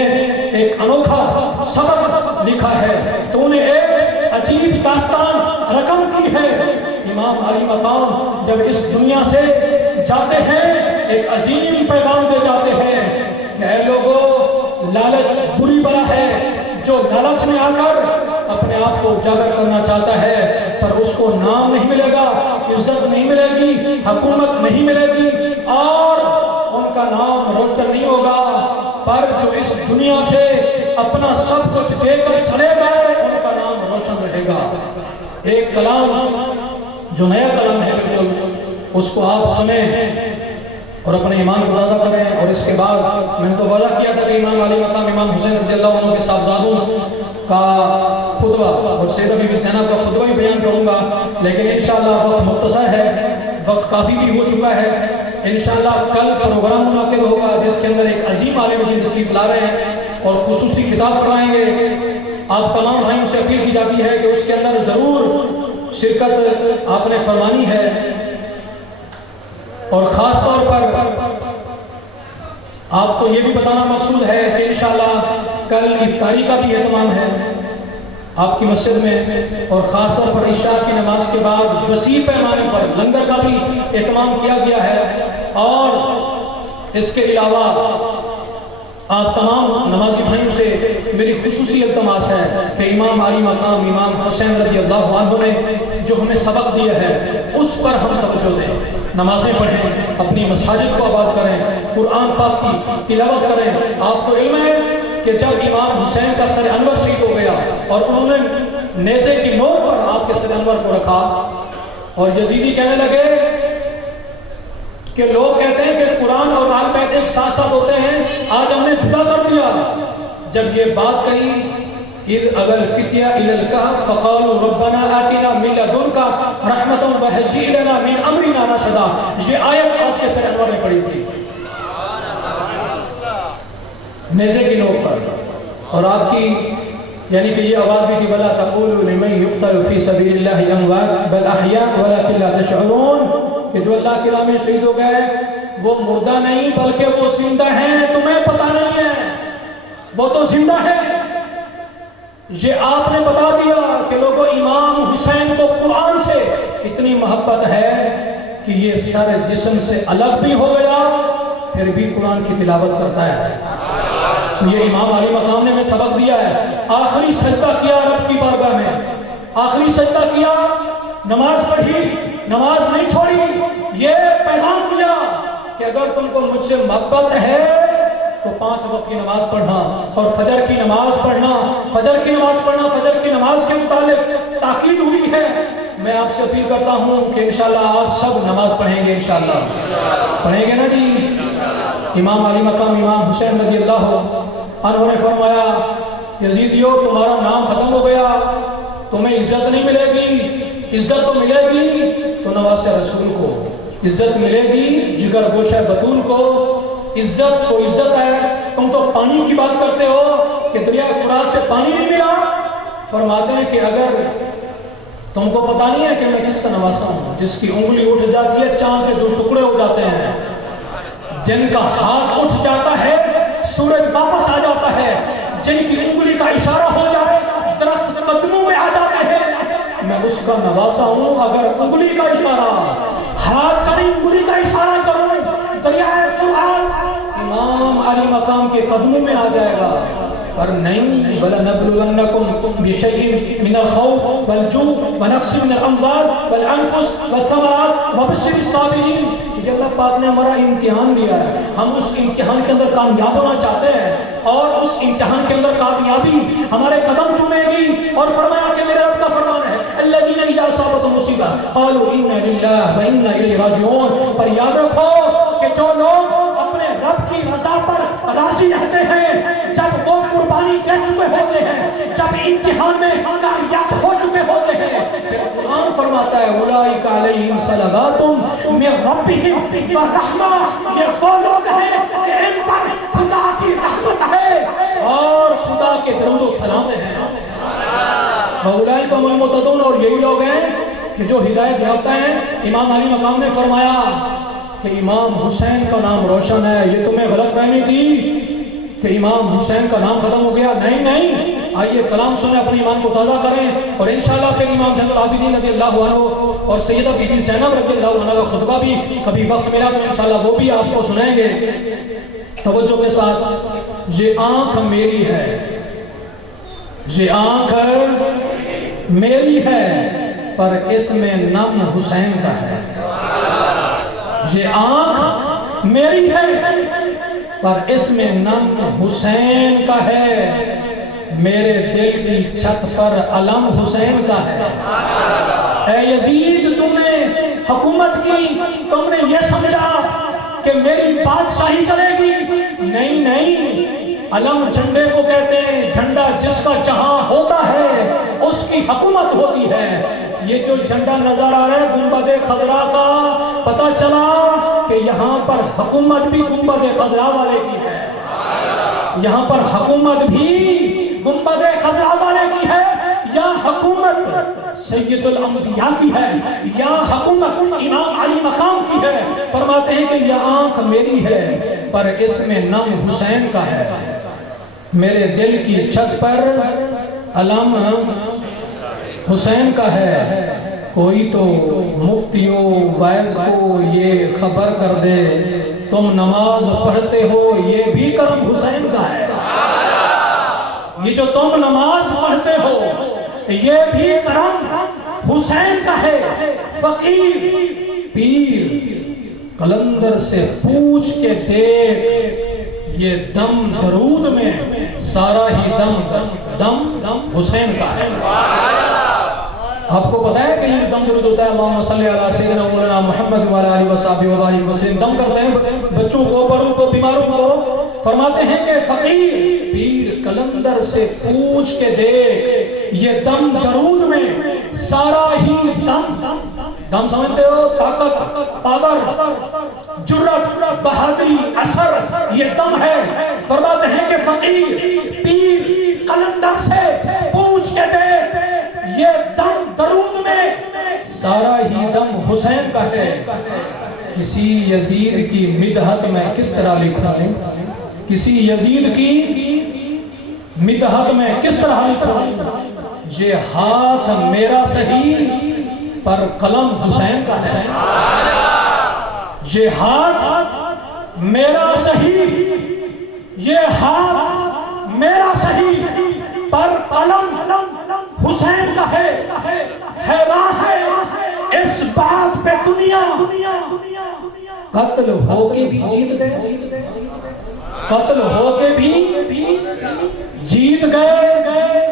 ایک انوکھا سبق لکھا ہے، تو نے ایک عجیب داستان رقم کی ہے۔ امام علی مقام جب اس دنیا سے جاتے ہیں ایک عظیم پیغام دے جاتے ہیں کہ اے لوگوں، لالچ بری بلا ہے، جو لالچ میں آ کر اپنے آپ کو اجاگر کرنا چاہتا ہے پر اس کو نام نہیں ملے گا، عزت نہیں ملے گی، حکومت نہیں ملے گی، اور ان کا نام روشن نہیں ہوگا، پر جو اس دنیا سے اپنا سب کچھ دے کر چلے گئے ان کا نام روشن رہے گا۔ ایک کلام جو نیا کلام ہے بالکل، اس کو آپ سنیں اور اپنے ایمان کو تازہ کریں، اور اس کے بعد میں نے تو وعدہ کیا تھا کہ امام علی مقام امام حسین رضی اللہ عنہ کے صاحبزادوں کا خطبہ اور سیدہ بی بی زینب کا خطبہ بھی بیان کروں گا، لیکن انشاءاللہ وقت مختصر ہے، وقت کافی بھی ہو چکا ہے۔ انشاءاللہ کل پروگرام منعقد ہوگا جس کے اندر ایک عظیم عالم دین تشریف لا رہے ہیں اور خصوصی خطاب فرمائیں گے۔ آپ تمام بھائیوں سے اپیل کی جاتی ہے کہ اس کے اندر ضرور شرکت آپ نے فرمانی ہے، اور خاص طور پر آپ کو یہ بھی بتانا مقصود ہے کہ انشاءاللہ کل افطاری کا بھی اہتمام ہے آپ کی مسجد میں، اور خاص طور پر عشاء کی نماز کے بعد وسیع پیمانے پر لنگر کا بھی اہتمام کیا گیا ہے۔ اور اس کے علاوہ آپ تمام نمازی بھائیوں سے میری خصوصی التماس ہے کہ امام علی مقام امام حسین رضی اللہ عنہ نے جو ہمیں سبق دیا ہے اس پر ہم توجہ دیں، نمازیں پڑھیں، اپنی مساجد کو آباد کریں، قرآن پاک کی تلاوت کریں۔ آپ کو علم ہے کہ جب امام حسین کا سر انور شہید ہو گیا اور انہوں نے نیزے کی نوک پر آپ کے سر انور کو رکھا، اور یزیدی کہنے لگے کہ لوگ کہتے ہیں کہ قرآن اور آل بیت ایک ساتھ ساتھ ہوتے ہیں، آج ہم نے جدا کر دیا۔ جب یہ بات کہی اِذْ أَوَى الْفِتْيَةُ إِلَى الْكَهْفِ فَقَالُوا رَبَّنَا آتِنَا مِن لَّدُنكَ رَحْمَةً وَهَيِّئْ لَنَا مِنْ أَمْرِنَا رَشَدًا، یہ آیت آپ کے سر انور نے پڑھی تھی نیزے کی نوک پر، اور آپ کی یعنی کہ یہ آواز بھی تھی وَلَا تَقُولُوا لِمَن يُقْتَلُ فِي سَبِيلِ اللَّهِ أَمْوَاتٌ بَلْ أَحْيَاءٌ وَلَكِن لَّا تَشْعُرُونَ، کہ جو اللہ کی راہ میں شہید ہو گئے وہ مردہ نہیں بلکہ وہ زندہ ہیں، تمہیں پتہ نہیں ہے، وہ تو زندہ ہے۔ یہ آپ نے بتا دیا کہ لوگوں امام حسین کو قرآن سے اتنی محبت ہے کہ یہ سر جسم سے الگ بھی ہو گیا پھر بھی قرآن کی تلاوت کرتا ہے۔ یہ امام علی مقام نے ہمیں سبق دیا ہے۔ آخری سجدہ کیا رب کی بارگاہ میں، آخری سجدہ کیا، نماز پڑھی، نماز نہیں چھوڑی، یہ پیغام دیا کہ اگر تم کو مجھ سے محبت ہے تو 5 وقت کی نماز پڑھنا اور فجر کی نماز پڑھنا، فجر کی نماز پڑھنا، فجر کی نماز کے متعلق تاکید ہوئی ہے۔ میں آپ سے اپیل کرتا ہوں کہ انشاءاللہ آپ سب نماز پڑھیں گے، انشاءاللہ پڑھیں گے نا جی۔ امام علی مقام امام حسین رضی اللہ عنہ نے فرمایا یزیدیو تمہارا نام ختم ہو گیا، تمہیں عزت نہیں ملے گی، عزت تو ملے گی تو نواسہ رسول کو، عزت ملے گی جگر گوشہ بطول کو، عزت تو عزت ہے۔ تم تو پانی کی بات کرتے ہو کہ دریائے فرات سے پانی نہیں ملا، فرماتے ہیں کہ اگر تم کو پتہ نہیں ہے کہ میں کس کا نواسہ ہوں، جس کی انگلی اٹھ جاتی ہے چاند کے 2 ٹکڑے ہو جاتے ہیں، جن کا ہاتھ اٹھ جاتا ہے سورج واپس آ جاتا ہے، جن کی انگلی کا اشارہ ہو جائے درخت قدموں میں آ جاتے ہیں، میں اس کا نواسہ ہوں۔ اگر انگلی کا اشارہ، ہاتھ کا نہیں انگلی کا اشارہ کروں، دریائے فرات امام علی مقام کے قدموں میں آ جائے گا، پر نہیں۔ وَلَنَبْلُوَنَّكُمْ بِشَيْءٍ مِنَ الْخَوْفِ وَالْجُوعِ وَنَقْصٍ مِنَ الْأَمْوَالِ وَالْأَنفُسِ وَالثَّمَرَاتِ وَبَشِّرِ الصَّابِرِينَ۔ کہ اللہ پاک نے ہمارا امتحان لیا ہے، ہم اس امتحان کے اندر کامیاب ہونا چاہتے ہیں، اور اس امتحان کے اندر کامیابی ہمارے قدم چومے گی۔ اور فرمایا کہ میرے رب کا فرمان ہے الَّذِينَ إِذَا أَصَابَتْهُمْ مُصِيبَةٌ قَالُوا إِنَّا لِلَّهِ وَإِنَّا إِلَيْهِ رَاجِعُونَ۔ پر یاد رکھو کہ جو لوگ اپنے رب کی رضا پر راضی رہتے ہیں، جب وہ قربانی دے چکے ہوتے ہیں، جب امتحان میں کامیاب ہو چکے ہوتے ہیں، پھر قرآن فرماتا ہے أُولَٰئِكَ عَلَيْهِمْ صَلَوَاتٌ مِّن رَّبِّهِمْ وَرَحْمَةٌ۔ یہ وہ لوگ ہیں کہ ان پر خدا کی رحمت ہے اور خدا کے درود و سلام ہیں۔ وَأُولَٰئِكَ هُمُ الْمُهْتَدُونَ، اور یہی لوگ ہیں کہ جو ہدایت یافتہ ہیں۔ امام علی مقام نے فرمایا کہ امام حسین کا نام روشن ہے۔ یہ تمہیں غلط فہمی تھی کہ امام حسین کا نام ختم ہو گیا، نہیں نہیں۔ آئیے کلام سنیں، اپنے ایمان کو تازہ کریں، اور انشاءاللہ پھر امام زین العابدین رضی اللہ عنہ اور سیدہ بی بی زینب رضی اللہ عنہ کا خطبہ بھی کبھی وقت ملا تو انشاءاللہ وہ بھی آپ کو سنائیں گے توجہ کے ساتھ۔ یہ آنکھ میری ہے، یہ آنکھ میری ہے، پر اس میں نم حسین کا ہے۔ یہ آنکھ میری ہے پر اس میں نم حسین کا ہے، میرے دل کی چھت پر علم حسین کا ہے۔ اے یزید تم نے حکومت کی، تم نے یہ سمجھا کہ میری بادشاہی چلے گی، نہیں نہیں، علم جھنڈے کو کہتے ہیں، جھنڈا جس کا جہاں ہوتا ہے اس کی حکومت ہوتی ہے۔ یہ جو جھنڈا نظر آ رہا ہے گنبد خضرا کا، پتہ چلا کہ یہاں پر حکومت بھی گنبد خضرا والے کی ہے، یہاں پر حکومت بھی گنبد خضرا والے کی ہے۔ یا حکومت سید الانبیاء کی ہے یا حکومت امام علی مقام کی ہے؟ فرماتے ہیں کہ یہ آنکھ میری ہے پر اس میں نم حسین کا ہے، میرے دل کی چھت پر علم حسین کا ہے، کوئی تو مفتیوں وائز کو یہ خبر کر دے تم نماز پڑھتے ہو یہ بھی کرم حسین کا ہے، یہ جو تم نماز پڑھتے ہو یہ بھی کرم حسین کا ہے۔ فقیر پیر قلندر سے پوچھ کے دیکھ یہ دم درود میں سارا ہی دم حسین کا ہے۔ آپ کو پتا ہے کہ یہ دم درود ہوتا ہے اللہم صلی علی سیدنا مولانا محمد وعلی آلہ وصحبہ وبارک وسلم، دم کرتے ہیں بچوں کو بڑوں کو بیماروں کو۔ فرماتے ہیں کہ فقیر پیر قلندر سے پوچھ کے دیکھ یہ دم درود میں سارا ہی دم سمجھتے ہو طاقت پاور جرات بہادری اثر یہ دم ہے۔ فرماتے ہیں کہ فقیر پیر قلندر سے پوچھ کے دیکھ یہ دم درود میں سارا ہی دم حسین کا ہے۔ کسی یزید کی مدحت میں کس طرح لکھا ہے، کسی یزید کی مدحت میں کس طرح لکھا ہے، یہ ہاتھ میرا صحیح پر قلم حسین کا ہے، یہ ہاتھ میرا صحیح، یہ ہاتھ میرا صحیح پر قلم حسین کا ہے۔ حیران ہے اس بات پہ دنیا، قتل ہو کے بھی جیت گئے، قتل ہو کے بھی جیت گئے،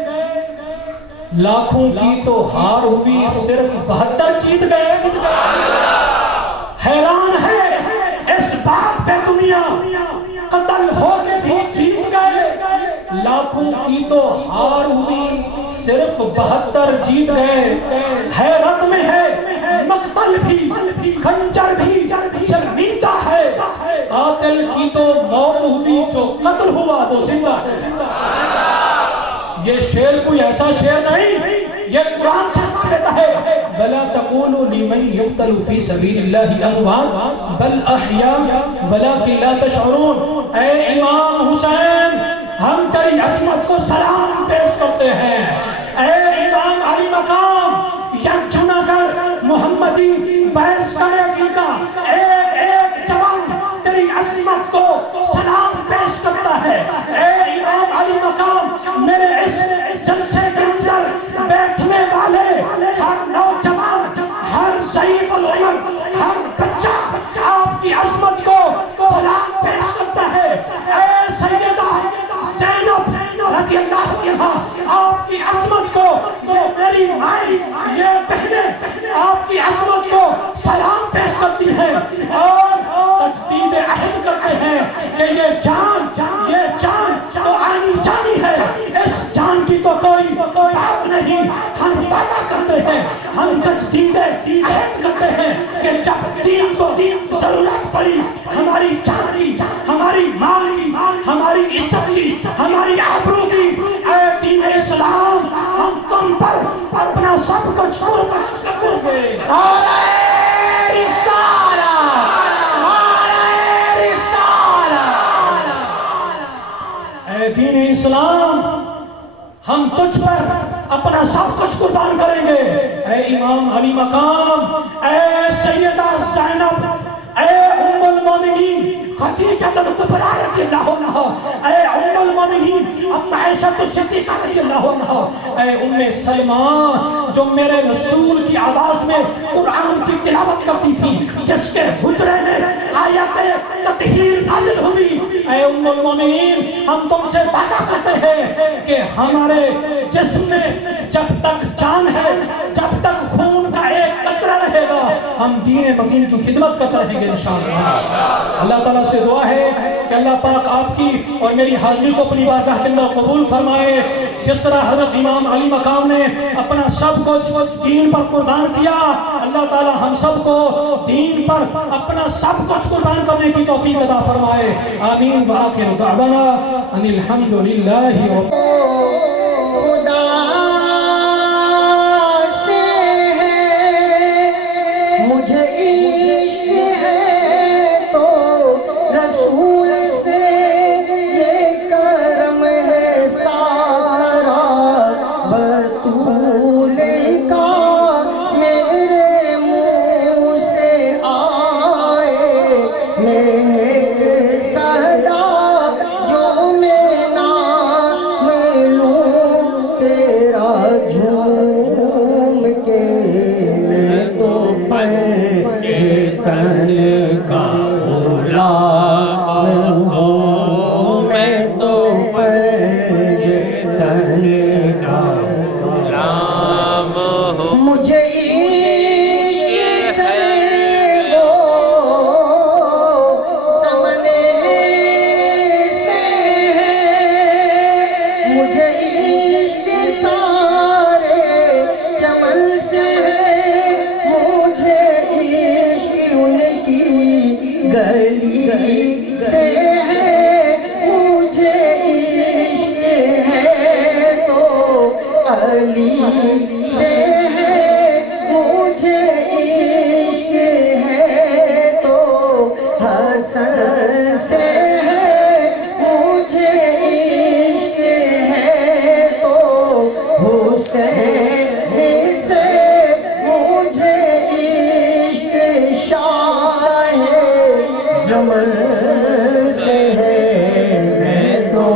لاکھوں کی تو ہار ہوئی صرف 72 جیت گئے۔ حیران ہے اس بات پہ دنیا، قتل ہو کے بھی جیت گئے، لاکھوں کی تو ہار ہوئی صرف 72 جیت گئے۔ حیرت میں ہے مقتل بھی خنجر بھی شرمندہ ہے، قاتل کی تو موت ہوئی جو قتل ہوا وہ زندہ ہے۔ یہ شعر کوئی ایسا شعر نہیں، یہ قرآن سے ثابت ہے۔ بلا تقولوا لمن يقتل في سبيل الله اموات بل احياء ولكن لا تشعرون۔ اے امام حسین ہم تیری عظمت کو سلام پیش کرتے ہیں، اے امام علی مقام یک چنا کر محمدی ویس کمیٹی کا ایک ایک جوان تیری عظمت کو سلام پیش کرتا ہے۔ اے امام علی مقام میرے اس جلسے کے اندر بیٹھنے والے ہر نوجوان، ہر ضعیف العمر، ہر بچہ آپ کی عظمت کو سلام پیش کرتا ہے۔ اے سیدہ زینب رضی اللہ عنہا آپ کی عظمت کو، یہ میری مائی یہ بہنیں آپ کی عظمت کو سلام پیش کرتی ہیں اور تجدید عہد کرتے ہیں کہ یہ جان تو آنی جانی ہے، اس جان کی تو کوئی بات نہیں۔ ہم وعدہ کرتے ہیں، ہم تجدید عہد کرتے ہیں کہ جب دین کو ضرورت پڑی ہماری جان کی، ہماری مال کی، ہماری عزت کی، ہماری آبرو کی، اے دین اسلام ہم تم پر اپنا سب کچھ قربان کر گے۔ اے دین اسلام ہم تجھ پر اپنا سب کچھ قربان کریں گے۔ اے امام علی مقام، اے سیدہ زینب، اے ام المومنین خدیجہ الکبریٰ رضی اللہ عنہا، اے ام المومنین ام عائشہ الصدیقہ رضی اللہ عنہا، اے ام سلمہ جو میرے رسول کی آواز میں قرآن کی تلاوت کرتی تھی، جس کے حجرے میں آیت تطہیر نازل ہوئی۔ اے ام المومنین ہم تم سے وعدہ کرتے ہیں کہ ہمارے جسم میں جب تک جان ہے، جب تک خون کا ایک قطرہ رہے گا، ہم دین مدین کی خدمت کرتے رہیں گے انشاءاللہ۔ اللہ تعالیٰ سے دعا ہے کہ اللہ پاک آپ کی اور میری حاضری کو اپنی بارگاہ کے اندر قبول فرمائے۔ جس طرح حضرت امام علی مقام نے اپنا سب کچھ دین پر قربان کیا، اللہ تعالیٰ ہم سب کو دین پر اپنا سب کچھ قربان کرنے کی توفیق عطا فرمائے۔ آمین وآخر دعوانا ان الحمدللہ رب علی سے ہے مجھے عشق ہے تو حسن سے ہے مجھے عشق ہے تو حسین سے مجھے عشق شاہ زمن سے ہے میں تو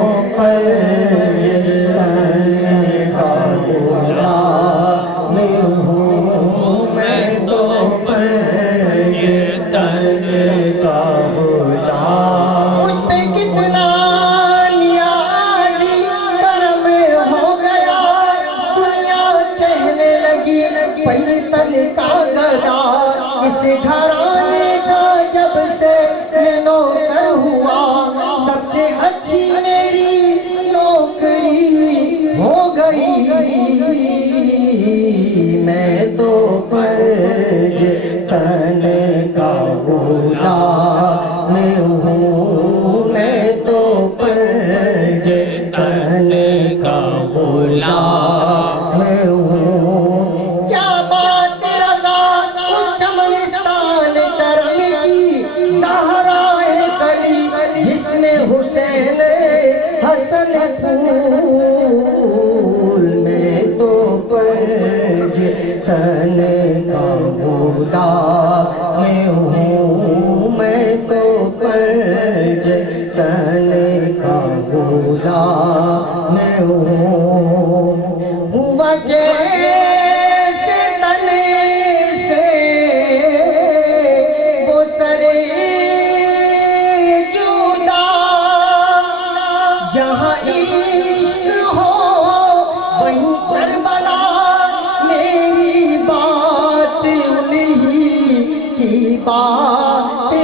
اس گھرانے کا جب سے میں نوکر ہوا سب سے اچھی میری نوکری ہو گئی میں تو پنج تن کا غلام ہوں میں تو پنج تن کا غلام ہوں کیا بات رضا اس چمنستان کرم کی زہرائے کلی جس میں حسین حسن پھول میں تو پنج تن کا غلام ہوں میں تو پنج تن کا غلام ہوں ہوا کیسے تن سے وہ سرے جدا جہاں عشق ہو وہیں کربلا میری بات انہی کی بات